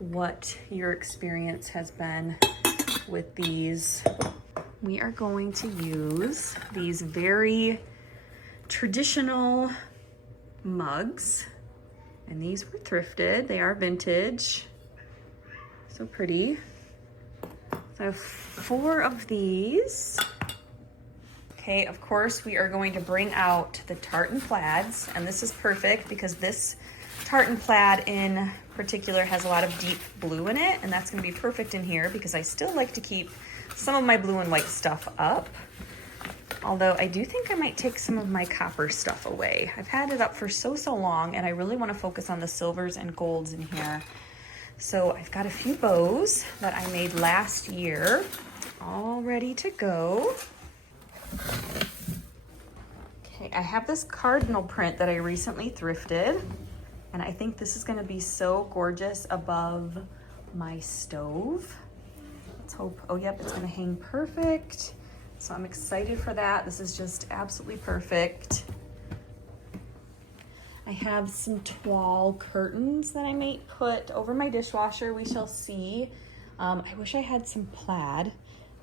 what your experience has been with these. We are going to use these very traditional mugs, and these were thrifted. They are vintage. So pretty. So I have 4 of these. Okay, of course, we are going to bring out the tartan plaids, and this is perfect because this tartan plaid in particular has a lot of deep blue in it, and that's gonna be perfect in here because I still like to keep some of my blue and white stuff up. Although I do think I might take some of my copper stuff away. I've had it up for so long, and I really want to focus on the silvers and golds in here. So I've got a few bows that I made last year, all ready to go. Okay, I have this cardinal print that I recently thrifted, and I think this is gonna be so gorgeous above my stove. Let's hope, oh yep, it's gonna hang perfect. So I'm excited for that. This is just absolutely perfect. I have some toile curtains that I may put over my dishwasher. We shall see. I wish I had some plaid,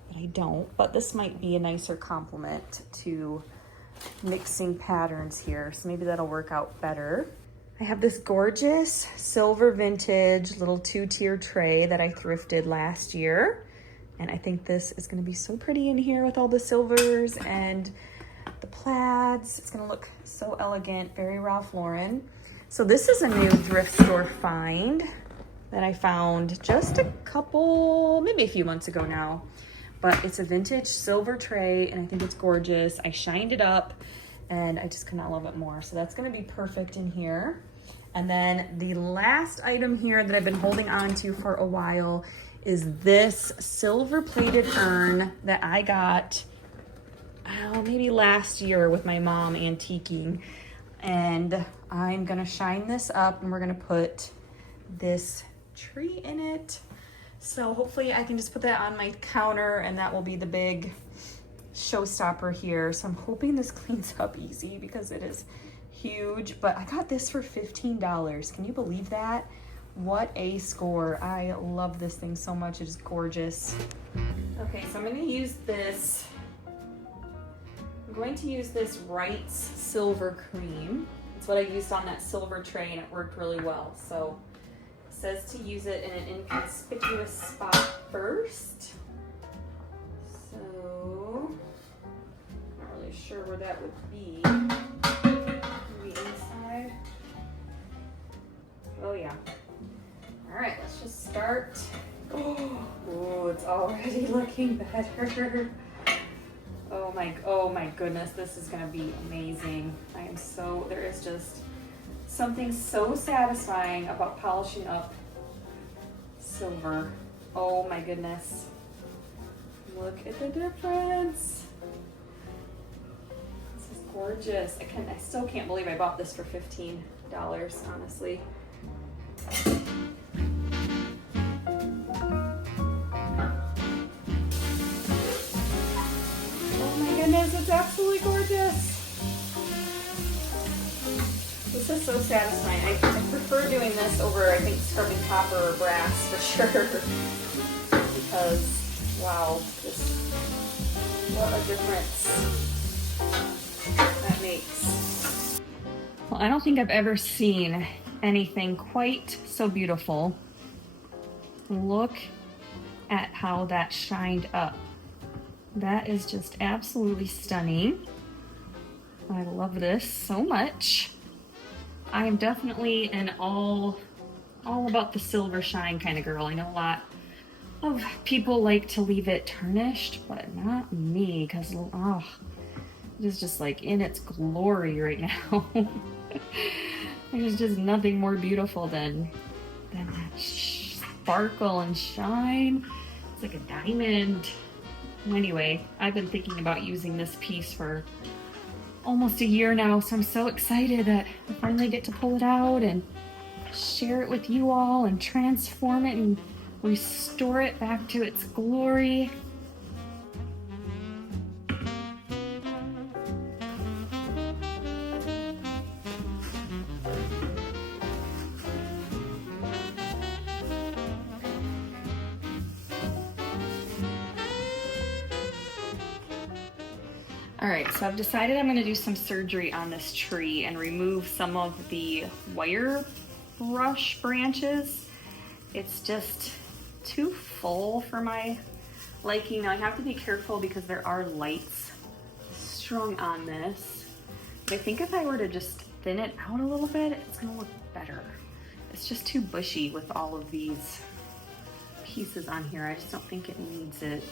but I don't. But this might be a nicer complement to mixing patterns here. So maybe that'll work out better. I have this gorgeous silver vintage little 2-tier tray that I thrifted last year. And I think this is gonna be so pretty in here with all the silvers and the plaids. It's gonna look so elegant, very Ralph Lauren. So this is a new thrift store find that I found just a couple, maybe a few months ago now. But it's a vintage silver tray, and I think it's gorgeous. I shined it up, and I just could not love it more. So that's gonna be perfect in here. And then the last item here that I've been holding on to for a while is this silver plated urn that I got maybe last year with my mom antiquing. And I'm gonna shine this up, and we're gonna put this tree in it. So hopefully I can just put that on my counter, and that will be the big showstopper here. So I'm hoping this cleans up easy because it is huge. But I got this for $15. Can you believe that? What a score. I love this thing so much. It is gorgeous. Okay, so I'm gonna use this. I'm going to use this Wreaths Silver Cream. It's what I used on that silver tray, and it worked really well. So it says to use it in an inconspicuous spot first. So not really sure where that would be. Maybe inside. Oh yeah. All right, let's just start. Oh, it's already looking better. Oh my goodness, this is gonna be amazing. There is just something so satisfying about polishing up silver. Oh my goodness. Look at the difference. This is gorgeous. I still can't believe I bought this for $15, honestly. It's absolutely gorgeous. This is so satisfying. I prefer doing this over, I think, scrubbing copper or brass for sure. Because, wow, what a difference that makes. Well, I don't think I've ever seen anything quite so beautiful. Look at how that shined up. That is just absolutely stunning. I love this so much. I am definitely an all about the silver shine kind of girl. I know a lot of people like to leave it tarnished, but not me, because it is just like in its glory right now. There's just nothing more beautiful than then that sparkle and shine. It's like a diamond. Anyway, I've been thinking about using this piece for almost a year now, so I'm so excited that I finally get to pull it out and share it with you all and transform it and restore it back to its glory. All right, so I've decided I'm going to do some surgery on this tree and remove some of the wire brush branches. It's just too full for my liking. Now I have to be careful because there are lights strung on this. But I think if I were to just thin it out a little bit, it's going to look better. It's just too bushy with all of these pieces on here. I just don't think it needs it.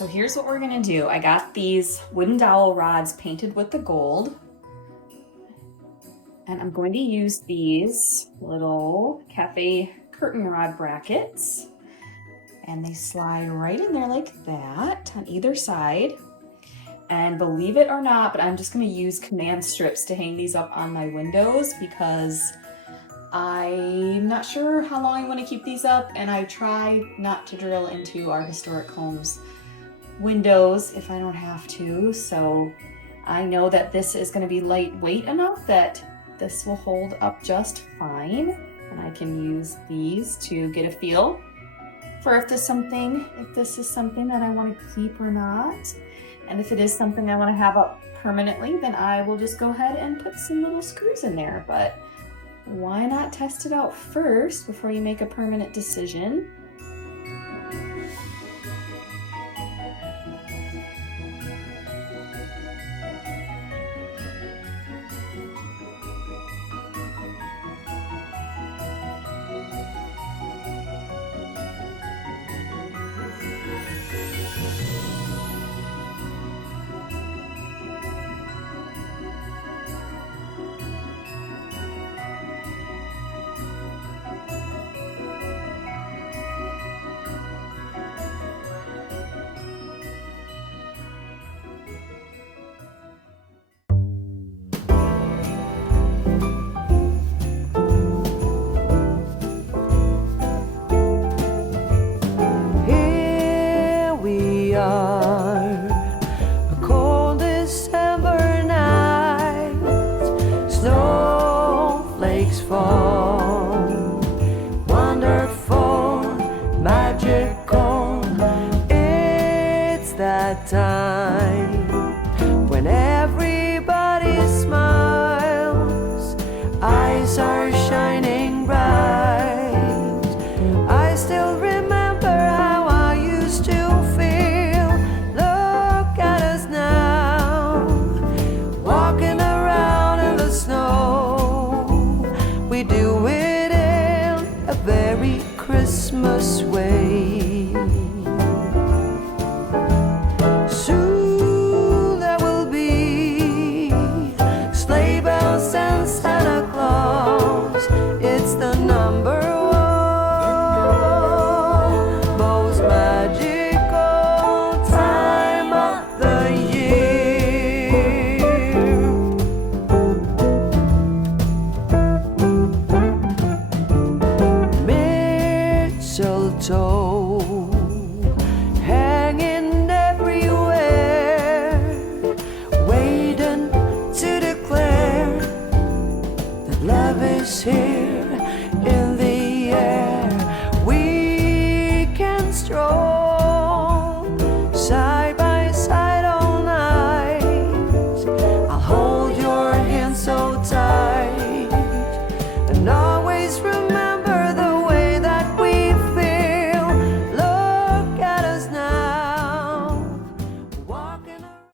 So here's what we're gonna do. I got these wooden dowel rods painted with the gold. And I'm going to use these little cafe curtain rod brackets. And they slide right in there like that on either side. And believe it or not, but I'm just gonna use command strips to hang these up on my windows because I'm not sure how long I want to keep these up, and I try not to drill into our historic homes windows if I don't have to. So I know that this is going to be lightweight enough that this will hold up just fine, and I can use these to get a feel for if this is something that I want to keep or not. And if it is something I want to have up permanently, then I will just go ahead and put some little screws in there. But why not test it out first before you make a permanent decision? Time when everybody smiles, eyes are shining bright. I still remember how I used to feel. Look at us now, walking around in the snow. We do it in a very Christmas way. Number